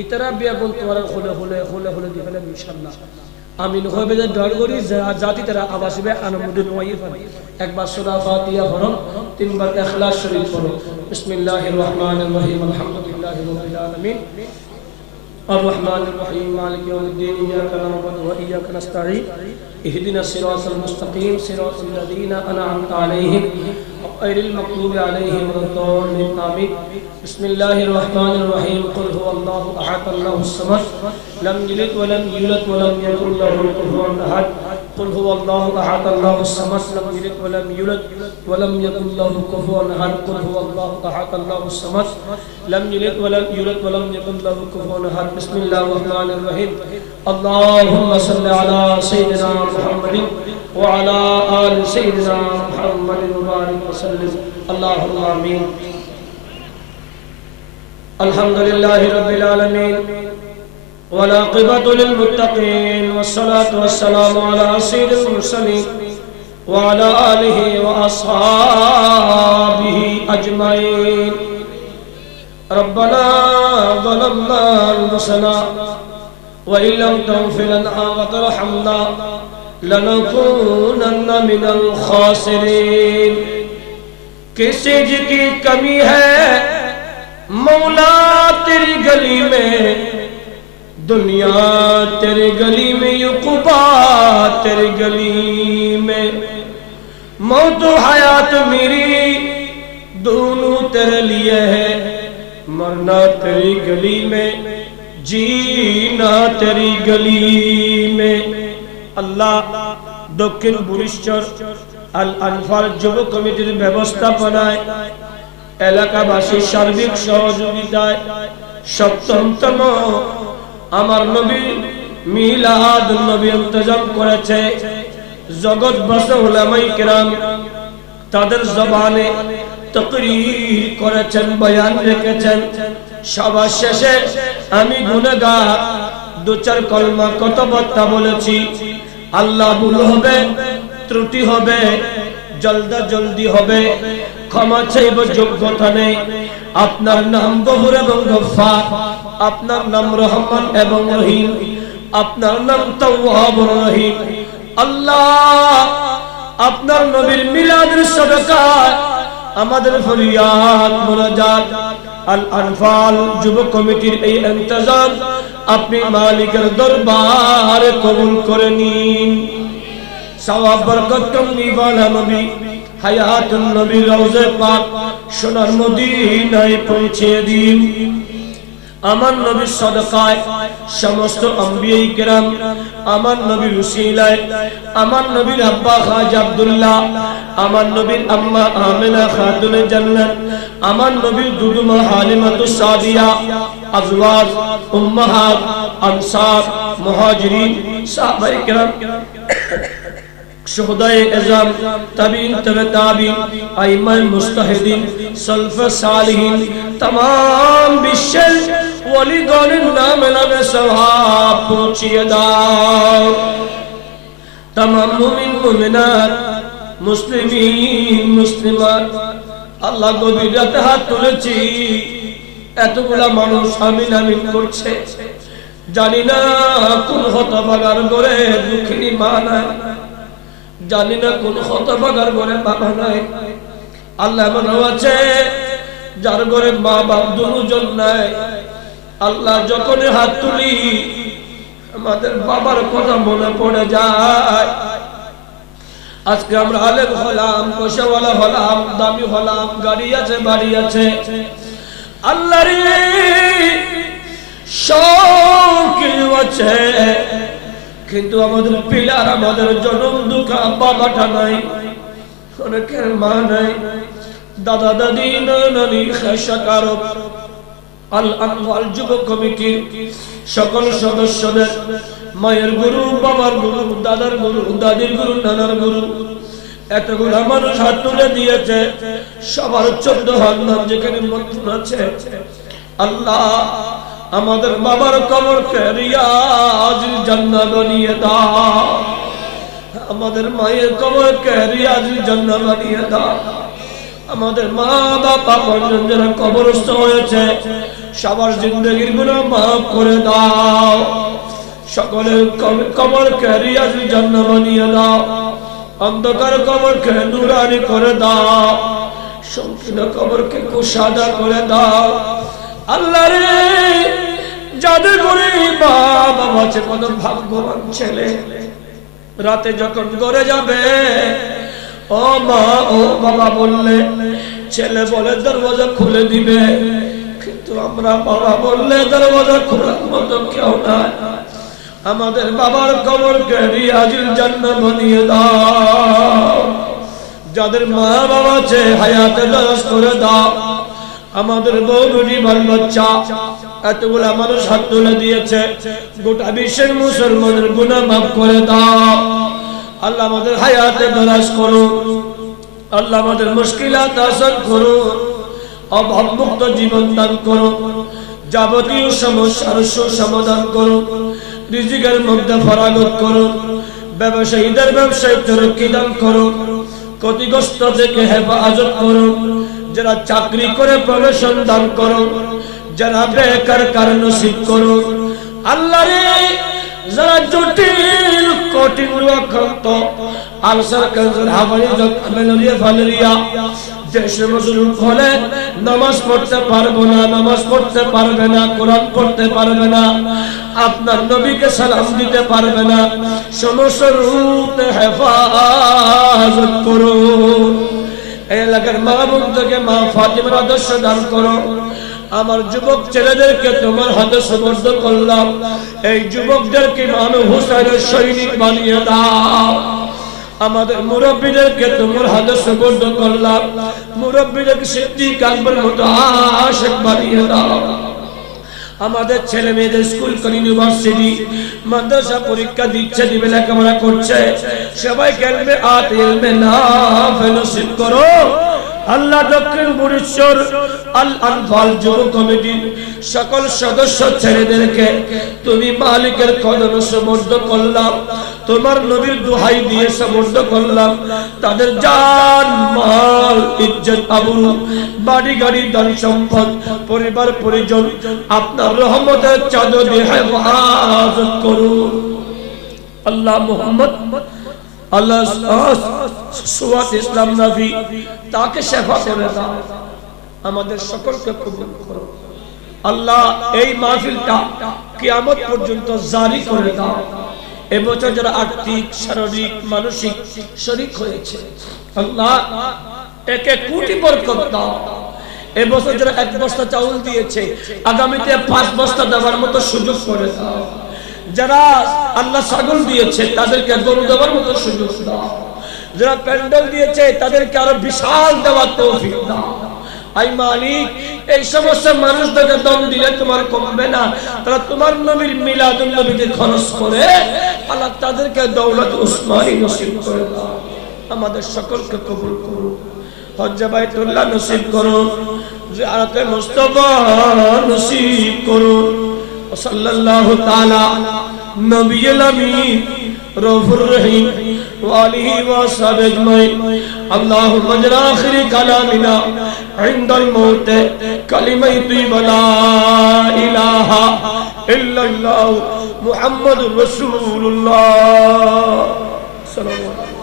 ইতরা বেগুন তোরা খুলে খুলে খুলে খুলে দি ফেলে ইনশাআল্লাহ আমিন হবে যে ডর করি জাতি তারা আবাসিবে আনমুদুল ওয়াইফান একবার সূরা ফাতিহা পড়ো তিনবার ইখলাস শরীফ পড়ো বিসমিল্লাহির রহমানির রহিম আলহামদুলিল্লাহি রাব্বিল আলামিন الرحمن الرحيم مالك يوم الدين إياك نعبد وإياك نستعين اهدنا الصراط المستقيم صراط الذين أنعمت عليهم غير المغضوب عليهم ولا الضالين آمين بسم الله الرحمن الرحيم قل هو الله أحد الله الصمد لم يلد ولم يولد ولم يكن له كفوا أحد قل هو الله أحد الله الصمد لم يلد ولم يولد ولم يكن له كفوا أحد قل هو الله أحد الله الصمد لم يلد ولم يولد ولم يكن له كفوا أحد بسم الله الرحمن الرحيم اللهم صل على سيدنا محمد وعلى آل سيدنا محمد وبارك وسلم اللهم آمين الحمد لله رب العالمين والعاقبة للمتقين والصلاة والسلام على سيد المرسلين وعلى آله وأصحابه أجمعين ربنا ظلمنا أنفسنا وإن لم تغفر لنا وترحمنا لنكونن من الخاسرين किस चीज की कमी है मौला तेरी गली में दुनिया तेरी गली में युकुबा तेरी गली में मौत हयात मेरी दोनों तेरे लिए है मरना तेरी गली में जीना तेरी गली में अल्लाह दक्षिण बुरिश्चर আল আনফাল যুব কমিটির ব্যবস্থাপনায় এলাকাবাসীর সার্বিক সহযোগিতায় ৭৭তম আমার নবী মিলাদ নবী ইন্তজাম করেছে জগৎবাসী উলামায়ে কেরাম তাদের জবানে তাকরীর করেছেন বয়ান রেখেছেন সবার শেষে আমি গুনাহগার দু চার কলমা কথাবার্তা বলেছি আল্লাহ ভুল হবে ত্রুটি হবে জলদি হবে ক্ষমা চাইব যোগ্যতা নেই আপনার নাম গফুর এবং গফফার আপনার নাম রহমান এবং রহিম আপনার নাম তাওয়াবুর রহিম আল্লাহ আপনার নবীর মিলাদের সাদাকাত আমাদের ফরিয়াদ মুনাজাত আল আনফাল যুব কমিটির এই ইন্তজাম আপনি মালিকের দরবারে কবুল করে নিন সওয়াব বরকত কমনি ওয়ালা নবী হায়াতুন নবী রওজে পাক সোনার মদিনায় পৌঁছে দিন আমার নবীর সাদাকায় সমস্ত আম্বিয়ায়ে কেরাম আমার নবীর উসিলায় আমার নবীর আব্বা খাজা আব্দুল্লাহ আমার নবীর আম্মা আমিনা খাতুনে জান্নাত আমার নবীর দুদুমা হালিমাতুস সাদিয়া আজওয়াজ উম্মাহাত আনসার মুহাজিরিন সাহাবায়ে কেরাম शुहदाए एज़ाम ताबीन तबे ताबीन आइमाए मुस्ताहिदीन सल्फ सालिहीन तमाम बिशल वलीगण नाम नामे सवाब पहुँचिए दाओ तमाम मुमिन मुमिनात मुस्लिमीन मुस्लिमात अल्लाह गभीर राते हाथ तुलेছি এতগুলা মানুষ আমিন আমিন করছে জানি না কোন হতভাগার ঘরে দুঃখিনী মা নাই জানি না কোন হতভাগার ঘরে বাবা নাই আল্লাহ মনে আছে যার ঘরে মা বাপ দুজন নাই, আল্লাহ যখন হাত তুলি আমাদের বাবার কথা মনে পড়ে যায়। আজকে আমরা আলেম হলাম, পয়সাওয়ালা হলাম, দামি হলাম, গাড়ি আছে, বাড়ি আছে, আল্লাহ রে সব কিছু আছে, কিন্তু আমাদের পিলার, আমাদের জনম দুঃখা বাবাটা নাই, অনেকের মা নাই, দাদা দাদি নানি খাসাকারক আল আনওয়ার যুবক কমিটির সকল সদস্যদের মায়ের গুরু, বাবার গুরু, দাদার গুরু, দাদির গুরু, নানার গুরু, এতগুলো মানুষ হাত তুলে দিয়েছে। সবার 14 হাত নাম যেখানে মতন আছে, আল্লাহ আমাদের বাবার কবরকে রিয়াজুল জান্নাত বানিয়ে দাও, আমাদের মায়ের কবরকে রিয়াজুল জান্নাত বানিয়ে দাও, আমাদের মা বাবা পর্যন্ত যারা কবরস্থ হয়েছে সবার জিন্দগির গুনাহ মাফ করে দাও, সকলের কবরকে রিয়াজুল জান্নাত বানিয়ে দাও, অন্ধকার কবরকে নূরানি করে দাও, সংকীর্ণ কবরকে কুশাদা করে দাও। আল্লাহ রে যাদের ঘরে বাবা আছে, কত ভাগ্যবান ছেলে, রাতে যখন ঘরে যাবে ও মা ও বাবা বললে ছেলে বলে দরওয়াজা খুলে দিবে, কিন্তু আমরা বাবা বললে দরওয়াজা খোলার মতো কেউ নাই। আমাদের বাবার কবরকে রিয়াজুল জান্নাত বানিয়ে দাও, যাদের মা বাবা আছে হায়াতে দরাজ করে দাও, আমাদের বউ বেটি বাল বাচ্চা এতগুলা মানুষ হাত তুলে দিয়েছে, গোটা বিশ্বের মুসলমানের গুনাহ মাফ করে দাও। আল্লাহ আমাদের হায়াতে দরাজ করুন, আল্লাহ আমাদের মুশকিলাত আসান করুন, অভাব মুক্ত জীবন দান করুন, যাবতীয় সমস্যার সমাধান করুন, রিজিকের মধ্যে ফরাগত করুন, ব্যবসায়ীদের ব্যবসায় তরক্কি দান করুন, ক্ষতিগ্রস্ত থেকে হেফাজত করুন, যারা চাকরি করে প্রমোশন দান করুন, যারা বেকার কারণ নসিব করুন। আল্লাহ রে যারা জটিল কঠিন রোগাক্রান্ত, আলসার, ক্যান্সার, হাঁপানি, যক্ষ্মা, ম্যালেরিয়া, ফালেরিয়া, যে সমস্ত রোগ হলে নামাজ পড়তে পারবো না, নামাজ পড়তে পারবে না, কোরআন পড়তে পারবে না, আপনার নবীকে সালাম দিতে পারবে না, সমস্ত রূপে হেফাজত করুন। এই এলাকার মা বোনদেরকে মা ফাতিমার আদর্শ দান করো। আমার যুবক ছেলেদেরকে তোমার হাতে সুপর্দ করলাম, এই যুবকদেরকে ইমাম হুসাইনের সৈনিক বানিয়ে দাও। আমাদের মুরব্বীদেরকে তোমার হাতে সুপর্দ করলাম, মুরব্বীদেরকে সিদ্দিক আকবরের মতো আশিক বানিয়ে দাও। আমাদের ছেলে মেয়েদের স্কুল, ইউনিভার্সিটি, মাদ্রাসা পরীক্ষা দিচ্ছে, দিবে, লেখাপড়া করছে, সবাইকে ইলমে আত, ইলমে নাফি নসিব করো। আল্লাহ দক্ষিণ বুড়িশ্বর আল আনফাল যুব কমিটির সকল সদস্য ছেলেদেরকে তুমি মালিকের কদমে সমর্থ করলাম, তোমার নবীর দোহাই দিয়ে সমর্থ করলাম, তাদের জান মাল ইজ্জত আবরু বাড়ি গাড়ি ধন সম্পদ পরিবার পরিজন আপনার রহমতের চাদর দিয়ে হেফাজত করুন। আল্লাহ মুহাম্মদ আল্লাহ সুয়াত ইসলাম নবী তাকে শেফা করে দাও, আমাদের সকলকে কবুল করো। আল্লাহ এই মাহফিলটা কিয়ামত পর্যন্ত জারি করে দাও। এবছর যারা আর্থিক, শারীরিক, মানসিক শরীক হয়েছে, আল্লাহ একে কোটি বরকত দাও। এবছর যারা 1 বস্তা চাউল দিয়েছে, আগামীতে 5 বস্তা দেওয়ার মতো সুযোগ করে দাও। যারা আল্লাহ ছাগল দিয়েছে তাদেরকে গরু দেওয়ার মতো সুযোগ দাও। যারা প্যান্ডেল দিয়েছে তাদেরকে আরো বিশাল দেওয়ার তৌফিক দাও। আই মালিক, এই সমস্ত মানুষদেরকে দান দিলে তোমার কমবে না, তারা তোমার নবীর মিলাদুন নবীতে খরচ করে আল্লাহ তাদেরকে দৌলত উসমানী নসিব করে দাও। আমাদের সকলকে কবুল করুন, হজ্জ বাইতুল্লাহ নসিব করুন, জিয়ারতে মুস্তাফা নসিব করুন। সাল্লাল্লাহু তাআলা নবিয়ুল আমিন রউফুর রহিম ওয়া আলিহি ওয়া সাহবিহি আজমাইন। আল্লাহুম্মা আজরা আখিরি কালামিনা ইনদাল মাউত কালিমা তাইয়্যিবা লা ইলাহা ইল্লাল্লাহু মুহাম্মাদুর রাসূলুল্লাহ সাল্লাল্লাহু আলাইহি